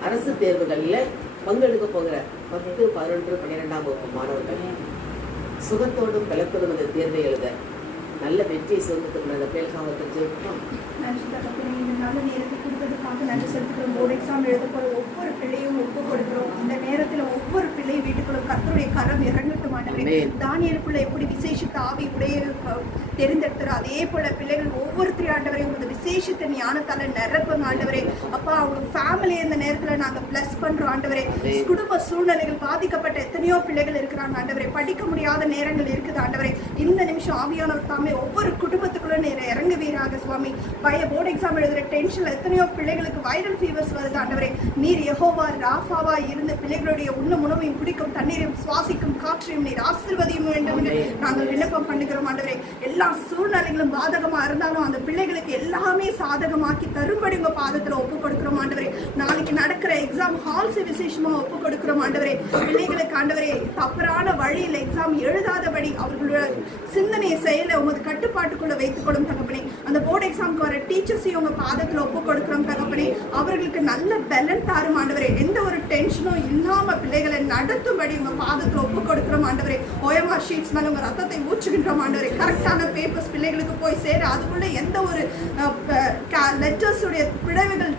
அரசு தேர்வுகள்ல பங்கெடுக்க போகிற 10, 11, 12ஆம் வகுப்பு மாணவர்கள் சுகத்தோடும் பலத்தோடும் அந்த தேர்வை எழுத நல்ல வெற்றியை சொந்தத்துக்குள்ள அந்த பேல்காவத்தை ஜெயிப்போம். நல்ல நேரத்தை கொடுத்ததுக்காக நன்றி செலுத்துக்கிறோம். போர்டு எக்ஸாம் எழுத போற ஒவ்வொரு பிள்ளையும் ஒப்பு கொடுக்கிறோம். இந்த நேரத்துல ஒவ்வொரு பிள்ளை வீட்டுக்குள்ள கர்த்தருடைய கரம் இறங்கட்டும் ஆண்டவரே. தானியேலுக்குள்ள எப்படி விசேஷித்த ஆவி உடைய தெரிந்தெடுத்துறோம் அதே போல பிள்ளைகள் ஒவ்வொருத்தரையும் ஆண்டவரே உங்க விசேஷித்த ஞானத்தால நிரப்புங்க ஆண்டவரே. அப்பா அவங்க ஃபேமிலி இந்த நேரத்துல நாங்க பிளஸ் பண்றோம் ஆண்டவரே. குடும்ப சூழ்நிலைகள் பாதிக்கப்பட்ட எத்தனையோ பிள்ளைகள் இருக்கிறாங்க ஆண்டவரே. படிக்க முடியாத நேரங்கள் இருக்குது ஆண்டவரே. இந்த நிமிஷம் ஆவியானவர் தாமே ஒவ்வொரு குடும்பத்துக்குள்ள இறங்குவீராக சுவாமி. போர்டு எக்ஸாம் எழுதுற டென்ஷன்ல எத்தனையோ பிள்ளைகளுக்கு வைரல் ஃபீவர்ஸ் வருது ஆண்டவரே. நீர் யெகோவா ராஃபாவா இருந்து பிள்ளைகளுடைய உண்ணும் உணவையும் குடிக்கும் தண்ணீரையும் சுவாசிக்கும் காற்றையும் நீர் ஆசீர்வதியும் வேண்டும் என்று நாங்கள் விண்ணப்பம் பண்ணுகிறோம் ஆண்டவரே. எல்லா சூழ்நிலைகளும் பாதகமா இருந்தாலும் அந்த பிள்ளைகளுக்கு எல்லாமே சாதகமாக்கி தரும்படி உங்க பாதத்துல ஒப்பு கொடுக்கிறோம் ஆண்டவரே. நாளைக்கு நடக்கிற எக்ஸாம் ஹால்ஸ் விசேஷமா ஒப்பு கொடுக்கிறோம் ஆண்டவரே. பிள்ளைகளுக்கு ஆண்டவரே தவறான வழியில் எக்ஸாம் எழுதாதபடி அவர்களோட சிந்தனையை செயல உமது கட்டுப்பாட்டுக்குள்ள வைத்துக் கொள்ளும் தகப்பனே. அந்த போர்டு எக்ஸாம்க்கு வர டீச்சர்ஸையும் உங்க பாதத்துல ஒப்பு கொடுக்கிறோம் தகப்பனே. அவர்களுக்கு நல்ல பலன் தாரும் ஆண்டவரே. எந்த ஒரு டென்ஷனும் இல்லாம பிள்ளைகளை நடத்தும்படி உங்க பாதத்துல ஒப்பு கொடுக்கிறோம் ஆண்டவரே. OMR ஷீட்ஸ் மேல உங்க ரத்தத்தை ஊற்றுகின்றோம் ஆண்டவரே. கரெக்டான பேப்பர்ஸ் பிள்ளைகளுக்கு போய் சேர அதுக்குள்ள எந்த ஒரு லெட்டர்ஸ் உடைய பிழவுகள்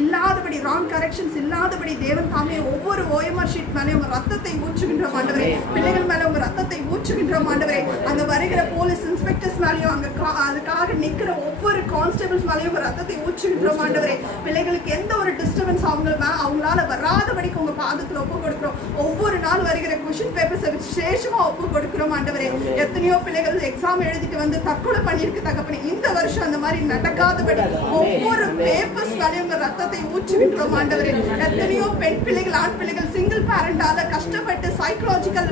இல்லாதபடி ராங் கரெக்ஷன்ஸ் இல்லாதபடி தேவன் தாமே ஒவ்வொரு OMR ஷீட் மேலே உங்க ரத்தத்தை ஊற்றுகின்றோம் ஆண்டவரே. பிள்ளைகள் மேல உங்க ரத்தத்தை ஊற்றுகின்றோம் ஆண்டவரே. அங்க வருகிற போலீஸ் இன்ஸ்பெக்டர்ஸ் மேலேயும் அங்க அதுக்காக நிக்கிற ஒவ்வொரு கான்ஸ்டபிள்ஸ் மேலேயும் உங்க ரத்தத்தை ஊற்றுகின்றோம் ஆண்டவரே. பிள்ளைகளுக்கு எந்த ஒரு டிஸ்டர்பன்ஸ் அவங்களால வராதபடிக்கு உங்க பாதத்துல ஒப்பு கொடுக்கிறோம். ஒவ்வொரு நாள் வருகிற கொஸ்டின் பேப்பர்ஸ் விசேஷமா ஒப்பு கொடுக்கிறோம் ஆண்டவரே. எத்தனையோ பிள்ளைகள் எக்ஸாம் எழுதிட்டு வந்து தற்கொலை பண்ணிருக்கு தகப்பனே. இந்த வருஷம் அந்த மாதிரி நடக்காதபடி ஒவ்வொரு பேப்பர்ஸ் மேலேயும் உங்க ரத்தத்தை ஊற்றுகின்றோம் ஆண்டவரே. எத்தனையோ பெண் பிள்ளைகள் ஆண் பிள்ளைகள் சிங்கிள் பேரண்டால கஷ்டப்பட்டு சைக்கலாஜிக்கல்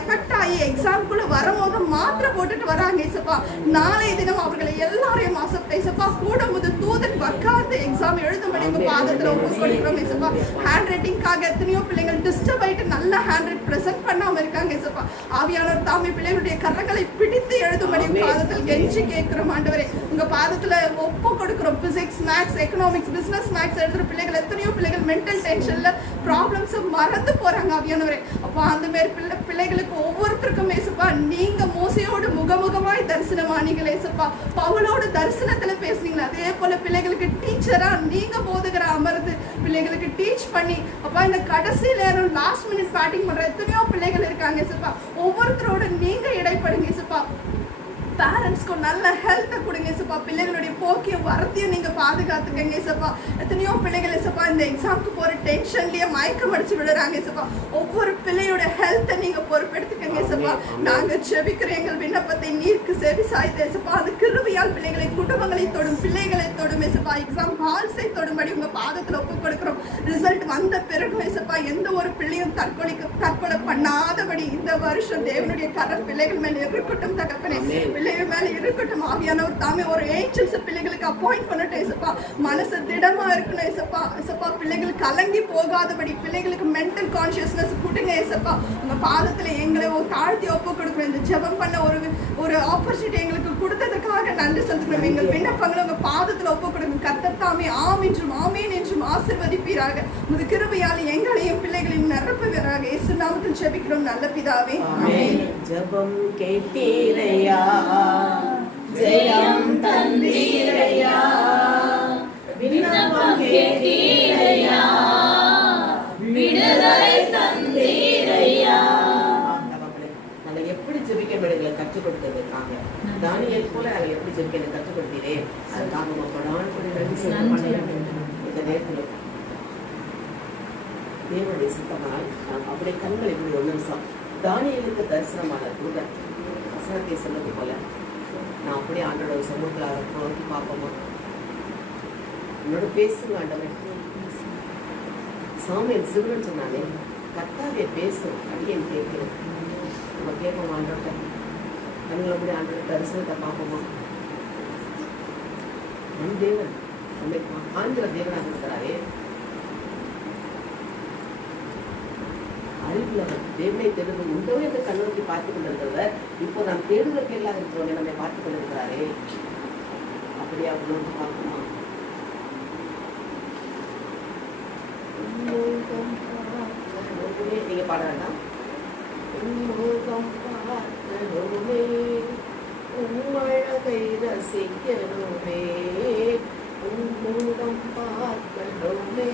எஃபெக்ட் ஆகி எக்ஸாம்குள்ள வரும்போது மாத்திரை போட்டுட்டு வராங்க இசப்பா. நாளைய தினம் அவர்களை எல்லாரையும் இசப்பா கூட முதல் தூதன் உட்கார்ந்து எக்ஸாம் எழுதும்படி உங்க பாதத்துல ஒப்பு கொடுக்கிறோம் இசப்பா. ஹேண்ட் ரைட்டிங்காக எத்தனையோ பிள்ளைகள் டிஸ்டர்ப் ஆயிட்டு நல்ல ஹேண்ட் ரைட் பிரசன்ட் பண்ணாம இருக்காங்க இசப்பா. ஆவியானவர் தாமே பிள்ளைகளுடைய கரங்களை பிடித்து எழுதும்படி பாதத்தில் கெஞ்சி கேட்கிறோம் ஆண்டவரே. உங்க பாதத்துல ஒப்பு கொடுக்கிறோம். Physics, maths, economics, business maths எழுதுற பிள்ளைகள் எத்தனையோ பிள்ளைகள் மென்டல் டென்ஷன்ல ப்ராப்ளம்ஸ் மறந்து போறாங்க ஆவியானவரே. அப்போ அந்த மாதிரி பிள்ளைகளுக்கு ஒவ்வொருத்தருக்கும் ஏசப்பா நீங்க மோசையோடு முகமுகமாய் தரிசனமானீங்களே ஏசப்பா. பவுலோடு தரிசனத்துல பேசுனீங்களா அதே போல பிள்ளைகளுக்கு டீச்சரா நீங்க போதுகிற அமர்ந்து பிள்ளைகளுக்கு டீச் பண்ணி அப்பா இந்த கடைசி நேரம் லாஸ்ட் மினிட் பேட்டிங் பண்ற எத்தனையோ பிள்ளைகள் இருக்காங்க ஏசப்பா. ஒவ்வொருத்தரோட நீங்க இடைப்படுங்க ஏசப்பா. பேரண்ட்ஸ்க்கு நல்ல ஹெல்த்தை கொடுங்க ஏசப்பா. பிள்ளைகளுடைய போக்கியம் வரத்தையும் நீங்க பாதுகாத்துக்கங்க ஏசப்பா. எத்தனையோ பிள்ளைகள் ஏசப்பா இந்த எக்ஸாம்க்கு போற டென்ஷன்லயே மயக்கம் அடிச்சு விடுறாங்க ஏசப்பா. ஒவ்வொரு பிள்ளையோட ஹெல்த்தை நீங்க பொறுப்பெடுத்துக்கங்க ஏசப்பா. நாங்க ஜெபிக்கிற எங்கள் விண்ணப்பத்தை நீருக்கு செவி சாய்த்து ஏசப்பா. அது கிருபையால் பிள்ளைகளை குடும்பங்களை தொடும் பிள்ளைகளை தொடும் ஏசப்பா. எக்ஸாம் ஹால்ஸை தொடும்படி உங்க பாதத்துல ஒப்பு கொடுக்கிறோம். ரிசல்ட் வந்த பிறகு ஏசப்பா எந்த ஒரு பிள்ளையும் தற்கொலை பண்ணாதபடி இந்த வருஷம் தேவனுடைய கரம் பிள்ளைகள் மேல இருக்கட்டும் தகப்பனே. பிள்ளைகள் மேல இருக்கட்டும் ஆவியானவர் தாமே ஒரு ஏஞ்சல்ஸ் பிள்ளைகளுக்கு அப்பாயிண்ட் பண்ணட்டும் ஏசப்பா. மனசு திடமா இருக்கணும் ஏசப்பா. ஏசப்பா பிள்ளைகள் கலங்கி போகாதபடி பிள்ளைகளுக்கு மென்டல் கான்சியஸ்னஸ் கொடுங்க ஏசப்பா. உங்க பாதத்துல எங்களை தாழ்த்தி ஒப்பு கொடுக்கணும். இந்த ஜெபம் பண்ண ஒரு ஆப்பர்ச்சுனிட்டி எங்களுக்கு கொடுத்ததுக்காக நன்றி செலுத்துக்கிறோம். எங்கள் விண்ணப்பங்களை உங்க பாதத்துல ஒப்பு கொடுக்கணும். கர்த்தர் தாமே ஆம் என்றும் ஆமீன் என்றும் ஆசீர்வதிப்பீராக. உங்க கிருபையால் எங்களையும் பிள்ளைகளையும் நிரப்புவீராக. இயேசு நாமத்தில் ஜெபம் ஜெபிக்கிறோம் நல்ல பிதாவே. ஜெபம் கேட்டீரையா, ஜெயம் தந்தீரையா, விண்ணப்பம் கேட்டீரையா, விடுதலை தந்தீரையா. நாங்கள் எப்படி ஜெபிக்க வேண்டியதை கற்றுக் கொடுத்ததுக்காக, தானியேல் போல நாங்கள் எப்படி ஜெபிக்க கற்றுக் கொடுத்தீரே, அதுக்காக மக்களால் இந்த நேரத்தில் தேவனுடைய சித்தமானால் அப்படியே கண்கள் இப்படி ஒரு நிமிஷம் தானியேலுக்கு தரிசனமான தூதன் வசனத்தை சொன்னது போல நான் அப்படியே ஆண்டோட சமூகத்தில் அதை நோக்கி பார்ப்போமா? என்னோட பேசுங்க ஆண்டவன். சாமியல் சிறுவன் சொன்னாலே கர்த்தாவே பேசும் அடியேன் கேட்கிறேன். நம்ம கேட்போம் ஆண்டோட்ட கண்கள் அப்படி ஆண்டோட தரிசனத்தை பார்ப்போமா? நம் தேவன் நம்மை ஆந்திர தேவனாக இருக்கிறாரே, அறிவுள்ளவர் தேவனை தேடுவது உண்டவே இந்த கண்ணோக்கி பார்த்து கொண்டிருக்கிறவர் இப்போ நாம் தேடுவதற்கு எல்லாம் இருக்கிறவங்க நம்மை பார்த்து கொண்டிருக்கிறாரே, அப்படியா உணர்ந்து பார்க்குமா? நீங்க பாட வேண்டாம். உம்மழகை ரசிக்கணுமே, உன்முகம் பார்க்கணுமே,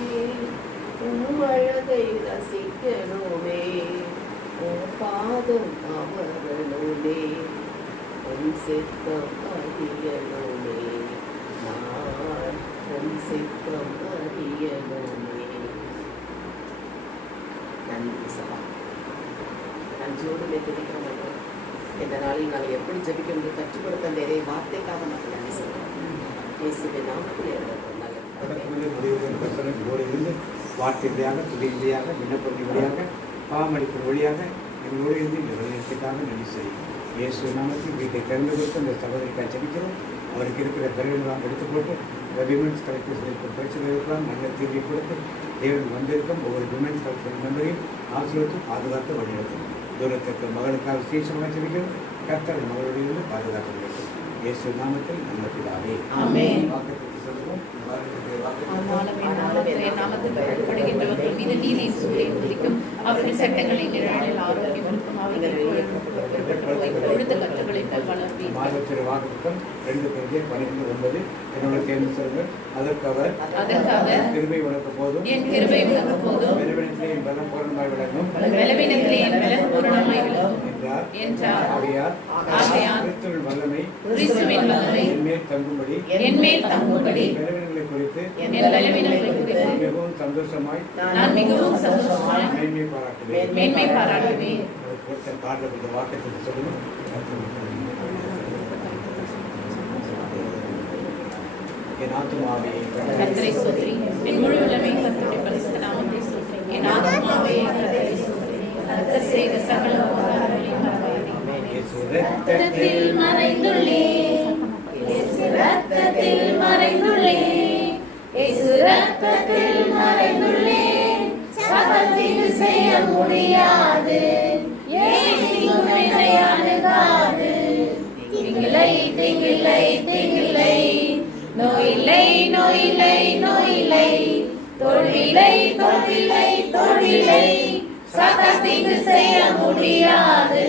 உம்மழகை ரசிக்கணுமே, உன் பாதம் அமரணுமே, உன் சித்தம் அறியணுமே, நான் உன் சித்தம் அறியணுமே. நன்றி சபா, நன்றியோடு துதிக்கிற மட்டும் இந்த நாளில் நாங்கள் எப்படி ஜெபிக்க முடியும் கற்றுக் கொடுத்த அந்த இறை வார்த்தைக்காக நாங்கள் நன்றி சொல்கிறோம். இயேசுவின் நாமத்தில் இருந்து வார்த்தை வழியாக, துணை வழியாக, விண்ணப்படி வழியாக, பாவமளிப்பு வழியாக எங்களோடு இருந்து இந்த விளையாட்டுக்காக நன்றி செய்யும். இயேசு நாமத்தில் வீட்டை திறந்து கொடுத்து அந்த சகோதரிக்காக ஜெபிக்கிறோம். அவருக்கு இருக்கிற பிறகுலாம் எடுத்துக்கொண்டு விமென்ஸ் கலெக்டர் பிரச்சனை இருக்கலாம் நல்ல தீர்வை கொடுத்து தேவன் வந்திருக்கும் ஒவ்வொரு விமென்ஸ் கலெக்டர் மெம்பரையும் ஆசிரியத்து பாதுகாத்து வழிநடத்தும். தூரத்திற்கு மகளுக்காக விசேஷமாக ஜெபிக்கிறோம். கர்த்தர் மகளுடைய பாதுகாத்து வேண்டும். இயேசு நாமத்தில் நல்ல பிதாவே ஆமென். வாக்குத்தத்தம் சொல்லுவோம். நாமத்தில் மீது நீதியின் சூரியன் உதிக்கும். அவர்கள் சட்டங்களின் நிழலில் ஆரோக்கியம் இருக்கும். பொழுது கற்றுகளில் வளர்ப்பி. மாதத்திற்கு வாக்குத்தத்தம் 2:12 என்னோட தேர்ந்து சொல்லுங்கள். அதற்கு அவர் கிருபை உனக்கு போதும், என் கிருபை உனக்கு போதும், பலவீனத்திலே என் பலம் பூரணமாய் விளங்கும், பலவீனத்திலே என் பலம் பூரணமாய் விளங்கும் என்றார். ஆகையால் கிறிஸ்துவின் வல்லமை என்மேல் தங்கும்படி பலவீனங்களை குறித்து மிகவும் சந்தோஷமாய் நான் மிகவும் சந்தோஷமாய் மேன்மை பாராட்டுவேன். காரணம் வாக்கத்தை சொல்லுங்கள். என் ஆத்துமாவே கர்த்தரை ஸ்தோத்திரி, என் முழு உள்ளமே கர்த்தருடைய பரிசுத்த நாமத்தை ஸ்தோத்திரி. என் ஆத்துமாவே கர்த்தரை ஸ்தோத்திரி, கர்த்தர் செய்த சகல உபகாரங்களையும் மறவாதே. ரத்தத்தில் மறைந்துள்ளே, இயேசு ரத்தத்தில் மறைந்துள்ளே, இயேசு ரத்தத்தில் மறைந்துள்ளே, சகலத்தையும் செய்ய முடியாது, ஏன் தீங்கும் என்னை அணுகாது. தீங்கில்லை தீங்கில்லை தீங்கில்லை, நோயில்லை நோயில்லை நோயில்லை, தோல்வியில்லை தோல்வியில்லை தோல்வியில்லை, சகலத்தையும் செய்ய முடியாது,